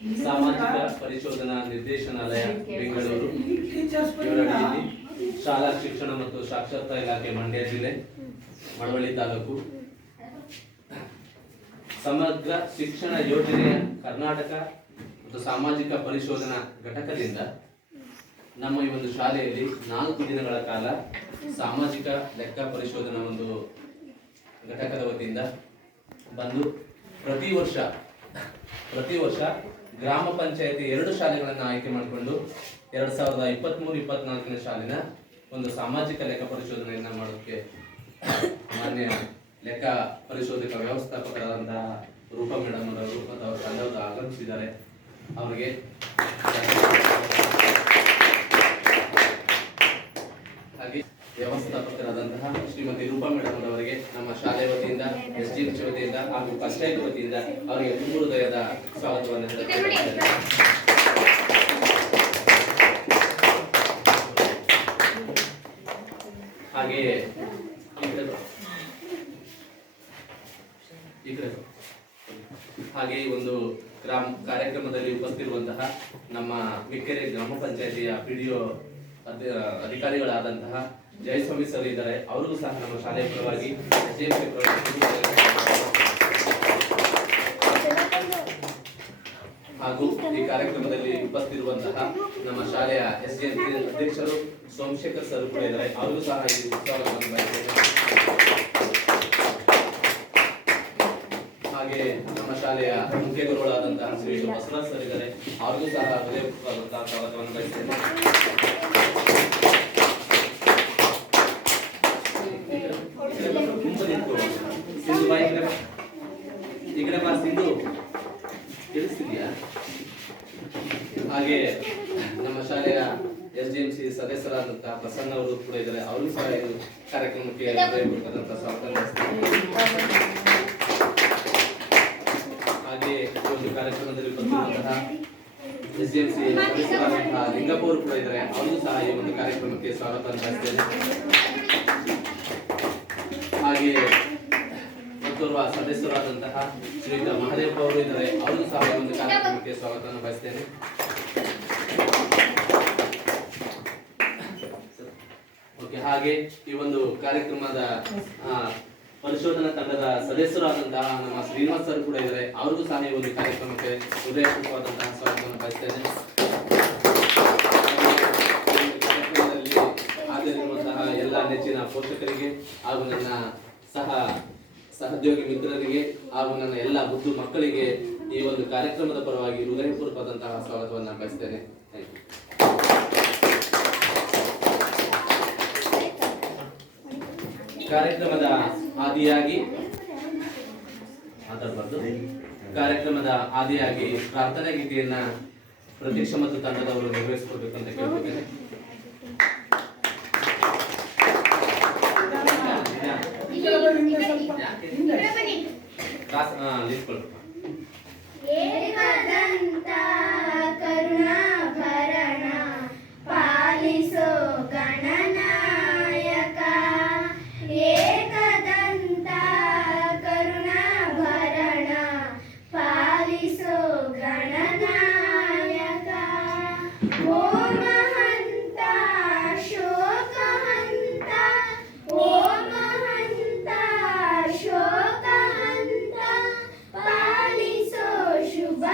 ಸಾಮಾಜಿಕ ಪರಿಶೋಧನಾ ನಿರ್ದೇಶನಾಲಯ ಬೆಂಗಳೂರು, ಇವರಲ್ಲಿ ಶಾಲಾ ಶಿಕ್ಷಣ ಮತ್ತು ಸಾಕ್ಷರತಾ ಇಲಾಖೆ ಮಂಡ್ಯ ಜಿಲ್ಲೆ, ಮಳವಳ್ಳಿ ತಾಲೂಕು, ಸಮಗ್ರ ಶಿಕ್ಷಣ ಯೋಜನೆಯ ಕರ್ನಾಟಕ ಮತ್ತು ಸಾಮಾಜಿಕ ಪರಿಶೋಧನಾ ಘಟಕದಿಂದ ನಮ್ಮ ಈ ಒಂದು ಶಾಲೆಯಲ್ಲಿ 4 ದಿನಗಳ ಕಾಲ ಸಾಮಾಜಿಕ ಲೆಕ್ಕ ಪರಿಶೋಧನಾ ಒಂದು ಘಟಕದ ವತಿಯಿಂದ ಬಂದು ಪ್ರತಿ ವರ್ಷ ಗ್ರಾಮ ಪಂಚಾಯತಿ 2 ಶಾಲೆಗಳನ್ನು ಆಯ್ಕೆ ಮಾಡಿಕೊಂಡು 2023-24ನೇ ಸಾಲಿನ ಒಂದು ಸಾಮಾಜಿಕ ಲೆಕ್ಕ ಪರಿಶೋಧನೆಯನ್ನ ಮಾಡೋದಕ್ಕೆ ಮಾನ್ಯ ಲೆಕ್ಕ ಪರಿಶೋಧಕ ವ್ಯವಸ್ಥಾಪಕರಾದಂತಹ ರೂಪಾ ಮೇಡಮ್ ಅವರು ಮತ್ತು ಅವರ ತಂಡದ ಆಗಮಿಸಿದ್ದಾರೆ. ಅವರಿಗೆ ಹಾಗೆ ವ್ಯವಸ್ಥಾಪಕರಾದಂತಹ ಶ್ರೀಮತಿ ರೂಪಾ ಮೇಡಮ್ ಅವರಿಗೆ ನಮ್ಮ ಶಾಲೆಯ ವತಿಯಿಂದ, SDMC ವತಿಯಿಂದ ಹಾಗೂ ಪಂಚಾಯತ್ ವತಿಯಿಂದ ಅವರಿಗೆ ತುಂಬು ಹೃದಯದ ಸ್ವಾಗತವನ್ನು ಹೇಳುತ್ತೇನೆ. ಹಾಗೆಯೇ ಹಾಗೆ ಒಂದು ಕಾರ್ಯಕ್ರಮದಲ್ಲಿ ಉಪಸ್ಥಿತಿರುವಂತಹ ನಮ್ಮ ಮಿಕ್ಕೆರೆ ಗ್ರಾಮ ಪಂಚಾಯತಿಯ PDO ಅಧಿಕಾರಿಗಳಾದಂತಹ ಜಯಸ್ವಾಮಿ ಸರ್ ಇದ್ದಾರೆ. ಅವರಿಗೂ ಸಹ ನಮ್ಮ ಶಾಲೆಯ ಪರವಾಗಿ SDMC ಹಾಗೂ ಈ ಕಾರ್ಯಕ್ರಮದಲ್ಲಿ ಉಪಸ್ಥಿತಿರುವಂತಹ ನಮ್ಮ ಶಾಲೆಯ SDMC ಅಧ್ಯಕ್ಷರು ಸೋಮಶೇಖರ್ ಸರ್ ಕೂಡ ಇದ್ದಾರೆ. ಅವರಿಗೂ ಸಹ ಈ ಉತ್ಸವವನ್ನು ಬಯಸಿದ್ದೇನೆ. ಹಾಗೆ ನಮ್ಮ ಶಾಲೆಯ ಮುಖ್ಯ ಗುರುಗಳಾದಂತಹ ಶ್ರೀ ಬಸವರಾಜ್ ಸರ್ ಇದ್ದಾರೆ. ಅವ್ರಿಗೂ ಸಹ ಹೃದಯಪೂರ್ವಕವಾದಂತಹ ಸ್ವಾಗತವನ್ನು ಬಯಸ್ತೇನೆ. ಈ ಕಡೆ ಬಾ ಸಿಂಧು, ತಿಳಿಸ್ತಿದ್ಯಾ? ಹಾಗೆ ನಮ್ಮ ಶಾಲೆಯ SDMC ಸದಸ್ಯರಾದಂತಹ ಪ್ರಸನ್ನ ಅವರು ಕೂಡ ಇದ್ದಾರೆ. ಅವ್ರಿಗೂ ಸಹ ಈ ಕಾರ್ಯಕ್ರಮಕ್ಕೆ ಹೃದಯಪೂರ್ವಕವಾದಂತಹ ಸ್ವಾಗತ ಬಯಸ್ತೇನೆ. ಹಾಗೆ ಈ ಒಂದು ಕಾರ್ಯಕ್ರಮದಲ್ಲಿ ಬಂದಿರುವಂತಹ SDMC ಸದಸ್ಯರಾದಂತಹ ಲಿಂಗಪ್ಪ ಅವರು ಕೂಡ ಇದ್ದಾರೆ. ಅವರಿಗೂ ಸಹ ಈ ಒಂದು ಕಾರ್ಯಕ್ರಮಕ್ಕೆ ಸ್ವಾಗತ ಬಯಸ್ತೇನೆ. ಹಾಗೆ ಮತ್ತೋರ್ವ ಸದಸ್ಯರಾದಂತಹ ಶ್ರೀಯುತ ಮಹದೇವಪ್ಪ ಅವರು ಇದ್ದಾರೆ. ಅವರಿಗೂ ಸಹ ಈ ಒಂದು ಕಾರ್ಯಕ್ರಮಕ್ಕೆ ಸ್ವಾಗತವನ್ನು ಬಯಸ್ತೇನೆ. ಹಾಗೆ ಈ ಒಂದು ಕಾರ್ಯಕ್ರಮದ ಪರಿಶೋಧನಾ ತಂಡದ ಸದಸ್ಯರಾದಂತಹ ನಮ್ಮ ಶ್ರೀನಿವಾಸ್ ಸರ್ ಕೂಡ ಇದ್ದಾರೆ. ಅವರಿಗೂ ಸಹ ಈ ಒಂದು ಕಾರ್ಯಕ್ರಮಕ್ಕೆ ಹೃದಯಪೂರ್ವಕವಾದಂತಹ ಸ್ವಾಗತವನ್ನು ಬಯಸ್ತೇನೆ. ಕಾರ್ಯಕ್ರಮದಲ್ಲಿ ಹಾಜರಿರುವಂತಹ ಎಲ್ಲ ನೆಚ್ಚಿನ ಪೋಷಕರಿಗೆ ಹಾಗೂ ನನ್ನ ಸಹೋದ್ಯೋಗಿ ಮಿತ್ರರಿಗೆ ಹಾಗೂ ನನ್ನ ಎಲ್ಲ ಮುದ್ದು ಮಕ್ಕಳಿಗೆ ಈ ಒಂದು ಕಾರ್ಯಕ್ರಮದ ಪರವಾಗಿ ಹೃದಯಪೂರ್ವಕವಾದಂತಹ ಸ್ವಾಗತವನ್ನು ಬಯಸ್ತೇನೆ. ಕಾರ್ಯಕ್ರಮದ ಆದಿಯಾಗಿ ಪ್ರಾರ್ಥನಾ ಗೀತೆಯನ್ನ ಪ್ರತೀಕ್ಷಾ ಮತ್ತು ತಂಡದವರು ನಿರ್ವಹಿಸಿಕೊಡ್ಬೇಕಂತ ಕೇಳ್ಕೊತೇನೆ. ಶೋಕ ಹಂತ ಪಾಲಿಸೋ ಶುಭ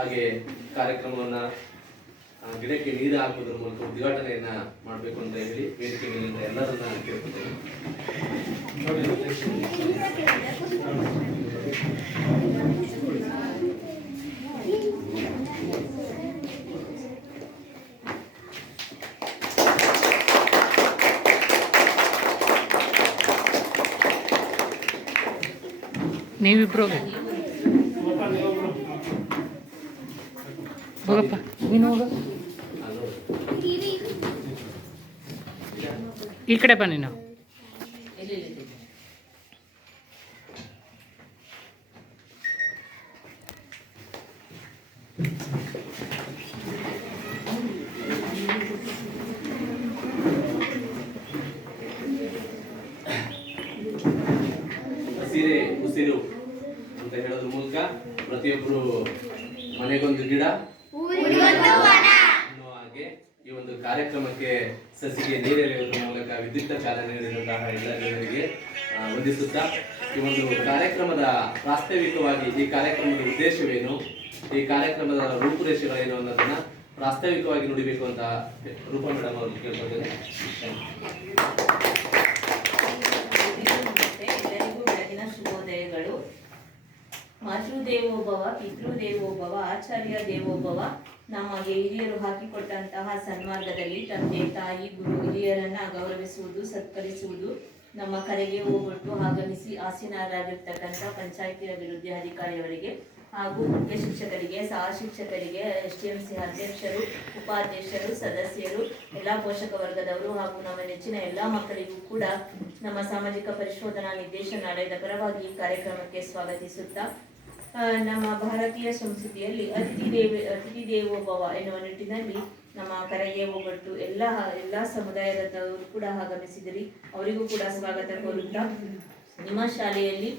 ಹಾಗೆ ಕಾರ್ಯಕ್ರಮವನ್ನ ಗಿಡಕ್ಕೆ ನೀರು ಹಾಕುವುದರ ಮೂಲಕ ಉದ್ಘಾಟನೆಯನ್ನ ಮಾಡಬೇಕು ಅಂತ ಹೇಳಿ ವೇದಿಕೆ ಮೇಲಿಂದ ಎಲ್ಲರನ್ನ ಕೇಳ್ಕೊತೇನೆ. ನೀವಿಬ್ರು ಹೋಗಪ್ಪ, ನೀನು ಹೋಗ. ಈ ಕಡೆ ಬನ್ನಿ. ನಾವು ಹಸಿರೇ ಉಸಿರು ಅಂತ ಹೇಳೋದ್ರ ಮೂಲಕ ಪ್ರತಿಯೊಬ್ಬರು ಮನೆಗೊಂದು ಗಿಡ ಅನ್ನೋ ಹಾಗೆ ಈ ಒಂದು ಕಾರ್ಯಕ್ರಮಕ್ಕೆ ಸಸಿಗೆ ನೀರೆರೆಯುವುದರ ಮೂಲಕ ವಿದ್ಯುಕ್ತ ಚಾಲನೆ ನೀಡಿದಂತಹ ಎಲ್ಲರಿಗೆ ವಂದಿಸುತ್ತಾ ಈ ಒಂದು ಕಾರ್ಯಕ್ರಮದ ಪ್ರಾಸ್ತಾವಿಕವಾಗಿ ಈ ಕಾರ್ಯಕ್ರಮದ ಉದ್ದೇಶವೇನು, ಈ ಕಾರ್ಯಕ್ರಮದ ರೂಪುರೇಷೆಗಳೇನು ಅನ್ನೋದನ್ನ ಪ್ರಾಸ್ತಾವಿಕವಾಗಿ ನುಡಿಬೇಕು ಅಂತ ರೂಪಾ ಮೇಡಮ್ ಅವ್ರಿಗೆ ಕೇಳ್ಕೊಳ್ತೇನೆ. ಎಲ್ಲರಿಗೂ ಬೆಳಗಿನ ಶುಭೋದಯಗಳು. ಮಾತೃದೇವೋಭವ, ಪಿತೃದೇವೋಭವ, ಆಚಾರ್ಯ ದೇವೋಭವ. ನಮಗೆ ಹಿರಿಯರು ಹಾಕಿಕೊಟ್ಟಂತಹ ಸನ್ಮಾರ್ಗದಲ್ಲಿ ತಂದೆ, ತಾಯಿ, ಗುರು ಹಿರಿಯರನ್ನ ಗೌರವಿಸುವುದು, ಸತ್ಕರಿಸುವುದು ನಮ್ಮ ಕರೆಗೆ ಹೋಗ್ಬಿಟ್ಟು ಆಗಮಿಸಿ ಆಸೀನರಾಗಿರ್ತಕ್ಕಂಥ ಪಂಚಾಯಿತಿ ಅಭಿವೃದ್ಧಿ ಅಧಿಕಾರಿಯವರಿಗೆ ಹಾಗೂ ಮುಖ್ಯ ಶಿಕ್ಷಕರಿಗೆ, ಸಹ ಶಿಕ್ಷಕರಿಗೆ, STMC ಅಧ್ಯಕ್ಷರು, ಉಪಾಧ್ಯಕ್ಷರು, ಸದಸ್ಯರು, ಎಲ್ಲ ಪೋಷಕ ವರ್ಗದವರು ಹಾಗೂ ನಮ್ಮ ನೆಚ್ಚಿನ ಎಲ್ಲ ಮಕ್ಕಳಿಗೂ ಕೂಡ ನಮ್ಮ ಸಾಮಾಜಿಕ ಪರಿಶೋಧನಾ ನಿರ್ದೇಶನಾಲಯದ ಪರವಾಗಿ ಈ ಕಾರ್ಯಕ್ರಮಕ್ಕೆ ಸ್ವಾಗತಿಸುತ್ತಾ, ನಮ್ಮ ಭಾರತೀಯ ಸಂಸ್ಕೃತಿಯಲ್ಲಿ ಅತಿಥಿ ದೇವೋಭವ ಎನ್ನುವ ನಿಟ್ಟಿನಲ್ಲಿ ನಮ್ಮ ಕರೆಗೆ ಹೋಗ್ಬಿಟ್ಟು ಎಲ್ಲ ಸಮುದಾಯದವರು ಕೂಡ ಆಗಮಿಸಿದಿರಿ. ಅವರಿಗೂ ಕೂಡ ಸ್ವಾಗತ ಕೋರುತ್ತಾ, ನಿಮ್ಮ ಶಾಲೆಯಲ್ಲಿ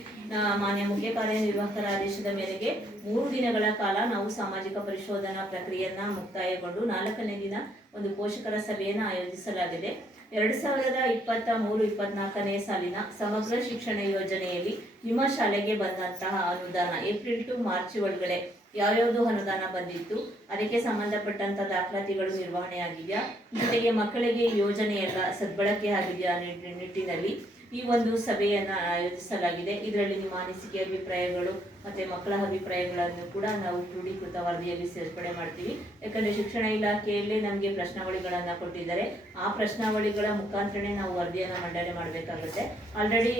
ಮಾನ್ಯ ಮುಖ್ಯ ಕಾರ್ಯನಿರ್ವಾಹಕರ ಆದೇಶದ ಮೇರೆಗೆ 3 ದಿನಗಳ ಕಾಲ ನಾವು ಸಾಮಾಜಿಕ ಪರಿಶೋಧನಾ ಪ್ರಕ್ರಿಯೆಯನ್ನ ಮುಕ್ತಾಯಗೊಂಡು 4ನೇ ದಿನ ಒಂದು ಪೋಷಕರ ಸಭೆಯನ್ನು ಆಯೋಜಿಸಲಾಗಿದೆ. 2023-24ನೇ ಸಾಲಿನ ಸಮಗ್ರ ಶಿಕ್ಷಣ ಯೋಜನೆಯಲ್ಲಿ ನಿಮ್ಮ ಶಾಲೆಗೆ ಬಂದಂತಹ ಅನುದಾನ ಏಪ್ರಿಲ್ ಟು ಮಾರ್ಚ್ ಒಳಗಡೆ ಯಾವ್ಯಾವುದು ಅನುದಾನ ಬಂದಿತ್ತು, ಅದಕ್ಕೆ ಸಂಬಂಧಪಟ್ಟಂತ ದಾಖಲಾತಿಗಳು ನಿರ್ವಹಣೆ ಆಗಿದೆಯಾ, ಜೊತೆಗೆ ಮಕ್ಕಳಿಗೆ ಯೋಜನೆಯೆಲ್ಲ ಸದ್ಬಳಕೆ ಆಗಿದೆಯಾ ನಿಟ್ಟಿನಲ್ಲಿ ಈ ಒಂದು ಸಭೆಯನ್ನ ಆಯೋಜಿಸಲಾಗಿದೆ. ಇದರಲ್ಲಿ ನಿಮ್ಮ ಅನಿಸಿಕೆ, ಅಭಿಪ್ರಾಯಗಳು ಮತ್ತೆ ಮಕ್ಕಳ ಅಭಿಪ್ರಾಯಗಳನ್ನು ಕೂಡ ನಾವು ಕ್ರೋಢೀಕೃತ ವರದಿಯಲ್ಲಿ ಸೇರ್ಪಡೆ ಮಾಡ್ತೀವಿ. ಯಾಕಂದ್ರೆ ಶಿಕ್ಷಣ ಇಲಾಖೆಯಲ್ಲಿ ನಮಗೆ ಪ್ರಶ್ನಾವಳಿಗಳನ್ನ ಕೊಟ್ಟಿದ್ದಾರೆ. ಆ ಪ್ರಶ್ನಾವಳಿಗಳ ಮುಖಾಂತರನೇ ನಾವು ವರದಿಯನ್ನ ಮಂಡನೆ ಮಾಡಬೇಕಾಗುತ್ತೆ. ಆಲ್ರೆಡಿ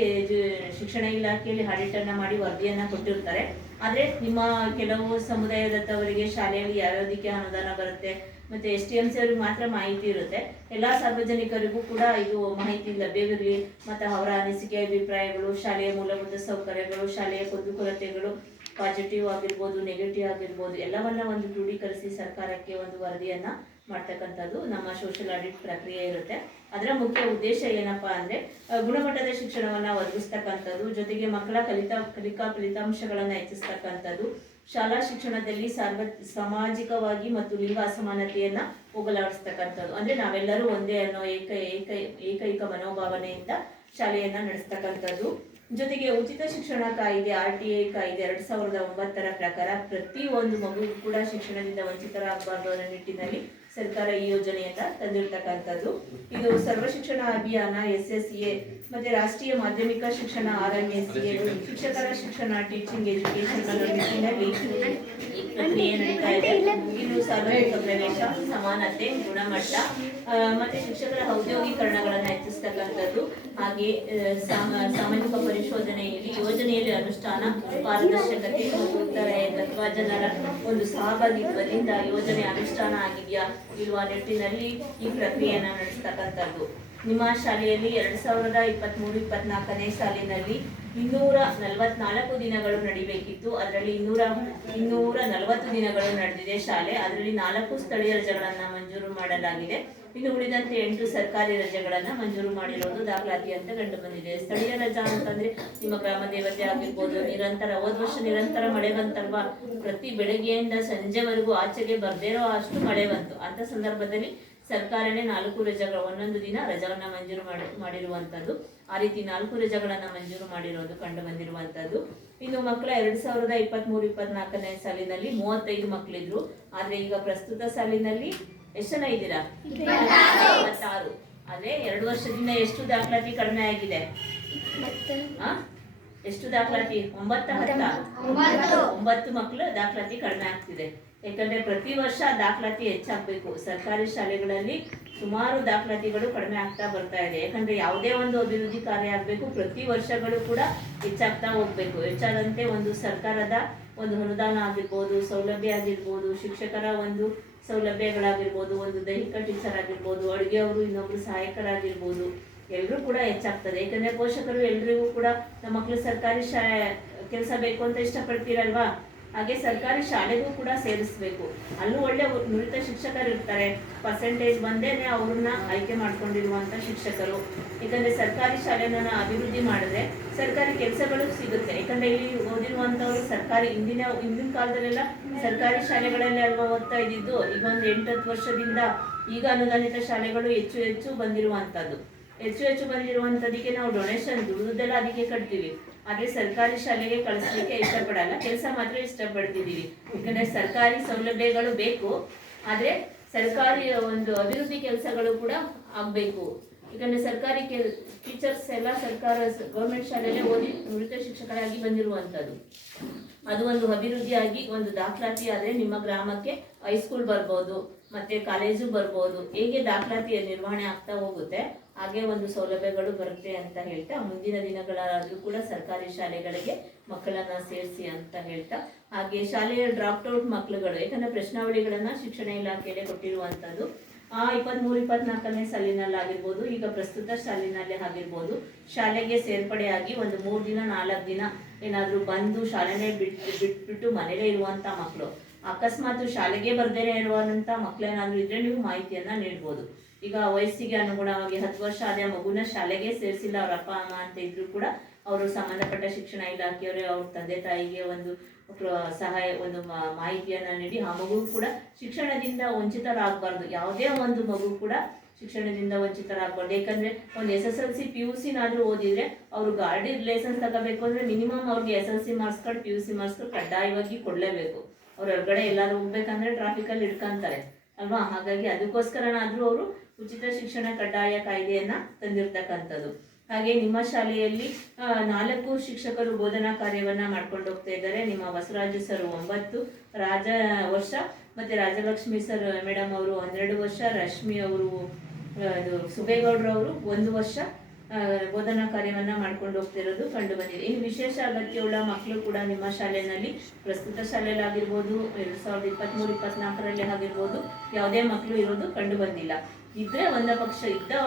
ಶಿಕ್ಷಣ ಇಲಾಖೆಯಲ್ಲಿ ಆಡಿಟ್ ಅನ್ನ ಮಾಡಿ ವರದಿಯನ್ನ ಕೊಟ್ಟಿರ್ತಾರೆ. ಆದ್ರೆ ನಿಮ್ಮ ಕೆಲವು ಸಮುದಾಯದವರಿಗೆ ಶಾಲೆಯಲ್ಲಿ ಯಾವ್ಯಾವುದಕ್ಕೆ ಅನುದಾನ ಬರುತ್ತೆ ಮತ್ತೆ STMC ಅವ್ರಿಗೆ ಮಾತ್ರ ಮಾಹಿತಿ ಇರುತ್ತೆ. ಎಲ್ಲಾ ಸಾರ್ವಜನಿಕರಿಗೂ ಕೂಡ ಇದು ಮಾಹಿತಿ ಲಭ್ಯವಿರಲಿ. ಮತ್ತೆ ಅವರ ಅನಿಸಿಕೆ, ಅಭಿಪ್ರಾಯಗಳು, ಶಾಲೆಯ ಮೂಲಭೂತ ಸೌಕರ್ಯಗಳು, ಶಾಲೆಯ ಕುಂದುಕೊರತೆಗಳು, ಪಾಸಿಟಿವ್ ಆಗಿರ್ಬೋದು, ನೆಗೆಟಿವ್ ಆಗಿರ್ಬೋದು, ಎಲ್ಲವನ್ನ ಒಂದು ಕ್ರೋಢೀಕರಿಸಿ ಸರ್ಕಾರಕ್ಕೆ ಒಂದು ವರದಿಯನ್ನ ಮಾಡ್ತಕ್ಕಂಥದ್ದು ನಮ್ಮ ಸೋಷಿಯಲ್ ಆಡಿಟ್ ಪ್ರಕ್ರಿಯೆ ಇರುತ್ತೆ. ಅದರ ಮುಖ್ಯ ಉದ್ದೇಶ ಏನಪ್ಪಾ ಅಂದ್ರೆ ಗುಣಮಟ್ಟದ ಶಿಕ್ಷಣವನ್ನ ಒದಗಿಸ್ತಕ್ಕಂಥದ್ದು, ಜೊತೆಗೆ ಮಕ್ಕಳ ಕಲಿಕಾ ಫಲಿತಾಂಶಗಳನ್ನ ಹೆಚ್ಚಿಸ್ತಕ್ಕಂಥದ್ದು, ಶಾಲಾ ಶಿಕ್ಷಣದಲ್ಲಿ ಸಾಮಾಜಿಕವಾಗಿ ಮತ್ತು ಲಿಂಗ ಅಸಮಾನತೆಯನ್ನ ಹೋಗಲಾಡಿಸ್ತಕ್ಕಂಥದ್ದು. ಅಂದ್ರೆ ನಾವೆಲ್ಲರೂ ಒಂದೇ ಅನ್ನೋ ಏಕೈಕ ಮನೋಭಾವನೆಯಿಂದ ಶಾಲೆಯನ್ನ ನಡೆಸ್ತಕ್ಕಂಥದ್ದು. ಜೊತೆಗೆ ಉಚಿತ ಶಿಕ್ಷಣ ಕಾಯ್ದೆ RTI ಕಾಯ್ದೆ 2009ರ ಪ್ರಕಾರ ಪ್ರತಿ ಒಂದು ಮಗುವು ಕೂಡ ಶಿಕ್ಷಣದಿಂದ ವಂಚಿತರಾಗಬಾರದು ಅನ್ನೋ ನಿಟ್ಟಿನಲ್ಲಿ ಸರ್ಕಾರ ಈ ಯೋಜನೆಯನ್ನ ತಂದಿರತಕ್ಕಂಥದ್ದು. ಇದು ಸರ್ವ ಶಿಕ್ಷಣ ಅಭಿಯಾನ SSA ಮತ್ತೆ ರಾಷ್ಟ್ರೀಯ ಮಾಧ್ಯಮಿಕ ಶಿಕ್ಷಣ RMSA, ಶಿಕ್ಷಕರ ಶಿಕ್ಷಣ ಟೀಚಿಂಗ್ ಎಜುಕೇಶನ್ ಅನ್ನೋ ನಿಟ್ಟಿನಲ್ಲಿ ಈ ಪ್ರಕ್ರಿಯೆ ನಡೀತಾ ಇದೆ. ಇದು ಸಾರ್ವಜನಿಕ ಪ್ರವೇಶ, ಸಮಾನತೆ, ಗುಣಮಟ್ಟ ಮತ್ತೆ ಶಿಕ್ಷಕರ ಔದ್ಯೋಗೀಕರಣಗಳನ್ನ ಹೆಚ್ಚಿಸ್ತಕ್ಕಂಥದ್ದು. ಹಾಗೆ ಸಾಮಾಜಿಕ ಪರಿಶೋಧನೆಯಲ್ಲಿ ಯೋಜನೆಯಲ್ಲಿ ಅನುಷ್ಠಾನ, ಪಾರದರ್ಶಕತೆ ಮತ್ತು ಉತ್ತರದಾಯಿತ್ವ, ಜನರ ಒಂದು ಸಹಭಾಗಿತ್ವದಿಂದ ಯೋಜನೆ ಅನುಷ್ಠಾನ ಆಗಿದೆಯಾ ಇಲ್ವಾ ನಿಟ್ಟಿನಲ್ಲಿ ಈ ಪ್ರಕ್ರಿಯೆಯನ್ನ ನಡೆಸ್ತಕ್ಕಂಥದ್ದು. ನಿಮ್ಮ ಶಾಲೆಯಲ್ಲಿ 2023-24ನೇ ಸಾಲಿನಲ್ಲಿ 244 ದಿನಗಳು ನಡಿಬೇಕಿತ್ತು. ಅದರಲ್ಲಿ 240 ದಿನಗಳು ನಡೆದಿದೆ ಶಾಲೆ. ಅದರಲ್ಲಿ 4 ಸ್ಥಳೀಯ ರಜೆಗಳನ್ನ ಮಂಜೂರು ಮಾಡಲಾಗಿದೆ. ಇನ್ನು ಉಳಿದಂತೆ 8 ಸರ್ಕಾರಿ ರಜೆಗಳನ್ನ ಮಂಜೂರು ಮಾಡಿರೋದು ದಾಖಲಾತಿ ಅಂತ ಕಂಡು ಬಂದಿದೆ. ಸ್ಥಳೀಯ ರಜಾ ಅಂತಂದ್ರೆ ನಿಮ್ಮ ಗ್ರಾಮ ದೇವತೆ ಆಗಿರ್ಬೋದು, ಹೋದ ವರ್ಷ ನಿರಂತರ ಮಳೆ ಬಂತಲ್ವಾ, ಪ್ರತಿ ಬೆಳಗ್ಗೆಯಿಂದ ಸಂಜೆವರೆಗೂ ಆಚೆಗೆ ಬರ್ದೇ ಇರೋ ಅಷ್ಟು ಮಳೆ ಬಂತು. ಅಂತ ಸಂದರ್ಭದಲ್ಲಿ ಸರ್ಕಾರನೇ 4 ರಜೆಗಳು ಒಂದೊಂದು ದಿನ ರಜೆಗಳನ್ನ ಮಂಜೂರು ಮಾಡಿರುವಂಥದ್ದು. ಆ ರೀತಿ 4 ರಜೆಗಳನ್ನ ಮಂಜೂರು ಮಾಡಿರೋದು ಕಂಡು ಬಂದಿರುವಂಥದ್ದು. ಇನ್ನು ಮಕ್ಕಳ 2023-24ನೇ ಸಾಲಿನಲ್ಲಿ 35 ಮಕ್ಕಳಿದ್ರು. ಆದ್ರೆ ಈಗ ಪ್ರಸ್ತುತ ಸಾಲಿನಲ್ಲಿ ಎಷ್ಟು ಜನ ಇದ್ದೀರಾ? 26. ಆದ್ರೆ 2 ವರ್ಷದಿಂದ ಎಷ್ಟು ದಾಖಲಾತಿ ಕಡಿಮೆ ಆಗಿದೆ? ಎಷ್ಟು ದಾಖಲಾತಿ? 9 ಮಕ್ಕಳು ದಾಖಲಾತಿ ಕಡಿಮೆ ಆಗ್ತಿದೆ. ಯಾಕಂದ್ರೆ ಪ್ರತಿ ವರ್ಷ ದಾಖಲಾತಿ ಹೆಚ್ಚಾಗಬೇಕು. ಸರ್ಕಾರಿ ಶಾಲೆಗಳಲ್ಲಿ ಸುಮಾರು ದಾಖಲಾತಿಗಳು ಕಡಿಮೆ ಆಗ್ತಾ ಬರ್ತಾ ಇದೆ. ಯಾಕಂದ್ರೆ ಯಾವುದೇ ಒಂದು ಅಭಿವೃದ್ಧಿ ಕಾರ್ಯ ಆಗಬೇಕು, ಪ್ರತಿ ವರ್ಷಗಳು ಕೂಡ ಹೆಚ್ಚಾಗ್ತಾ ಹೋಗ್ಬೇಕು. ಹೆಚ್ಚಾದಂತೆ ಒಂದು ಸರ್ಕಾರದ ಒಂದು ಅನುದಾನ ಆಗಿರ್ಬೋದು, ಸೌಲಭ್ಯ ಆಗಿರ್ಬೋದು, ಶಿಕ್ಷಕರ ಒಂದು ಸೌಲಭ್ಯಗಳಾಗಿರ್ಬೋದು, ಒಂದು ದೈಹಿಕ ಟೀಚರ್ ಆಗಿರ್ಬೋದು, ಅಡುಗೆಯವರು ಇನ್ನೊಬ್ರು ಸಹಾಯಕರಾಗಿರ್ಬೋದು, ಎಲ್ಲರೂ ಕೂಡ ಹೆಚ್ಚಾಗ್ತದೆ. ಯಾಕಂದ್ರೆ ಪೋಷಕರು ಎಲ್ರಿಗೂ ಕೂಡ ನಮ್ಮ ಮಕ್ಕಳು ಸರ್ಕಾರಿ ಕೆಲಸ ಬೇಕು ಅಂತ ಇಷ್ಟಪಡ್ತೀರಲ್ವಾ? ಹಾಗೆ ಸರ್ಕಾರಿ ಶಾಲೆಗೂ ಕೂಡ ಸೇರಿಸ್ಬೇಕು. ಅಲ್ಲೂ ಒಳ್ಳೆ ನುರಿತ ಶಿಕ್ಷಕರು ಇರ್ತಾರೆ. ಪರ್ಸೆಂಟೇಜ್ ಬಂದೇನೆ ಅವ್ರನ್ನ ಆಯ್ಕೆ ಮಾಡ್ಕೊಂಡಿರುವಂತ ಶಿಕ್ಷಕರು. ಯಾಕಂದ್ರೆ ಸರ್ಕಾರಿ ಶಾಲೆನ ಅಭಿವೃದ್ಧಿ ಮಾಡಿದ್ರೆ ಸರ್ಕಾರಿ ಕೆಲಸಗಳು ಸಿಗುತ್ತೆ. ಯಾಕಂದ್ರೆ ಇಲ್ಲಿ ಓದಿರುವಂತವ್ರು ಸರ್ಕಾರಿ ಹಿಂದಿನ ಕಾಲದಲ್ಲೆಲ್ಲ ಸರ್ಕಾರಿ ಶಾಲೆಗಳಲ್ಲಿ ಅಲ್ವಾ ಓದ್ತಾ ಇದ್ದಿದ್ದು. ಈಗ ಒಂದು 8-10 ವರ್ಷದಿಂದ ಈಗ ಅನುದಾನಿತ ಶಾಲೆಗಳು ಹೆಚ್ಚು ಬಂದಿರುವಂತದ್ದು. ಹೆಚ್ಚು ಬಂದಿರುವಂತದಕ್ಕೆ ನಾವು ಡೊನೇಷನ್ ದುಡ್ದೆಲ್ಲ ಅದಕ್ಕೆ ಕಟ್ತೀವಿ. ಆದ್ರೆ ಸರ್ಕಾರಿ ಶಾಲೆಗೆ ಕಳಿಸ್ಲಿಕ್ಕೆ ಇಷ್ಟಪಡಲ್ಲ, ಕೆಲಸ ಮಾತ್ರ ಇಷ್ಟಪಡ್ತಿದೀವಿ. ಯಾಕಂದ್ರೆ ಸರ್ಕಾರಿ ಸೌಲಭ್ಯಗಳು ಬೇಕು, ಆದ್ರೆ ಸರ್ಕಾರಿ ಒಂದು ಅಭಿವೃದ್ಧಿ ಕೆಲಸಗಳು ಕೂಡ ಆಗ್ಬೇಕು. ಯಾಕಂದ್ರೆ ಸರ್ಕಾರಿ ಟೀಚರ್ಸ್ ಎಲ್ಲ ಗೌರ್ಮೆಂಟ್ ಶಾಲೆಯಲ್ಲೇ ಓದಿ ನುರಿತ ಶಿಕ್ಷಕರಾಗಿ ಬಂದಿರುವಂತದ್ದು. ಅದು ಒಂದು ಅಭಿವೃದ್ಧಿಯಾಗಿ ಒಂದು ದಾಖಲಾತಿ ಆದ್ರೆ ನಿಮ್ಮ ಗ್ರಾಮಕ್ಕೆ ಹೈಸ್ಕೂಲ್ ಬರ್ಬೋದು, ಮತ್ತೆ ಕಾಲೇಜು ಬರ್ಬೋದು. ಹೇಗೆ ದಾಖಲಾತಿಯ ನಿರ್ವಹಣೆ ಆಗ್ತಾ ಹೋಗುತ್ತೆ ಹಾಗೆ ಒಂದು ಸೌಲಭ್ಯಗಳು ಬರುತ್ತೆ ಅಂತ ಹೇಳ್ತಾ, ಮುಂದಿನ ದಿನಗಳಾದ್ರೂ ಕೂಡ ಸರ್ಕಾರಿ ಶಾಲೆಗಳಿಗೆ ಮಕ್ಕಳನ್ನ ಸೇರಿಸಿ ಅಂತ ಹೇಳ್ತಾ, ಹಾಗೆ ಶಾಲೆಯ ಡ್ರಾಪ್ ಔಟ್ ಮಕ್ಕಳುಗಳು, ಯಾಕಂದ್ರೆ ಪ್ರಶ್ನಾವಳಿಗಳನ್ನ ಶಿಕ್ಷಣ ಇಲಾಖೆಯಲ್ಲೇ ಕೊಟ್ಟಿರುವಂತದ್ದು. 23-24ನೇ ಸಾಲಿನಲ್ಲಾಗಿರ್ಬೋದು, ಈಗ ಪ್ರಸ್ತುತ ಸಾಲಿನಲ್ಲಿ ಆಗಿರ್ಬೋದು, ಶಾಲೆಗೆ ಸೇರ್ಪಡೆಯಾಗಿ ಒಂದು 3 ದಿನ 4 ದಿನ ಏನಾದ್ರೂ ಬಂದು ಶಾಲೆನೇ ಬಿಟ್ಬಿಟ್ಟು ಮನೇಲೇ ಇರುವಂತ ಮಕ್ಕಳು, ಅಕಸ್ಮಾತ್ ಶಾಲೆಗೆ ಬರ್ದೇನೆ ಇರುವಂತ ಮಕ್ಕಳೇನಾದ್ರೂ ಇದ್ರೆ ನೀವು ಮಾಹಿತಿಯನ್ನ ನೀಡ್ಬೋದು. ಈಗ ವಯಸ್ಸಿಗೆ ಅನುಗುಣವಾಗಿ 10 ವರ್ಷ ಆದ ಮಗುನ ಶಾಲೆಗೆ ಸೇರಿಸಿಲ್ಲ ಅವ್ರ ಅಪ್ಪ ಅಮ್ಮ ಅಂತ ಇದ್ರು ಕೂಡ ಅವರು ಸಂಬಂಧಪಟ್ಟ ಶಿಕ್ಷಣ ಇಲಾಖೆಯವರೇ ಅವ್ರ ತಂದೆ ತಾಯಿಗೆ ಒಂದು ಸಹಾಯ, ಒಂದು ಮಾಹಿತಿಯನ್ನ ನೀಡಿ ಆ ಮಗು ಕೂಡ ಶಿಕ್ಷಣದಿಂದ ವಂಚಿತರಾಗಬಾರ್ದು. ಯಾವುದೇ ಒಂದು ಮಗು ಕೂಡ ಶಿಕ್ಷಣದಿಂದ ವಂಚಿತರಾಗಬಾರ್ದು. ಯಾಕಂದ್ರೆ ಒಂದು SSLC PUC ನಾದ್ರೂ ಓದಿದ್ರೆ ಅವ್ರು ಗಾಡಿ ಲೈಸೆನ್ಸ್ ತಗೋಬೇಕು ಅಂದ್ರೆ ಮಿನಿಮಮ್ ಅವ್ರಿಗೆ SSLC marks card PUC marks card ಕಡ್ಡಾಯವಾಗಿ ಕೊಡ್ಲೇಬೇಕು. ಅವ್ರ ಹೊರಗಡೆ ಎಲ್ಲಾದ್ರೂ ಹೋಗ್ಬೇಕಂದ್ರೆ ಟ್ರಾಫಿಕಲ್ಲಿ ಹಿಡ್ಕೊಂತಾರೆ ಅಲ್ವಾ? ಹಾಗಾಗಿ ಅದಕ್ಕೋಸ್ಕರನಾದ್ರೂ ಅವರು ಉಚಿತ ಶಿಕ್ಷಣ ಕಡ್ಡಾಯ ಕಾಯ್ದೆಯನ್ನ ತಂದಿರ್ತಕ್ಕಂಥದ್ದು. ಹಾಗೆ ನಿಮ್ಮ ಶಾಲೆಯಲ್ಲಿ 4 ಶಿಕ್ಷಕರು ಬೋಧನಾ ಕಾರ್ಯವನ್ನ ಮಾಡ್ಕೊಂಡು ಹೋಗ್ತಾ ಇದ್ದಾರೆ. ನಿಮ್ಮ ಬಸವರಾಜು ಸರ್ 9 ವರ್ಷ, ಮತ್ತೆ ರಾಜಲಕ್ಷ್ಮಿ ಸರ್ ಮೇಡಮ್ ಅವರು 12 ವರ್ಷ, ರಶ್ಮಿ ಅವರು ಸುಬೇಗೌಡ್ರವರು 1 ವರ್ಷ ಬೋಧನಾ ಕಾರ್ಯವನ್ನ ಮಾಡ್ಕೊಂಡು ಹೋಗ್ತಿರೋದು ಕಂಡು ಬಂದಿದೆ. ಇನ್ನು ವಿಶೇಷ ಅಗತ್ಯವುಳ್ಳ ಮಕ್ಕಳು ಕೂಡ ನಿಮ್ಮ ಶಾಲೆಯಲ್ಲಿ ಪ್ರಸ್ತುತ ಶಾಲೆಯಲ್ಲಿ ಆಗಿರ್ಬೋದು, 2023-24ರಲ್ಲಿ ಆಗಿರ್ಬೋದು, ಯಾವುದೇ ಮಕ್ಕಳು ಇರೋದು ಕಂಡು ಬಂದಿಲ್ಲ. ಇದ್ದ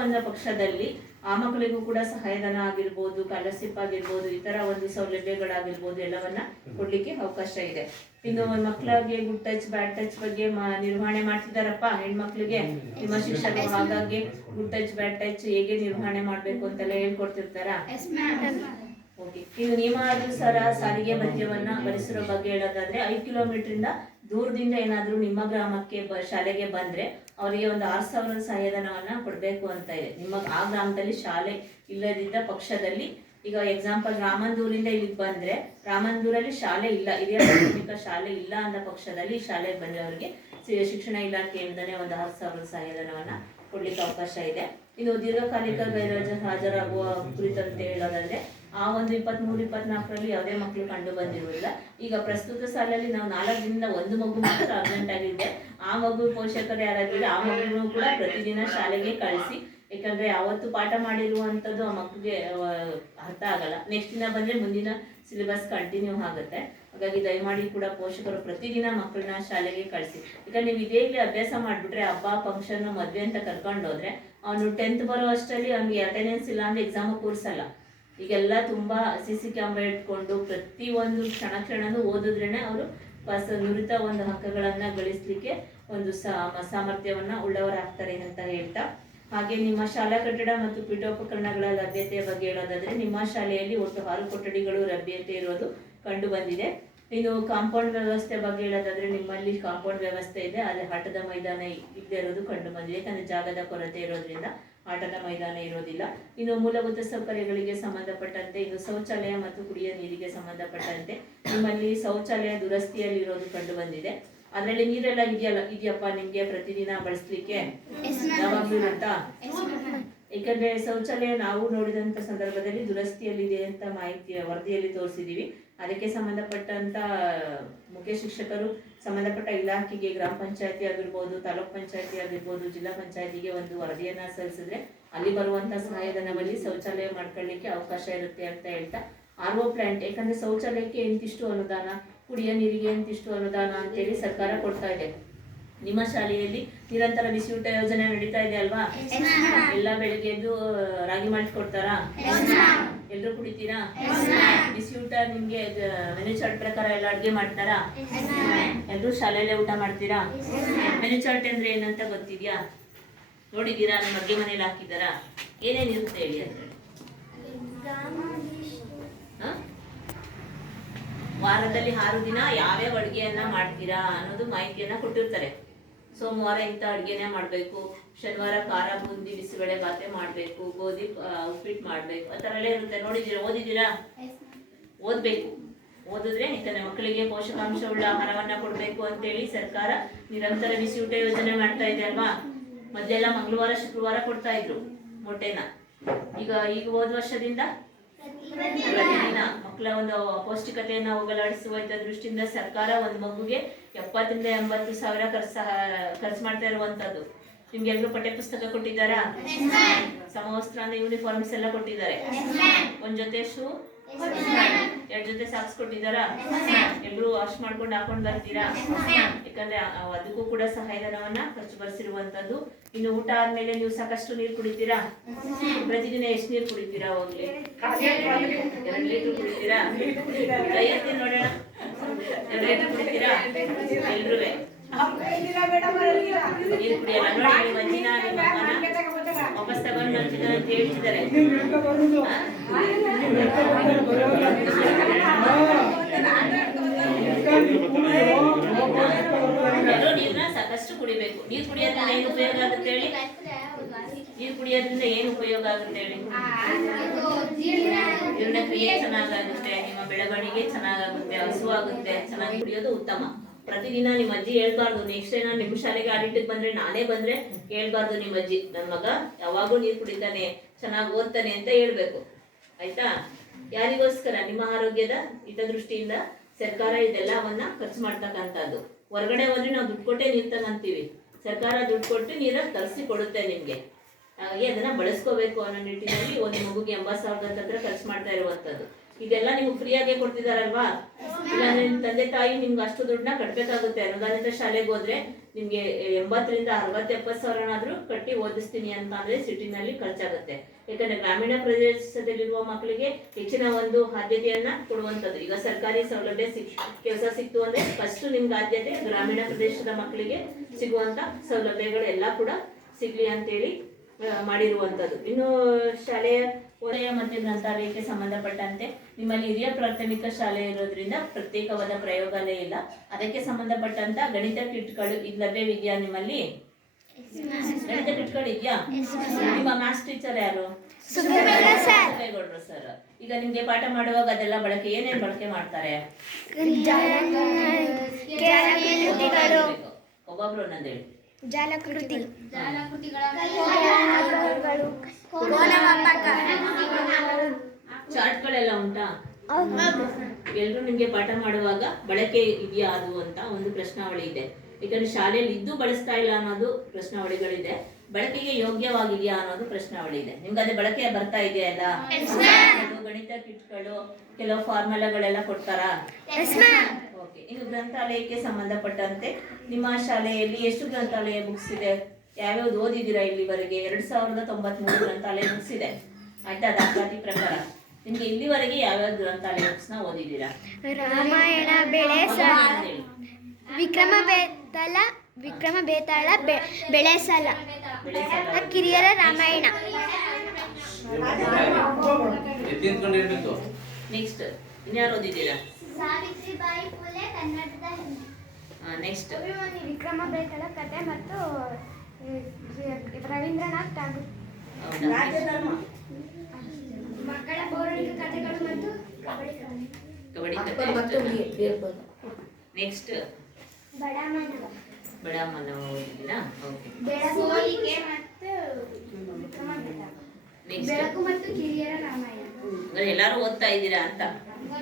ಒಂದು ಪಕ್ಷದಲ್ಲಿ ಆ ಮಕ್ಕಳಿಗೂ ಕೂಡ ಸಹಾಯಧನ ಆಗಿರ್ಬೋದು, ಸ್ಕಾಲರ್ಶಿಪ್ ಆಗಿರ್ಬೋದು, ಇತರ ಒಂದು ಸೌಲಭ್ಯಗಳಾಗಿರ್ಬೋದು, ಎಲ್ಲವನ್ನ ಕೊಡ್ಲಿಕ್ಕೆ ಅವಕಾಶ ಇದೆ. ಇನ್ನು ಮಕ್ಕಳಿಗೆ ಗುಡ್ ಟಚ್ ಬ್ಯಾಡ್ ಟಚ್ ಬಗ್ಗೆ ನಿರ್ವಹಣೆ ಮಾಡ್ತಿದಾರಪ್ಪ ಹೆಣ್ಮಕ್ಳಿಗೆ ನಿಮ್ಮ ಶಿಕ್ಷಕರು. ಹಾಗಾಗಿ ಗುಡ್ ಟಚ್ ಬ್ಯಾಡ್ ಟಚ್ ಹೇಗೆ ನಿರ್ವಹಣೆ ಮಾಡ್ಬೇಕು ಅಂತೆಲ್ಲ ಹೇಳ್ಕೊಡ್ತಿರ್ತಾರಾ? ಓಕೆ. ಇನ್ನು ನಿಯಮಾನುಸಾರ ಸಾರಿಗೆ ಭತ್ಯವನ್ನ ಭರಿಸಿರೋ ಬಗ್ಗೆ ಹೇಳೋದಾದ್ರೆ 5 ಕಿಲೋಮೀಟರ್ ದೂರದಿಂದ ಏನಾದ್ರೂ ನಿಮ್ಮ ಗ್ರಾಮಕ್ಕೆ ಶಾಲೆಗೆ ಬಂದ್ರೆ ಅವರಿಗೆ ಒಂದು 6,000 ಸಹಾಯಧನವನ್ನ ಕೊಡ್ಬೇಕು ಅಂತ ಇದೆ. ನಿಮ್ಮ ಆ ಗ್ರಾಮದಲ್ಲಿ ಶಾಲೆ ಇಲ್ಲದಿದ್ದ ಪಕ್ಷದಲ್ಲಿ, ಈಗ ಎಕ್ಸಾಂಪಲ್ ರಾಮಂದೂರಿಂದ ಇಲ್ಲಿಗೆ ಬಂದ್ರೆ ರಾಮಂದೂರಲ್ಲಿ ಶಾಲೆ ಇಲ್ಲ, ಹಿರಿಯ ಪ್ರಾಥಮಿಕ ಶಾಲೆ ಇಲ್ಲ ಅಂದ ಪಕ್ಷದಲ್ಲಿ ಶಾಲೆಗೆ ಬಂದವರಿಗೆ ಶಿಕ್ಷಣ ಇಲಾಖೆಯಿಂದನೇ ಒಂದು 6,000 ಸಹಾಯಧನವನ್ನ ಕೊಡ್ಲಿಕ್ಕೆ ಅವಕಾಶ ಇದೆ. ಇನ್ನು ದೀರ್ಘಕಾಲಿಕ ಹಾಜರಾಗುವ ಕುರಿತಂತೆ ಹೇಳೋದಾದ್ರೆ ಆ ಒಂದು 23-24ರಲ್ಲಿ ಯಾವುದೇ ಮಕ್ಕಳು ಕಂಡು ಬಂದಿರುವುದಿಲ್ಲ. ಈಗ ಪ್ರಸ್ತುತ ಸಾಲಲ್ಲಿ ನಾವು 4 ದಿನದಿಂದ 1 ಮಗು ಮಾತ್ರ ಅಬ್ಸೆಂಟ್ ಆಗಿದೆ. ಆ ಮಗು ಪೋಷಕರು ಯಾರಾಗಿದ್ರೆ ಆ ಮಗುನು ಕೂಡ ಪ್ರತಿದಿನ ಶಾಲೆಗೆ ಕಳಿಸಿ, ಯಾಕಂದ್ರೆ ಯಾವತ್ತು ಪಾಠ ಮಾಡಿರುವಂಥದ್ದು ಆ ಮಕ್ಕಳಿಗೆ ಅರ್ಥ ಆಗಲ್ಲ. ನೆಕ್ಸ್ಟ್ ದಿನ ಬಂದ್ರೆ ಮುಂದಿನ ಸಿಲೆಬಸ್ ಕಂಟಿನ್ಯೂ ಆಗುತ್ತೆ. ಹಾಗಾಗಿ ದಯಮಾಡಿ ಕೂಡ ಪೋಷಕರು ಪ್ರತಿದಿನ ಮಕ್ಕಳನ್ನ ಶಾಲೆಗೆ ಕಳಿಸಿ. ಈಗ ನೀವು ಇದೇಲಿ ಅಭ್ಯಾಸ ಮಾಡಿಬಿಟ್ರೆ ಹಬ್ಬ ಫಂಕ್ಷನ್ ಮದ್ವೆ ಅಂತ ಕರ್ಕೊಂಡು ಹೋದ್ರೆ ಅವನು 10th ಬರೋ ಅಷ್ಟರಲ್ಲಿ ಅವ್ನಿಗೆ ಅಟೆಂಡೆನ್ಸ್ ಇಲ್ಲ ಅಂದ್ರೆ ಎಕ್ಸಾಮ್ ಕೂರಿಸಲ್ಲ. ಈಗೆಲ್ಲ ತುಂಬಾ CC ಕ್ಯಾಮ್ರಾ ಇಟ್ಕೊಂಡು ಪ್ರತಿಯೊಂದು ಕ್ಷಣನೂ ಓದಿದ್ರೇನೆ ಅವರು ನುರಿತ ಒಂದು ಅಂಕಗಳನ್ನ ಗಳಿಸ್ಲಿಕ್ಕೆ ಒಂದು ಸಾಮರ್ಥ್ಯವನ್ನ ಉಳ್ಳವರಾಗ್ತಾರೆ ಅಂತ ಹೇಳ್ತಾ, ಹಾಗೆ ನಿಮ್ಮ ಶಾಲಾ ಕಟ್ಟಡ ಮತ್ತು ಪೀಠೋಪಕರಣಗಳ ಲಭ್ಯತೆಯ ಬಗ್ಗೆ ಹೇಳೋದಾದ್ರೆ ನಿಮ್ಮ ಶಾಲೆಯಲ್ಲಿ ಒಟ್ಟು 6 ಕೊಠಡಿಗಳು ಲಭ್ಯತೆ ಇರೋದು ಕಂಡು ಬಂದಿದೆ. ಇನ್ನು ಕಾಂಪೌಂಡ್ ವ್ಯವಸ್ಥೆ ಬಗ್ಗೆ ಹೇಳೋದಾದ್ರೆ ನಿಮ್ಮಲ್ಲಿ ಕಾಂಪೌಂಡ್ ವ್ಯವಸ್ಥೆ ಇದೆ, ಆದರೆ ಆಟದ ಮೈದಾನ ಇಲ್ಲದೆ ಇರೋದು ಕಂಡು ಬಂದಿದೆ. ಯಾಕಂದ್ರೆ ಜಾಗದ ಕೊರತೆ ಇರೋದ್ರಿಂದ ಆಟದ ಮೈದಾನ ಇರೋದಿಲ್ಲ. ಇನ್ನು ಮೂಲಭೂತ ಸೌಕರ್ಯಗಳಿಗೆ ಸಂಬಂಧಪಟ್ಟಂತೆ ಇನ್ನು ಶೌಚಾಲಯ ಮತ್ತು ಕುಡಿಯ ನೀರಿಗೆ ಸಂಬಂಧಪಟ್ಟಂತೆ ನಿಮ್ಮಲ್ಲಿ ಶೌಚಾಲಯ ದುರಸ್ತಿಯಲ್ಲಿ ಇರೋದು ಕಂಡು ಬಂದಿದೆ. ಅದರಲ್ಲಿ ನೀರೆಲ್ಲ ಇದೆಯಪ್ಪ ನಿಮ್ಗೆ ಪ್ರತಿದಿನ ಬಳಸಲಿಕ್ಕೆ ಯಾವಾಗ್ಲೂ ಇರುತ್ತಾ? ಯಾಕಂದ್ರೆ ಶೌಚಾಲಯ ನಾವು ನೋಡಿದಂತ ಸಂದರ್ಭದಲ್ಲಿ ದುರಸ್ತಿಯಲ್ಲಿದೆ ಅಂತ ಮಾಹಿತಿ ವರದಿಯಲ್ಲಿ ತೋರಿಸಿದೀವಿ. ಅದಕ್ಕೆ ಸಂಬಂಧಪಟ್ಟಂತ ಮುಖ್ಯ ಶಿಕ್ಷಕರು ಸಂಬಂಧಪಟ್ಟ ಇಲಾಖೆಗೆ ಗ್ರಾಮ ಪಂಚಾಯತಿ ಆಗಿರ್ಬೋದು, ತಾಲೂಕ್ ಪಂಚಾಯತಿ ಆಗಿರ್ಬೋದು, ಜಿಲ್ಲಾ ಪಂಚಾಯತಿಗೆ ಒಂದು ವರದಿಯನ್ನ ಸಲ್ಲಿಸಿದ್ರೆ ಅಲ್ಲಿ ಬರುವಂತ ಸಹಾಯಧನದಲ್ಲಿ ಶೌಚಾಲಯ ಮಾಡ್ಕೊಳ್ಳಿಕ್ಕೆ ಅವಕಾಶ ಇರುತ್ತೆ ಅಂತ ಹೇಳ್ತಾ RO ಪ್ಲಾಂಟ್, ಯಾಕಂದ್ರೆ ಶೌಚಾಲಯಕ್ಕೆ ಇಂತಿಷ್ಟು ಅನುದಾನ, ಕುಡಿಯ ನೀರಿಗೆ ಇಂತಿಷ್ಟು ಅನುದಾನ ಅಂತೇಳಿ ಸರ್ಕಾರ ಕೊಡ್ತಾ ಇದೆ. ನಿಮ್ಮ ಶಾಲೆಯಲ್ಲಿ ನಿರಂತರ ಬಿಸಿಯೂಟ ಯೋಜನೆ ನಡೀತಾ ಇದೆ ಅಲ್ವಾ? ಎಲ್ಲ ಬೆಳಿಗ್ಗೆ ಎದ್ದು ರಾಗಿ ಮಾಡಿ ಕೊಡ್ತಾರಾ? ಎಲ್ರು ಕುಡಿತೀರಾ? ಬಿಸಿಯೂಟ ನಿಮ್ಗೆ ಮೆನು ಚಾರ್ಟ್ ಪ್ರಕಾರ ಎಲ್ಲ ಅಡ್ಗೆ ಮಾಡ್ತಾರಾ? ಎಲ್ರು ಶಾಲೆಯಲ್ಲೇ ಊಟ ಮಾಡ್ತೀರಾ? ಮೆನು ಚಾರ್ಟ್ ಅಂದ್ರೆ ಏನಂತ ಗೊತ್ತಿದ್ಯಾ? ನೋಡಿದೀರಾ? ನಿಮ್ಮ ಅಡ್ಗೆ ಮನೇಲಿ ಹಾಕಿದಾರಾ? ಏನೇನಿರುತ್ತೆ ಹೇಳಿ ಅಂದ್ರೆ ವಾರದಲ್ಲಿ 6 ದಿನ ಯಾವ್ಯಾವ ಅಡುಗೆಯನ್ನ ಮಾಡ್ತೀರಾ ಅನ್ನೋದು ಮಾಹಿತಿಯನ್ನ ಕೊಟ್ಟಿರ್ತಾರೆ. ಸೋಮವಾರ ಇಂಥ ಅಡುಗೆನೇ ಮಾಡಬೇಕು, ಶನಿವಾರ ಖಾರ ಬೂಂದಿ ಬಿಸಿಬೇಳೆ ಬಾತೆ ಮಾಡಬೇಕು, ಗೋಧಿ ಉಪ್ಪಿಟ್ಟು ಮಾಡಬೇಕು, ಆ ಥರ ಎಲ್ಲ ಇರುತ್ತೆ. ನೋಡಿದ್ದೀರಾ? ಓದಿದ್ದೀರಾ? ಓದಬೇಕು. ಓದಿದ್ರೆ ಯಾಕಂದ್ರೆ ಮಕ್ಕಳಿಗೆ ಪೋಷಕಾಂಶವುಳ್ಳ ಆಹಾರವನ್ನ ಕೊಡಬೇಕು ಅಂತೇಳಿ ಸರ್ಕಾರ ನಿರಂತರ ಬಿಸಿಯೂಟ ಯೋಜನೆ ಮಾಡ್ತಾ ಇದೆ ಅಲ್ವಾ? ಮೊದಲೆಲ್ಲ ಮಂಗಳವಾರ ಶುಕ್ರವಾರ ಕೊಡ್ತಾ ಇದ್ರು ಮೊಟ್ಟೆನ. ಈಗ ಹೋದ ವರ್ಷದಿಂದ ಪ್ರತಿದಿನ ಮಕ್ಕಳ ಒಂದು ಪೌಷ್ಟಿಕತೆಯನ್ನ ಹೋಗಲಾಡಿಸುವ ದೃಷ್ಟಿಯಿಂದ ಸರ್ಕಾರ ಒಂದು ಮಗುಗೆ 70 ರಿಂದ 80 ಸಾವಿರ ಖರ್ಚು ಮಾಡ್ತಾ ಇರುವಂತದ್ದು. ನಿಮ್ಗೆಲ್ಲರೂ ಪಠ್ಯ ಪುಸ್ತಕ ಕೊಟ್ಟಿದ್ದಾರಾ? ಸಮವಸ್ತ್ರ ಅಂದ್ರೆ ಯೂನಿಫಾರ್ಮ್ಸ್ ಎಲ್ಲ ಕೊಟ್ಟಿದ್ದಾರೆ. ಒಂದ್ ಜೊತೆ ಶೂ, 2 ಜೊತೆ ಸಾಕ್ಸ್ ಕೊಟ್ಟಿದ್ದಾರಾ? ಎಲ್ರು ವಾಶ್ ಮಾಡ್ಕೊಂಡು ಹಾಕೊಂಡ್ ಬರ್ತೀರಾ? ಯಾಕಂದ್ರೆ ಅದಕ್ಕೂ ಕೂಡ ಸಹಾಯಧನವನ್ನ ಖರ್ಚು ಬರ್ಸಿರುವಂತದ್ದು. ಇನ್ನು ಊಟ ಆದ್ಮೇಲೆ ನೀವು ಸಾಕಷ್ಟು ನೀರು ಕುಡಿತೀರಾ? ಪ್ರತಿದಿನ ಎಷ್ಟು ನೀರು ಕುಡಿತೀರಾ? ಹೋಗ್ಲಿ 2 ಲೀಟರ್ ಕುಡಿತೀರಾ? ದಯವಿಟ್ಟು ನೋಡೋಣ. 2 ಲೀಟರ್ ಕುಡಿತೀರಾ ಎಲ್ರೂ? ನೀರು ಕುಡಿಯಲ್ಲ ನೋಡಿ. ನಿಮ್ಮ ಅಜ್ಜಿನ ನಿಮ್ಮ ಅಮ್ಮನ ವಾಪಸ್ ತಗೊಂಡು ಬರ್ತಿದ್ದಾರೆ ಅಂತ ಹೇಳ್ತಿದ್ದಾರೆ. ನೀರನ್ನ ಸಾಕಷ್ಟು ಕುಡಿಬೇಕು. ನೀರು ಕುಡಿಯೋದ್ರಿಂದ ಏನು ಉಪಯೋಗ ಆಗುತ್ತೆ ಹೇಳಿ? ನೀರು ಕುಡಿಯೋದ್ರಿಂದ ಏನು ಉಪಯೋಗ ಆಗುತ್ತೆ ಹೇಳಿ? ಜೀರ್ಣಕ್ರಿಯೆ ಚೆನ್ನಾಗಾಗುತ್ತೆ, ನಿಮ್ಮ ಬೆಳವಣಿಗೆ ಚೆನ್ನಾಗಾಗುತ್ತೆ, ಹಸುವಾಗುತ್ತೆ. ಚೆನ್ನಾಗಿ ಕುಡಿಯೋದು ಉತ್ತಮ. ಪ್ರತಿದಿನ ನಿಮ್ಮ ಅಜ್ಜಿ ಹೇಳ್ಬಾರ್ದು, ನೆಕ್ಸ್ಟ್ ನಾನು ನಿಮ್ಮ ಶಾಲೆಗೆ ಆಡಿಟಿಗೆ ಬಂದ್ರೆ ನಾನೇ ಬಂದ್ರೆ ಹೇಳ್ಬಾರ್ದು ನಿಮ್ಮ ಅಜ್ಜಿ ನನ್ನ ಮಗ ಯಾವಾಗೂ ನೀರು ಕುಡಿತಾನೆ, ಚೆನ್ನಾಗಿ ಓದ್ತಾನೆ ಅಂತ ಹೇಳ್ಬೇಕು. ಆಯ್ತಾ? ಯಾರಿಗೋಸ್ಕರ? ನಿಮ್ಮ ಆರೋಗ್ಯದ ಹಿತದೃಷ್ಟಿಯಿಂದ ಸರ್ಕಾರ ಇದೆಲ್ಲವನ್ನ ಖರ್ಚು ಮಾಡ್ತಕ್ಕಂಥದ್ದು. ಹೊರಗಡೆ ಹೋದ್ರೆ ನಾವು ದುಡ್ಡು ಕೊಟ್ಟೆ ನೀರು ತಗೊಂತೀವಿ, ಸರ್ಕಾರ ದುಡ್ಡು ಕೊಟ್ಟು ನೀರ ತರಿಸಿ ಕೊಡುತ್ತೆ ನಿಮ್ಗೆ. ಹಾಗಾಗಿ ಅದನ್ನ ಬಳಸ್ಕೋಬೇಕು ಅನ್ನೋ ನಿಟ್ಟಿನಲ್ಲಿ ಒಂದು ಮಗುಗೆ 80,000 ಹತ್ರ ಖರ್ಚು ಮಾಡ್ತಾ ಇರುವಂತದ್ದು. ಇದೆಲ್ಲ ನಿಮ್ಗೆ ಫ್ರೀಯಾಗೆ ಕೊಡ್ತಿದಾರಲ್ವಾ? ಇಲ್ಲಾಂದ್ರೆ ನಿಮ್ ತಂದೆ ತಾಯಿ ನಿಮ್ಗೆ ಅಷ್ಟು ದುಡ್ಡನ್ನ ಕಟ್ಬೇಕಾಗುತ್ತೆ. ಅನುದಾನಿತ ಶಾಲೆಗೆ ಹೋದ್ರೆ ನಿಮ್ಗೆ 80 ರಿಂದ 60, 70 ಸಾವಿರನಾದ್ರೂ ಕಟ್ಟಿ ಓದಿಸ್ತೀನಿ ಅಂತ ಅಂದ್ರೆ ಸಿಟಿನಲ್ಲಿ ಖರ್ಚಾಗುತ್ತೆ. ಯಾಕಂದ್ರೆ ಗ್ರಾಮೀಣ ಪ್ರದೇಶದಲ್ಲಿರುವ ಮಕ್ಕಳಿಗೆ ಹೆಚ್ಚಿನ ಒಂದು ಆದ್ಯತೆಯನ್ನ ಕೊಡುವಂಥದ್ದು. ಈಗ ಸರ್ಕಾರಿ ಸೌಲಭ್ಯ ಕೆಲಸ ಸಿಕ್ತು ಅಂದ್ರೆ ಫಸ್ಟ್ ನಿಮ್ಗೆ ಆದ್ಯತೆ ಗ್ರಾಮೀಣ ಪ್ರದೇಶದ ಮಕ್ಕಳಿಗೆ ಸಿಗುವಂತ ಸೌಲಭ್ಯಗಳು ಎಲ್ಲ ಕೂಡ ಸಿಗ್ಲಿ ಅಂತೇಳಿ ಮಾಡಿರುವಂಥದ್ದು. ಇನ್ನು ಶಾಲೆಯ ವಲಯ ಮತ್ತು ಗ್ರಂಥಾಲಯಕ್ಕೆ ಸಂಬಂಧಪಟ್ಟಂತೆ ನಿಮ್ಮಲ್ಲಿ ಹಿರಿಯ ಪ್ರಾಥಮಿಕ ಶಾಲೆ ಇರೋದ್ರಿಂದ ಪ್ರತ್ಯೇಕವಾದ ಪ್ರಯೋಗಾಲಯ ಇಲ್ಲ. ಅದಕ್ಕೆ ಸಂಬಂಧಪಟ್ಟಂತ ಗಣಿತ ಕಿಟ್ಗಳು ಇದು ಲಭ್ಯವಿದೆಯಾ ನಿಮ್ಮಲ್ಲಿ? ಗಣಿತ ಕಿಟ್ಗಳು ಇದೆಯಾ? ನಿಮ್ಮ ಮ್ಯಾಥ್ಸ್ ಟೀಚರ್ ಯಾರು? ಸುಬ್ಬೇಗೌಡ್ರು ಸರ್. ಈಗ ನಿಮ್ಗೆ ಪಾಠ ಮಾಡುವಾಗ ಅದೆಲ್ಲ ಬಳಕೆ ಏನೇನ್ ಬಳಕೆ ಮಾಡ್ತಾರೆ? ಒಬ್ಬೊಬ್ರು ಒಂದೊಂದು ಹೇಳಿ. ಜಾಲಕೃತಿ, ಚಾರ್ಟ್ಗಳೆಲ್ಲ ಉಂಟಾ? ಎಲ್ರು ನಿಮ್ಗೆ ಪಾಠ ಮಾಡುವಾಗ ಬಳಕೆ ಇದೆಯಾ ಅದು ಅಂತ ಒಂದು ಪ್ರಶ್ನಾವಳಿ ಇದೆ. ಯಾಕಂದ್ರೆ ಶಾಲೆಯಲ್ಲಿ ಇದ್ದು ಬಳಸ್ತಾ ಇಲ್ಲ ಅನ್ನೋದು ಪ್ರಶ್ನಾವಳಿಗಳಿದೆ, ಬಳಕೆಗೆ ಯೋಗ್ಯವಾಗಿದೆಯಾ ಅನ್ನೋದು ಪ್ರಶ್ನಾವಳಿ ಇದೆ. ನಿಮ್ಗೆ ಅದೇ ಬಳಕೆ ಬರ್ತಾ ಇದೆಯಾ? ಎಲ್ಲ ಗಣಿತ ಕಿಟ್ಗಳು, ಕೆಲವು ಫಾರ್ಮುಲಾಗಳೆಲ್ಲ ಕೊಡ್ತಾರಾ? ಓಕೆ. ಇನ್ನು ಗ್ರಂಥಾಲಯಕ್ಕೆ ಸಂಬಂಧಪಟ್ಟಂತೆ ನಿಮ್ಮ ಶಾಲೆಯಲ್ಲಿ ಎಷ್ಟು ಗ್ರಂಥಾಲಯ ಬುಕ್ಸ್ ಇದೆ? ಯಾವ್ಯಾವ್ದು ಓದಿದ್ದೀರಾ ಇಲ್ಲಿವರೆಗೆ? 2093 ಗ್ರಂಥಾಲಯ ಬುಕ್ಸ್ ಇದೆ. ಆಯ್ತಾ? ದಾಖಲಾತಿ ಪ್ರಕಾರ ನಿಮ್ಗೆ ಇಲ್ಲಿವರೆಗೆ ಯಾವ್ಯಾವ ಗ್ರಂಥಾಲಯ ಬುಕ್ಸ್ ನ ಓದಿದ್ದೀರಾ? ರಾಮಾಯಣ, ವಿಕ್ರಮ ಬೇತಾಳ, ಬೆಳೆಸಾಲ, ಕಿರಿಯರ ರಾಮಾಯಣ. ನೆಕ್ಸ್ಟ್ ಇನ್ಯಾರು ಓದಿದ್ದೀರಾ? ಸಾವಿತ್ರಿಬಾಯಿ ನೆಕ್ಸ್ಟ್ ಅಭಿಮಾನಿ ವಿಕ್ರಮ ಬೇತಾಳ ಕತೆ ಮತ್ತು ರವೀಂದ್ರನಾಥ್ ಠಾಗೂರ್ ಮಕ್ಕಳ ಪೌರಾಣಿಕ ಕಥೆಗಳು ಮತ್ತು ಕಬಡ್ಡಿ ಕತೆ. ನೆಕ್ಸ್ಟ್ ಬಡ ಮಾನವ ಓದಿದ್ದೀರಾ? ಓಕೆ. ಬೆಳಕು ಮತ್ತು ವಿಕ್ರಮ ಬೇತಾಳ ನೆಕ್ಸ್ಟ್ ಬೆಳಕು ಮತ್ತು ಕಿರಿಯರ ರಾಮಾಯಣ. ಎಲ್ಲರೂ ಓದ್ತಾ ಇದ್ದೀರಾ ಅಂತ.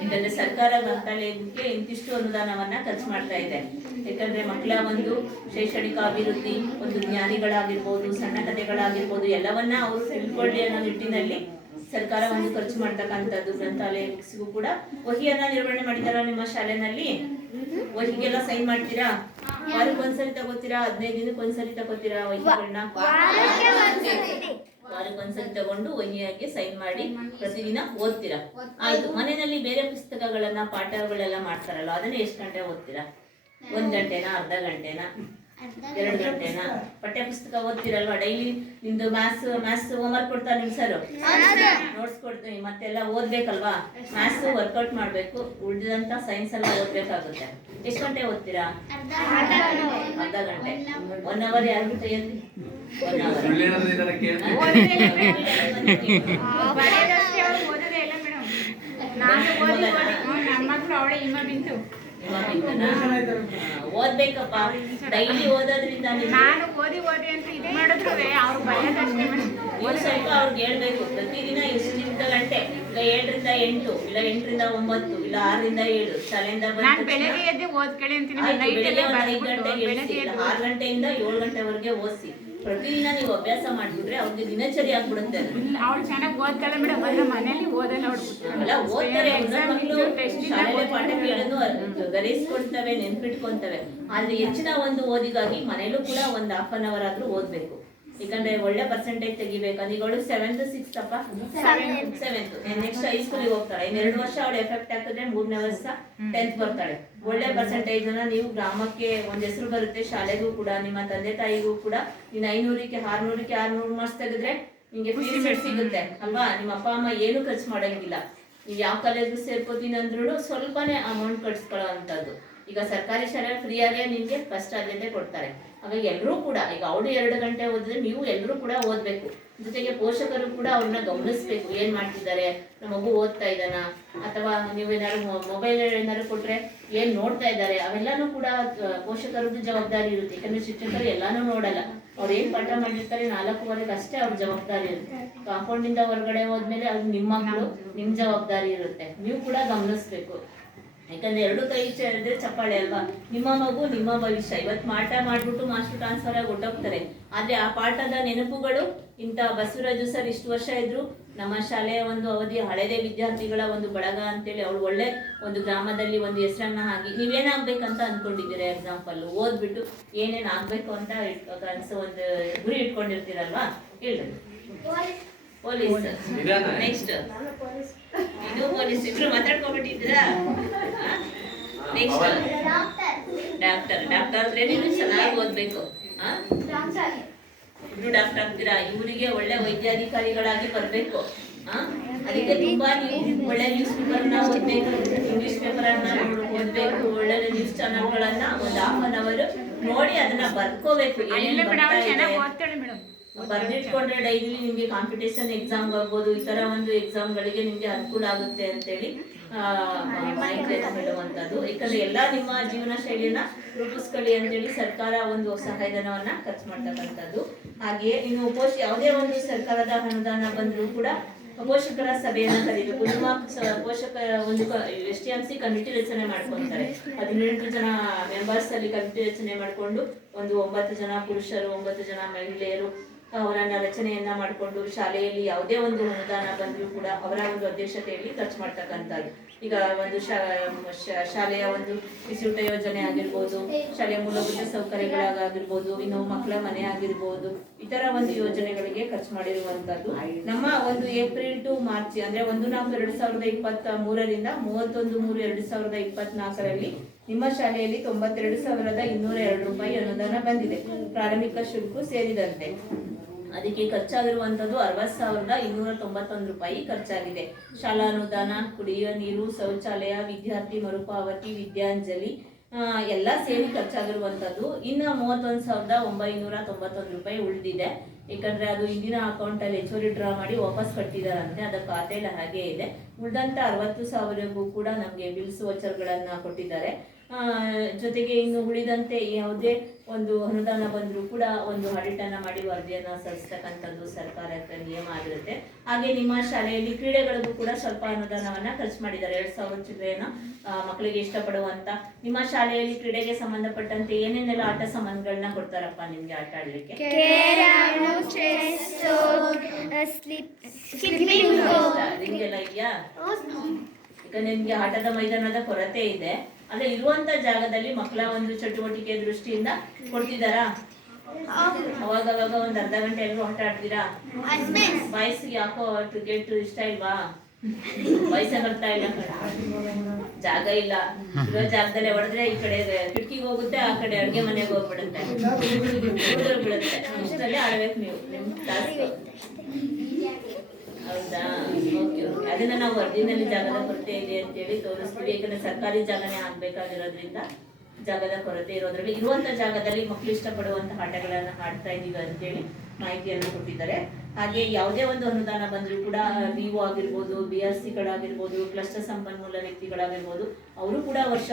ಯಾಕಂದ್ರೆ ಸರ್ಕಾರ ಗ್ರಂಥಾಲಯಕ್ಕೆ ಇಂತಿಷ್ಟು ಅನುದಾನವನ್ನ ಖರ್ಚು ಮಾಡ್ತಾ ಇದೆ. ಯಾಕಂದ್ರೆ ಮಕ್ಕಳ ಒಂದು ಶೈಕ್ಷಣಿಕ ಅಭಿವೃದ್ಧಿ, ಒಂದು ಜ್ಞಾನಿಗಳಾಗಿರ್ಬೋದು, ಸಣ್ಣ ಕಥೆಗಳಾಗಿರ್ಬೋದು, ಎಲ್ಲವನ್ನ ಅವರು ತಿಳ್ಕೊಳ್ಳಿ ಅನ್ನೋ ನಿಟ್ಟಿನಲ್ಲಿ ಸರ್ಕಾರ ಒಂದು ಖರ್ಚು ಮಾಡ್ತಕ್ಕಂಥದ್ದು. ಗ್ರಂಥಾಲಯಕ್ಕೂ ಕೂಡ ವಹಿಯನ್ನ ನಿರ್ವಹಣೆ ಮಾಡಿದಾರ ನಿಮ್ಮ ಶಾಲೆನಲ್ಲಿ? ವಹಿಗೆಲ್ಲ ಸೈನ್ ಮಾಡ್ತೀರಾ? ವಾರಕ್ಕೊಂದ್ಸರಿ ತಗೋತೀರಾ? 15 ದಿನಕ್ಕೊಂದ್ಸರಿ ತಗೋತೀರಾ ವಹಿಗಳನ್ನ? ವಾರಕ್ಕೊಂದ್ಸರಿ ತಗೊಂಡು ವಹಿಯಾಗಿ ಸೈನ್ ಮಾಡಿ ಪ್ರತಿದಿನ ಓದ್ತೀರಾ? ಆಯ್ತು. ಮನೆಯಲ್ಲಿ ಬೇರೆ ಪುಸ್ತಕಗಳನ್ನ ಪಾಠಗಳೆಲ್ಲ ಮಾಡ್ತಾರಲ್ಲ, ಅದನ್ನ ಎಷ್ಟು ಗಂಟೆ ಓದ್ತೀರಾ? 1 ಗಂಟೆನಾ, ಅರ್ಧ ಗಂಟೆನಾ, 2 ಗಂಟೆನಾ? ಪಠ್ಯ ಪುಸ್ತಕ ಓದ್ತಿರಲ್ವಾ? ಡೈಲಿ ನಿಮ್ದು ಮ್ಯಾಥ್ಸ್ ಹೋಮ್ವರ್ಕ್ ಕೊಡ್ತಾರೆ ನಿಮ್ ಸರ್, ನೋಟ್ಸ್ ಕೊಡ್ತೀವಿ, ಮತ್ತೆಲ್ಲ ಓದ್ಬೇಕಲ್ವಾ? ಮ್ಯಾಥ್ಸ್ ವರ್ಕೌಟ್ ಮಾಡ್ಬೇಕು, ಉಳಿದಂತ ಸೈನ್ಸ್ ಎಲ್ಲ ಓದ್ಬೇಕಾಗುತ್ತೆ. ಎಷ್ಟು ಗಂಟೆ ಓದ್ತೀರಾ? ಅರ್ಧ ಗಂಟೆ. 1 ಅವರ್ ಯಾರು ಕೈಯಲ್ಲಿ? 1 ಅವರ್. ಓದ್ಬೇಕಪ್ಪ, ಡೈಲಿ ಓದೋದ್ರಿಂದ ನಾನು ಓದಿ ಅಂತ ಇದು ಮಾಡಿದ್ರು ಅವ್ರು ಬರೆಯೋದಷ್ಟೇ ಮೇಡಮ್. ನೀವು ಸ್ವಲ್ಪ ಅವ್ರಿಗೆ ಹೇಳ್ಬೇಕು, ಪ್ರತಿದಿನ ಇಷ್ಟು ಗಂಟೆ, ಇಲ್ಲ 7 ರಿಂದ 8, ಇಲ್ಲ 8 ರಿಂದ 9, ಇಲ್ಲ 6 ರಿಂದ 7 ಶಾಲೆಯಿಂದ ನಾನು ಬೆಳಗ್ಗೆ ಎದ್ದು ಓದ್ಕೊಳ್ಳಿ ಅಂತೀನಿ. ಬೆಳಿಗ್ಗೆ 5 ಗಂಟೆಗೆ ಎಬ್ಬಿಸಿ, ಇಲ್ಲ 6 ಗಂಟೆಯಿಂದ 7 ಗಂಟೆವರೆಗೆ ಓದಿಸಿ. ಪ್ರತಿದಿನ ನೀವು ಅಭ್ಯಾಸ ಮಾಡ್ಬಿಟ್ರೆ ಅವ್ರಿಗೆ ದಿನಚರಿ ಆಗ್ಬಿಡುತ್ತೆ. ಅವಳು ಚೆನ್ನಾಗಿ ಓದ್ತಾಳೆ ಮೇಡಮ್, ಆದ್ರೆ ಮನೇಲಿ ಓದಲ್ಲ ಅವಳು. ಅಲ್ಲ, ಓದ್ತಾರೆ ಮಕ್ಕಳು, ಶಾಲೆಯ ಪಾಠ ಕೇಳೋದು ಗರಿಸ್ಕೊಳ್ತವೆ, ನೆನ್ಪಿಟ್ಕೊಂತವೆ. ಆದ್ರೆ ಹೆಚ್ಚಿನ ಒಂದು ಓದಿಗಾಗಿ ಮನೇಲೂ ಕೂಡ ಒಂದು 1/2 hour ಆದ್ರೂ ಓದ್ಬೇಕು. ಯಾಕಂದ್ರೆ ಒಳ್ಳೆ ಪರ್ಸೆಂಟೇಜ್ ತೆಗಿಬೇಕಂದ್ರೆ ಈಗ ಅವಳು 7th 6th ಅಪ್ಪ 7th ನೆಕ್ಸ್ಟ್ ಹೈಸ್ಕೂಲಿಗೆ ಹೋಗ್ತಾಳೆ. 2 ವರ್ಷ ಅವಳು ಎಫೆಕ್ಟ್ ಆಗ್ತದೆ, 3ನೇ ವರ್ಷ 10th ಬರ್ತಾಳೆ. ಒಳ್ಳೆ ಪರ್ಸೆಂಟೇಜ್ ಅನ್ನ ನೀವು ಗ್ರಾಮಕ್ಕೆ ಒಂದ್ ಹೆಸರು ಬರುತ್ತೆ, ಶಾಲೆಗೂ ಕೂಡ, ನಿಮ್ಮ ತಂದೆ ತಾಯಿಗೂ ಕೂಡ. ನೀನ್ 500ಕ್ಕೆ 600 ಮಾರ್ಕ್ಸ್ ತೆಗೆದ್ರೆ ನಿಮ್ಗೆ ಫೀಸ್ ಸಿಗುತ್ತೆ ಅಲ್ವಾ? ನಿಮ್ಮ ಅಪ್ಪ ಅಮ್ಮ ಏನು ಖರ್ಚು ಮಾಡಂಗಿಲ್ಲ. ನೀವು ಯಾವ ಕಾಲೇಜ್ ಸೇರ್ಕೋತೀನಿ ಅಂದ್ರೂ ಸ್ವಲ್ಪನೇ ಅಮೌಂಟ್ ಕಟ್ಸ್ಕೊಳ್ಳೋ ಅಂತದ್ದು. ಈಗ ಸರ್ಕಾರಿ ಶಾಲೆ ಫ್ರೀಯಾಗೆ ನಿಮ್ಗೆ ಫಸ್ಟ್ ಆದ್ಯತೆ ಕೊಡ್ತಾರೆ. ಹಾಗಾಗಿ ಎಲ್ಲರೂ ಕೂಡ, ಈಗ ಅವಳು 2 ಗಂಟೆ ಓದಿದ್ರೆ ನೀವು ಎಲ್ಲರೂ ಕೂಡ ಓದ್ಬೇಕು. ಜೊತೆಗೆ ಪೋಷಕರು ಕೂಡ ಅವ್ರನ್ನ ಗಮನಿಸ್ಬೇಕು, ಏನ್ ಮಾಡ್ತಿದ್ದಾರೆ, ನಮ್ಮ ಮಗು ಓದ್ತಾ ಇದ್ದಾನ, ಅಥವಾ ನೀವೇನಾದ್ರು ಮೊಬೈಲ್ ಏನಾದ್ರು ಕೊಟ್ರೆ ಏನ್ ನೋಡ್ತಾ ಇದ್ದಾರೆ, ಅವೆಲ್ಲಾನು ಕೂಡ ಪೋಷಕರದ್ದು ಜವಾಬ್ದಾರಿ ಇರುತ್ತೆ. ಯಾಕಂದ್ರೆ ಶಿಕ್ಷಕರು ಎಲ್ಲಾನು ನೋಡಲ್ಲ. ಅವ್ರು ಏನ್ ಪಾಠ ಮಾಡಿರ್ತಾರೆ 4:15 ಅಷ್ಟೇ ಅವ್ರ ಜವಾಬ್ದಾರಿ ಇರುತ್ತೆ. ಕಾಂಪೌಂಡ್ ಇಂದ ಹೊರಗಡೆ ಹೋದ್ಮೇಲೆ ಅದು ನಿಮ್ಮ ಮಕ್ಕಳು, ನಿಮ್ ಜವಾಬ್ದಾರಿ ಇರುತ್ತೆ. ನೀವು ಕೂಡ ಗಮನಿಸ್ಬೇಕು. ಯಾಕಂದ್ರೆ 2 ಕೈ ಸೇರಿದ್ರೆ ಚಪ್ಪಾಳೆ ಅಲ್ವಾ? ನಿಮ್ಮ ಮಗು ನಿಮ್ಮ ಭವಿಷ್ಯ. ಇವತ್ತು ಪಾಠ ಮಾಡ್ಬಿಟ್ಟು ಮಾಸ್ಟರ್ ಟ್ರಾನ್ಸ್ಫರ್ ಆಗಿ ಹೊಟ್ಟೋಗ್ತಾರೆ. ಆದ್ರೆ ಆ ಪಾಠದ ನೆನಪುಗಳು ಇಂಥ ಬಸವರಾಜು ಸರ್ ಇಷ್ಟು ವರ್ಷ ಇದ್ರು, ನಮ್ಮ ಶಾಲೆಯ ಒಂದು ಅವಧಿ ಹಳೆದೇ ವಿದ್ಯಾರ್ಥಿಗಳ ಒಂದು ಬಳಗ ಅಂತೇಳಿ ಅವಳು ಒಳ್ಳೆ ಒಂದು ಗ್ರಾಮದಲ್ಲಿ ಒಂದು ಹೆಸರನ್ನ ಹಾಕಿ, ನೀವೇನಾಗ್ಬೇಕಂತ ಅನ್ಕೊಂಡಿದ್ದೀರಾ? ಎಕ್ಸಾಂಪಲ್ ಓದ್ಬಿಟ್ಟು ಏನೇನ್ ಆಗ್ಬೇಕು ಅಂತ ಕನಸು ಒಂದು ಗುರಿ ಇಟ್ಕೊಂಡಿರ್ತೀರಲ್ವಾ? ಹೇಳ್ರಿ. ಪೊಲೀಸ್. ನೆಕ್ಸ್ಟ್ ಇದು ಪೊಲೀಸ್. ಇಬ್ರು ಮಾತಾಡ್ಕೊಂಡ್ಬಿಟ್ಟಿದ್ದೀರಾ? ನೆಕ್ಸ್ಟ್ ಡಾಕ್ಟರ್ ಅಂದ್ರೆ ನೀವು ಚೆನ್ನಾಗಿ ಓದ್ಬೇಕು. ಇಬ್ರು ಡಾಕ್ಟರ್ ಆಗ್ತೀರಾ, ಇವರಿಗೆ ಒಳ್ಳೆ ವೈದ್ಯಾಧಿಕಾರಿಗಳಾಗಿ ಬರ್ಬೇಕು. ಅದಕ್ಕೆ ತುಂಬಾ ನೀವು ಒಳ್ಳೆ ನ್ಯೂಸ್ ಪೇಪರ್ನ ಓದ್ಬೇಕು, ಇಂಗ್ಲಿಷ್ ಪೇಪರ್ ಅನ್ನ ಓದ್ಬೇಕು, ಒಳ್ಳೆ ನ್ಯೂಸ್ ಚಾನಲ್ಗಳನ್ನ ಒಂದು 1/2 hour ನೋಡಿ ಅದನ್ನ ಬರ್ಕೋಬೇಕು. ಬರ್ದಿಟ್ಕೊಂಡ್ರೆ ಡೈಲಿ ನಿಮ್ಗೆ ಕಾಂಪಿಟೇಷನ್ ಎಕ್ಸಾಮ್ ಆಗ್ಬೋದು, ಈ ತರ ಒಂದು ಎಕ್ಸಾಮ್ಗಳಿಗೆ ನಿಮ್ಗೆ ಅನುಕೂಲ ಆಗುತ್ತೆ ಅಂತೇಳಿ ಮಾಹಿತಿಯನ್ನು ಹೇಳುವಂತದ್ದು. ಯಾಕಂದ್ರೆ ಎಲ್ಲಾ ನಿಮ್ಮ ಜೀವನ ಶೈಲಿಯನ್ನ ರೂಪಿಸ್ಕೊಳ್ಳಿ ಅಂತೇಳಿ ಸರ್ಕಾರ ಒಂದು ಸಹಾಯಧನವನ್ನ ಖರ್ಚು ಮಾಡ್ತಕ್ಕಂಥದ್ದು. ಹಾಗೆಯೇ ಇನ್ನು ಯಾವುದೇ ಒಂದು ಸರ್ಕಾರದ ಅನುದಾನ ಬಂದರೂ ಕೂಡ ಪೋಷಕರ ಸಭೆಯನ್ನ ಕರೀಬೇಕು. ನಿಮ್ಮ ಪೋಷಕ ಒಂದು STMC ಕಮಿಟಿ ರಚನೆ ಮಾಡ್ಕೊಂತಾರೆ. 18 ಜನ ಮೆಂಬರ್ಸ್ ಅಲ್ಲಿ ಕಮಿಟಿ ರಚನೆ ಮಾಡ್ಕೊಂಡು ಒಂದು 9 ಜನ ಪುರುಷರು, 9 ಜನ ಮಹಿಳೆಯರು ಅವರನ್ನ ರಚನೆಯನ್ನ ಮಾಡಿಕೊಂಡು ಶಾಲೆಯಲ್ಲಿ ಯಾವುದೇ ಒಂದು ಅನುದಾನ ಬಂದರೂ ಕೂಡ ಅವರ ಒಂದು ಅಧ್ಯಕ್ಷತೆಯಲ್ಲಿ ಖರ್ಚು ಮಾಡ್ತಕ್ಕಂಥದ್ದು. ಈಗ ಒಂದು ಶಾಲೆಯ ಒಂದು ಬಿಸಿಯೂಟ ಯೋಜನೆ ಆಗಿರ್ಬೋದು, ಶಾಲೆಯ ಮೂಲಭೂತ ಸೌಕರ್ಯಗಳಾಗಿರ್ಬೋದು, ಇನ್ನು ಮಕ್ಕಳ ಮನೆ ಆಗಿರ್ಬೋದು, ಈ ತರ ಒಂದು ಯೋಜನೆಗಳಿಗೆ ಖರ್ಚು ಮಾಡಿರುವಂತದ್ದು. ನಮ್ಮ ಒಂದು ಏಪ್ರಿಲ್ ಟು ಮಾರ್ಚ್ ಅಂದ್ರೆ 1/4/2023ರಿಂದ 31/3/2024 ನಿಮ್ಮ ಶಾಲೆಯಲ್ಲಿ 92,202 ರೂಪಾಯಿ ಅನುದಾನ ಬಂದಿದೆ, ಪ್ರಾರಂಭಿಕ ಶುಲ್ಕ ಸೇರಿದಂತೆ. ಅದಕ್ಕೆ ಖರ್ಚಾಗಿರುವಂತದ್ದು 60,291 ರೂಪಾಯಿ ಖರ್ಚಾಗಿದೆ. ಶಾಲಾ ಅನುದಾನ, ಕುಡಿಯುವ ನೀರು, ಶೌಚಾಲಯ, ವಿದ್ಯಾರ್ಥಿ ಮರುಪಾವತಿ, ವಿದ್ಯಾಂಜಲಿ, ಎಲ್ಲ ಸೇರಿ ಖರ್ಚಾಗಿರುವಂಥದ್ದು. ಇನ್ನು 31,991 ರೂಪಾಯಿ ಉಳಿದಿದೆ. ಯಾಕಂದ್ರೆ ಅದು ಹಿಂದಿನ ಅಕೌಂಟಲ್ಲಿ ಹೆಚ್ಚುವರಿ ಡ್ರಾ ಮಾಡಿ ವಾಪಸ್ ಕಟ್ಟಿದಾರಂತೆ, ಅದರ ಖಾತೆಯಲ್ಲಿ ಹಾಗೆ ಇದೆ. ಉಳಿದಂತ 60,000ಗೂ ಕೂಡ ನಮಗೆ ಬಿಲ್ಸ್ ವಚರ್ಗಳನ್ನ ಕೊಟ್ಟಿದ್ದಾರೆ. ಜೊತೆಗೆ ಇನ್ನು ಉಳಿದಂತೆ ಯಾವುದೇ ಒಂದು ಅನುದಾನ ಬಂದರೂ ಕೂಡ ಒಂದು ಆಡಿಟ್ ಅನ್ನ ಮಾಡಿ ವರದಿಯನ್ನ ಸಲ್ಲಿಸ್ತಕ್ಕಂಥದ್ದು ಸರ್ಕಾರದ ನಿಯಮ ಆಗಿರುತ್ತೆ. ಹಾಗೆ ನಿಮ್ಮ ಶಾಲೆಯಲ್ಲಿ ಕ್ರೀಡೆಗಳಿಗೂ ಕೂಡ ಸ್ವಲ್ಪ ಅನುದಾನವನ್ನ ಖರ್ಚು ಮಾಡಿದ್ದಾರೆ, 2,000 ಚಿಲ್ಲರೆಯನ್ನ ಮಕ್ಕಳಿಗೆ ಇಷ್ಟಪಡುವಂತ. ನಿಮ್ಮ ಶಾಲೆಯಲ್ಲಿ ಕ್ರೀಡೆಗೆ ಸಂಬಂಧಪಟ್ಟಂತೆ ಏನೇನೆಲ್ಲ ಆಟ ಸಾಮಾನುಗಳನ್ನ ಕೊಡ್ತಾರಪ್ಪ ನಿಮ್ಗೆ ಆಟ ಆಡ್ಲಿಕ್ಕೆ? ನಿಮ್ಗೆಲ್ಲ ಇದೆಯಾ? ಈಗ ನಿಮ್ಗೆ ಆಟದ ಮೈದಾನದ ಕೊರತೆ ಇದೆ, ಅಲ್ಲ ಇರುವಂತ ಜಾಗದಲ್ಲಿ ಮಕ್ಕಳ ಒಂದು ಚಟುವಟಿಕೆ ದೃಷ್ಟಿಯಿಂದ ಕೊಡ್ತಿದಾರಾ? ಅವಾಗವಾಗ ಒಂದ್ ಅರ್ಧ ಗಂಟೆ ಎಲ್ಲರೂ ಆಟ ಆಡ್ತೀರಾ? ಬಾಯ್ಸ್ಗೆ ಯಾಕೋ ಕ್ರಿಕೆಟ್ ಇಷ್ಟ ಇಲ್ವಾ? ವಯಸ್ಸೇ ಬರ್ತಾ ಇಲ್ಲ, ಜಾಗ ಇಲ್ಲ. ಇರೋ ಜಾಗದಲ್ಲೇ ಹೊಡೆದ್ರೆ ಈ ಕಡೆ ಕಿಟಕಿಗೆ ಹೋಗುತ್ತೆ, ಆ ಕಡೆ ಅಡ್ಗೆ ಮನೆಗೆ ಹೋಗ್ಬಿಡುತ್ತೆ, ಬಿಡುತ್ತೆ. ಇಷ್ಟಲ್ಲೇ ಆಡ್ಬೇಕು ನೀವು, ನಿಮ್ ಟಾಸ್ಕ್. ಹೌದಾ? Okay okay. ಅದನ್ನ ನಾವು ವರದಿನಲ್ಲಿ ಜಾಗದ ಕೊರತೆ ಇದೆ ಅಂತೇಳಿ ತೋರಿಸ್ತೀವಿ. ಯಾಕಂದ್ರೆ ಸರ್ಕಾರಿ ಜಾಗನೇ ಆಗ್ಬೇಕಾಗಿರೋದ್ರಿಂದ ಜಾಗದ ಕೊರತೆ ಇರೋದ್ರಲ್ಲಿ ಇರುವಂತ ಜಾಗದಲ್ಲಿ ಮಕ್ಕಳು ಇಷ್ಟಪಡುವಂತ ಆಟಗಳನ್ನ ಆಡ್ತಾ ಇದೀವಿ ಅಂತೇಳಿ ಮಾಹಿತಿಯನ್ನು ಕೊಟ್ಟಿದ್ದಾರೆ. ಹಾಗೆ ಯಾವುದೇ ಒಂದು ಅನುದಾನ ಬಂದರೂ ಕೂಡ ವಿಒ ಆಗಿರ್ಬೋದು, BRCಗಳಾಗಿರ್ಬೋದು, ಕ್ಲಸ್ಟರ್ ಸಂಪನ್ಮೂಲ ವ್ಯಕ್ತಿಗಳಾಗಿರ್ಬೋದು, ಅವರು ಕೂಡ ವರ್ಷ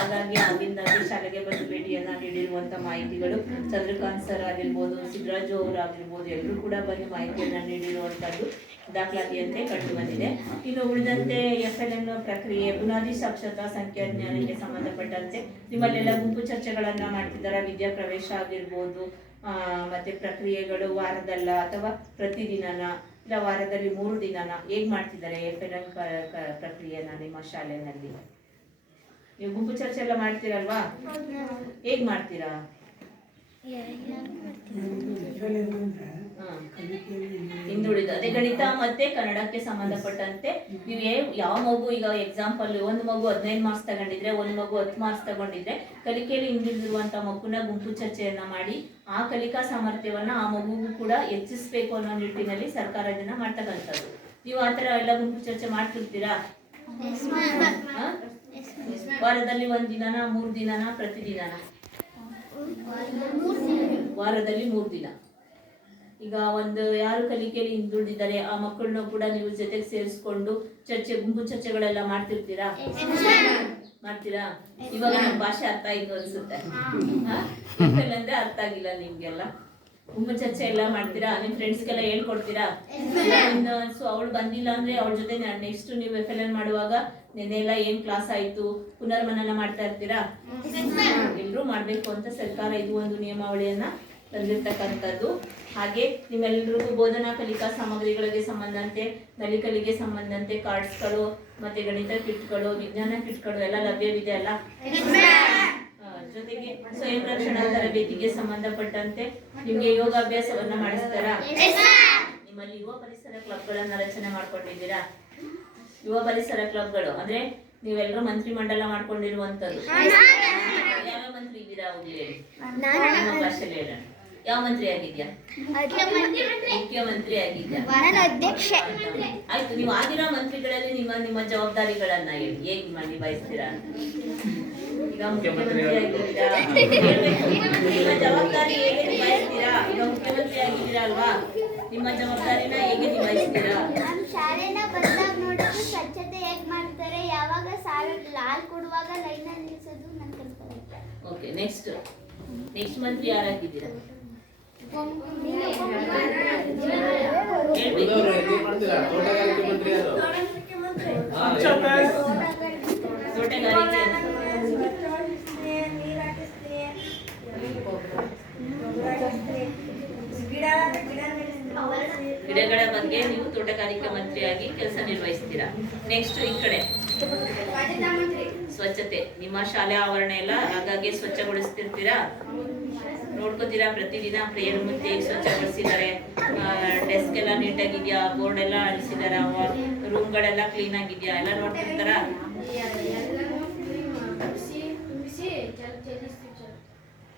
ಆಗಾಗ್ಗೆ ಆಗಿಂದಾಗೆ ಶಾಲೆಗೆ ಬಂದು ಭೇಟಿಯನ್ನ ನೀಡಿರುವಂತ ಮಾಹಿತಿಗಳು. ಚಂದ್ರಕಾಂತ್ ಸರ್ ಆಗಿರ್ಬೋದು, ಸಿದ್ದರಾಜು ಅವರಾಗಿರ್ಬೋದು, ಎಲ್ಲರೂ ಕೂಡ ಬಂದು ಮಾಹಿತಿಯನ್ನ ನೀಡಿರುವಂತದ್ದು ದಾಖಲಾತಿಯಂತೆ ಕಂಡು ಬಂದಿದೆ. ಇನ್ನು ಉಳಿದಂತೆ FLN ಪ್ರಕ್ರಿಯೆ, ಬುನಾದಿ ಸಾಕ್ಷರತಾ ಸಂಖ್ಯಾಜ್ಞಾನಕ್ಕೆ ಸಂಬಂಧಪಟ್ಟಂತೆ ನಿಮ್ಮಲ್ಲೆಲ್ಲ ಗುಂಪು ಚರ್ಚೆಗಳನ್ನ ಮಾಡ್ತಿದ್ದಾರೆ. ವಿದ್ಯಾ ಪ್ರವೇಶ ಆಗಿರ್ಬೋದು, ಮತ್ತೆ ಪ್ರಕ್ರಿಯೆಗಳು ವಾರದಲ್ಲ ಅಥವಾ ಪ್ರತಿದಿನನ ಇಲ್ಲ ವಾರದಲ್ಲಿ 3 ದಿನನ ಹೇಗ್ ಮಾಡ್ತಿದ್ದಾರೆ FLN ಪ್ರಕ್ರಿಯೆನ ನಿಮ್ಮ ಶಾಲೆಯಲ್ಲಿ? ನೀವು ಗುಂಪು ಚರ್ಚೆ ಎಲ್ಲ ಮಾಡ್ತೀರಲ್ವಾ? ಹೇಗ್ ಮಾಡ್ತೀರಾ? ಹಿಂದುಳಿದ ಅದೇ ಗಣಿತ ಮತ್ತೆ ಕನ್ನಡಕ್ಕೆ ಸಂಬಂಧಪಟ್ಟಂತೆ ನೀವು ಯಾವ ಮಗು, ಈಗ ಎಕ್ಸಾಂಪಲ್ ಒಂದು ಮಗು 15 ಮಾರ್ಕ್ಸ್ ತಗೊಂಡಿದ್ರೆ, ಒಂದು ಮಗು 10 ಮಾರ್ಕ್ಸ್ ತಗೊಂಡಿದ್ರೆ, ಕಲಿಕೆಯಲ್ಲಿ ಹಿಂದುಳಿದಿರುವಂತ ಮಗುನ ಗುಂಪು ಚರ್ಚೆಯನ್ನ ಮಾಡಿ ಆ ಕಲಿಕಾ ಸಾಮರ್ಥ್ಯವನ್ನ ಆ ಮಗುಗೂ ಕೂಡ ಹೆಚ್ಚಿಸ್ಬೇಕು ಅನ್ನೋ ನಿಟ್ಟಿನಲ್ಲಿ ಸರ್ಕಾರ ಇದನ್ನ ಮಾಡ್ತಕ್ಕಂಥದ್ದು. ನೀವು ಆತರ ಎಲ್ಲ ಗುಂಪು ಚರ್ಚೆ ಮಾಡ್ತಿರ್ತೀರಾ? ವಾರದಲ್ಲಿ 1 ದಿನನ, 3 ದಿನನ, ಪ್ರತಿದಿನನ? ವಾರದಲ್ಲಿ 3 ದಿನ. ಈಗ ಒಂದು ಯಾರು ಕಲಿಕೆಯಲ್ಲಿ ಹಿಂದುಳಿದಿದ್ದಾರೆ ಆ ಮಕ್ಕಳನ್ನ ಕೂಡ ನೀವು ಜೊತೆಗೆ ಸೇರಿಸ್ಕೊಂಡು ಗುಂಪು ಚರ್ಚೆಗಳೆಲ್ಲ ಮಾಡ್ತಿರ್ತೀರಾ? ಮಾಡ್ತೀರಾ? ಇವಾಗ ನಮ್ಮ ಭಾಷೆ ಅರ್ಥ ಆಯ್ತು ಅನ್ಸುತ್ತೆ, ಅಂದ್ರೆ ಅರ್ಥ ಆಗಿಲ್ಲ ನಿಮ್ಗೆಲ್ಲ. ಗುಂಪು ಚರ್ಚೆ ಎಲ್ಲ ಮಾಡ್ತೀರಾ? ನಿಮ್ ಫ್ರೆಂಡ್ಸ್ಗೆಲ್ಲ ಹೇಳ್ಕೊಡ್ತೀರಾ? ಸೊ ಅವಳು ಬಂದಿಲ್ಲ ಅಂದ್ರೆ ಅವಳ ಜೊತೆ ನೆಕ್ಸ್ಟ್ ನೀವು FLN ಮಾಡುವಾಗ ನೆನ್ನೆಲ್ಲ ಏನ್ ಕ್ಲಾಸ್ ಆಯ್ತು ಪುನರ್ಮನನ ಮಾಡ್ತಾ ಇರ್ತೀರಾ? ಎಲ್ರೂ ಮಾಡ್ಬೇಕು ಅಂತ ಸರ್ಕಾರ ಇದು ಒಂದು ನಿಯಮಾವಳಿಯನ್ನ ತಂದಿರ್ತಕ್ಕಂಥದ್ದು. ಹಾಗೆ ನಿಮ್ಮೆಲ್ಲರಿಗೂ ಬೋಧನಾ ಕಲಿಕಾ ಸಾಮಗ್ರಿಗಳಿಗೆ ಸಂಬಂಧಂತೆ, ನಲಿಕಲಿಗೆ ಸಂಬಂಧಂತೆ ಕಾರ್ಡ್ಸ್ಗಳು ಮತ್ತೆ ಗಣಿತ ಕಿಟ್ಗಳು, ವಿಜ್ಞಾನ ಕಿಟ್ಗಳು ಎಲ್ಲ ಲಭ್ಯವಿದೆ ಅಲ್ಲ? ಜೊತೆಗೆ ಸ್ವಯಂ ರಕ್ಷಣಾ ತರಬೇತಿಗೆ ಸಂಬಂಧಪಟ್ಟಂತೆ ನಿಮ್ಗೆ ಯೋಗಾಭ್ಯಾಸವನ್ನ ಮಾಡಿಸ್ತಾರಾ? ನಿಮ್ಮಲ್ಲಿ ಯುವ ಪರಿಸರ ಕ್ಲಬ್ಗಳನ್ನ ರಚನೆ ಮಾಡ್ಕೊಂಡಿದ್ದೀರಾ? ಯುವ ಪರಿಸರ ಕ್ಲಬ್ಗಳು ಅಂದ್ರೆ ನೀವೆಲ್ಲರೂ ಮಂತ್ರಿ ಮಂಡಲ ಮಾಡ್ಕೊಂಡಿರುವಂತದ್ದು. ಯಾವ ಮಂತ್ರಿ ಇದ್ದೀರಾ? ನಿಮ್ಮ ಭಾಷೆಯಲ್ಲಿ ಹೇಳೋಣ. ಯಾವ ಮಂತ್ರಿ ಆಗಿದ್ಯಾ? ಮುಖ್ಯಮಂತ್ರಿ ಆಗಿದ್ಯಾ? ಆಯ್ತು, ನೀವು ಆಗಿರೋ ಮಂತ್ರಿಗಳಲ್ಲಿ ನಿಮ್ಮ ಜವಾಬ್ದಾರಿಗಳನ್ನ ಹೇಳಿ, ಹೇಗ್ ನಿಭಾಯಿಸ್ತೀರಾ? ಈಗ ಮುಖ್ಯಮಂತ್ರಿ ಆಗಿದ್ದೀರಾ, ನಿಮ್ಮ ಜವಾಬ್ದಾರಿ ಹೇಗೆ ನಿಭಾಯಿಸ್ತೀರಾ? ಈಗ ಮುಖ್ಯಮಂತ್ರಿ ಆಗಿದ್ದೀರಾ ಅಲ್ವಾ, ನಿಮ್ಮ ಜವಾಬ್ದಾರಿನ ಹೇಗೆ ನಿಭಾಯಿಸ್ತೀರಾ? ಶಾಲೆನ ಬಂದಾಗ ನೋಡೋದು, ಸ್ವಚ್ಛತೆ ಹೇಗ್ ಮಾಡ್ತಾರೆ, ಯಾವಾಗ ಹಾಲು ಕೊಡುವಾಗ ಲೈನಲ್ಲಿ ನಿಲ್ಸೋದು ನನ್ನ ಕೆಲಸ. ಓಕೆ, ನೆಕ್ಸ್ಟ್ ಮಂತ್ರಿ ಯಾರಾಗಿದ್ದೀರಾ? ತೋಟಗಾರಿಕೆ ಮಂತ್ರಿ ಯಾರು? ತೋಟಗಾರಿಕೆ ಗಿಡಗಳ ಬಗ್ಗೆ ನೀವು ತೋಟಗಾರಿಕೆ ಮಂತ್ರಿಯಾಗಿ ಕೆಲಸ ನಿರ್ವಹಿಸ್ತೀರಾ. ನೆಕ್ಸ್ಟ್ ಈ ಕಡೆ ಸ್ವಚ್ಛತೆ, ನಿಮ್ಮ ಶಾಲೆ ಆವರಣ ಎಲ್ಲ ಆಗಾಗ್ಗೆ ಸ್ವಚ್ಛಗೊಳಿಸ್ತಿರ್ತೀರಾ? ನೋಡ್ಕೋತೀರಾ? ಪ್ರತಿದಿನ ಪ್ರೇಯರ್ ಮುಂದೆ ಸ್ವಚ್ಛಗೊಳಿಸಿದ್ದಾರೆ, ಡೆಸ್ಕ್ ಎಲ್ಲ ನೀಟಾಗಿದ್ಯಾ, ಬೋರ್ಡ್ ಎಲ್ಲ ಅಳಿಸಿದಾರ, ರೂಮ್ಗಳೆಲ್ಲ ಕ್ಲೀನ್ ಆಗಿದ್ಯಾ, ಎಲ್ಲ ನೋಡ್ತಿರ್ತಾರ?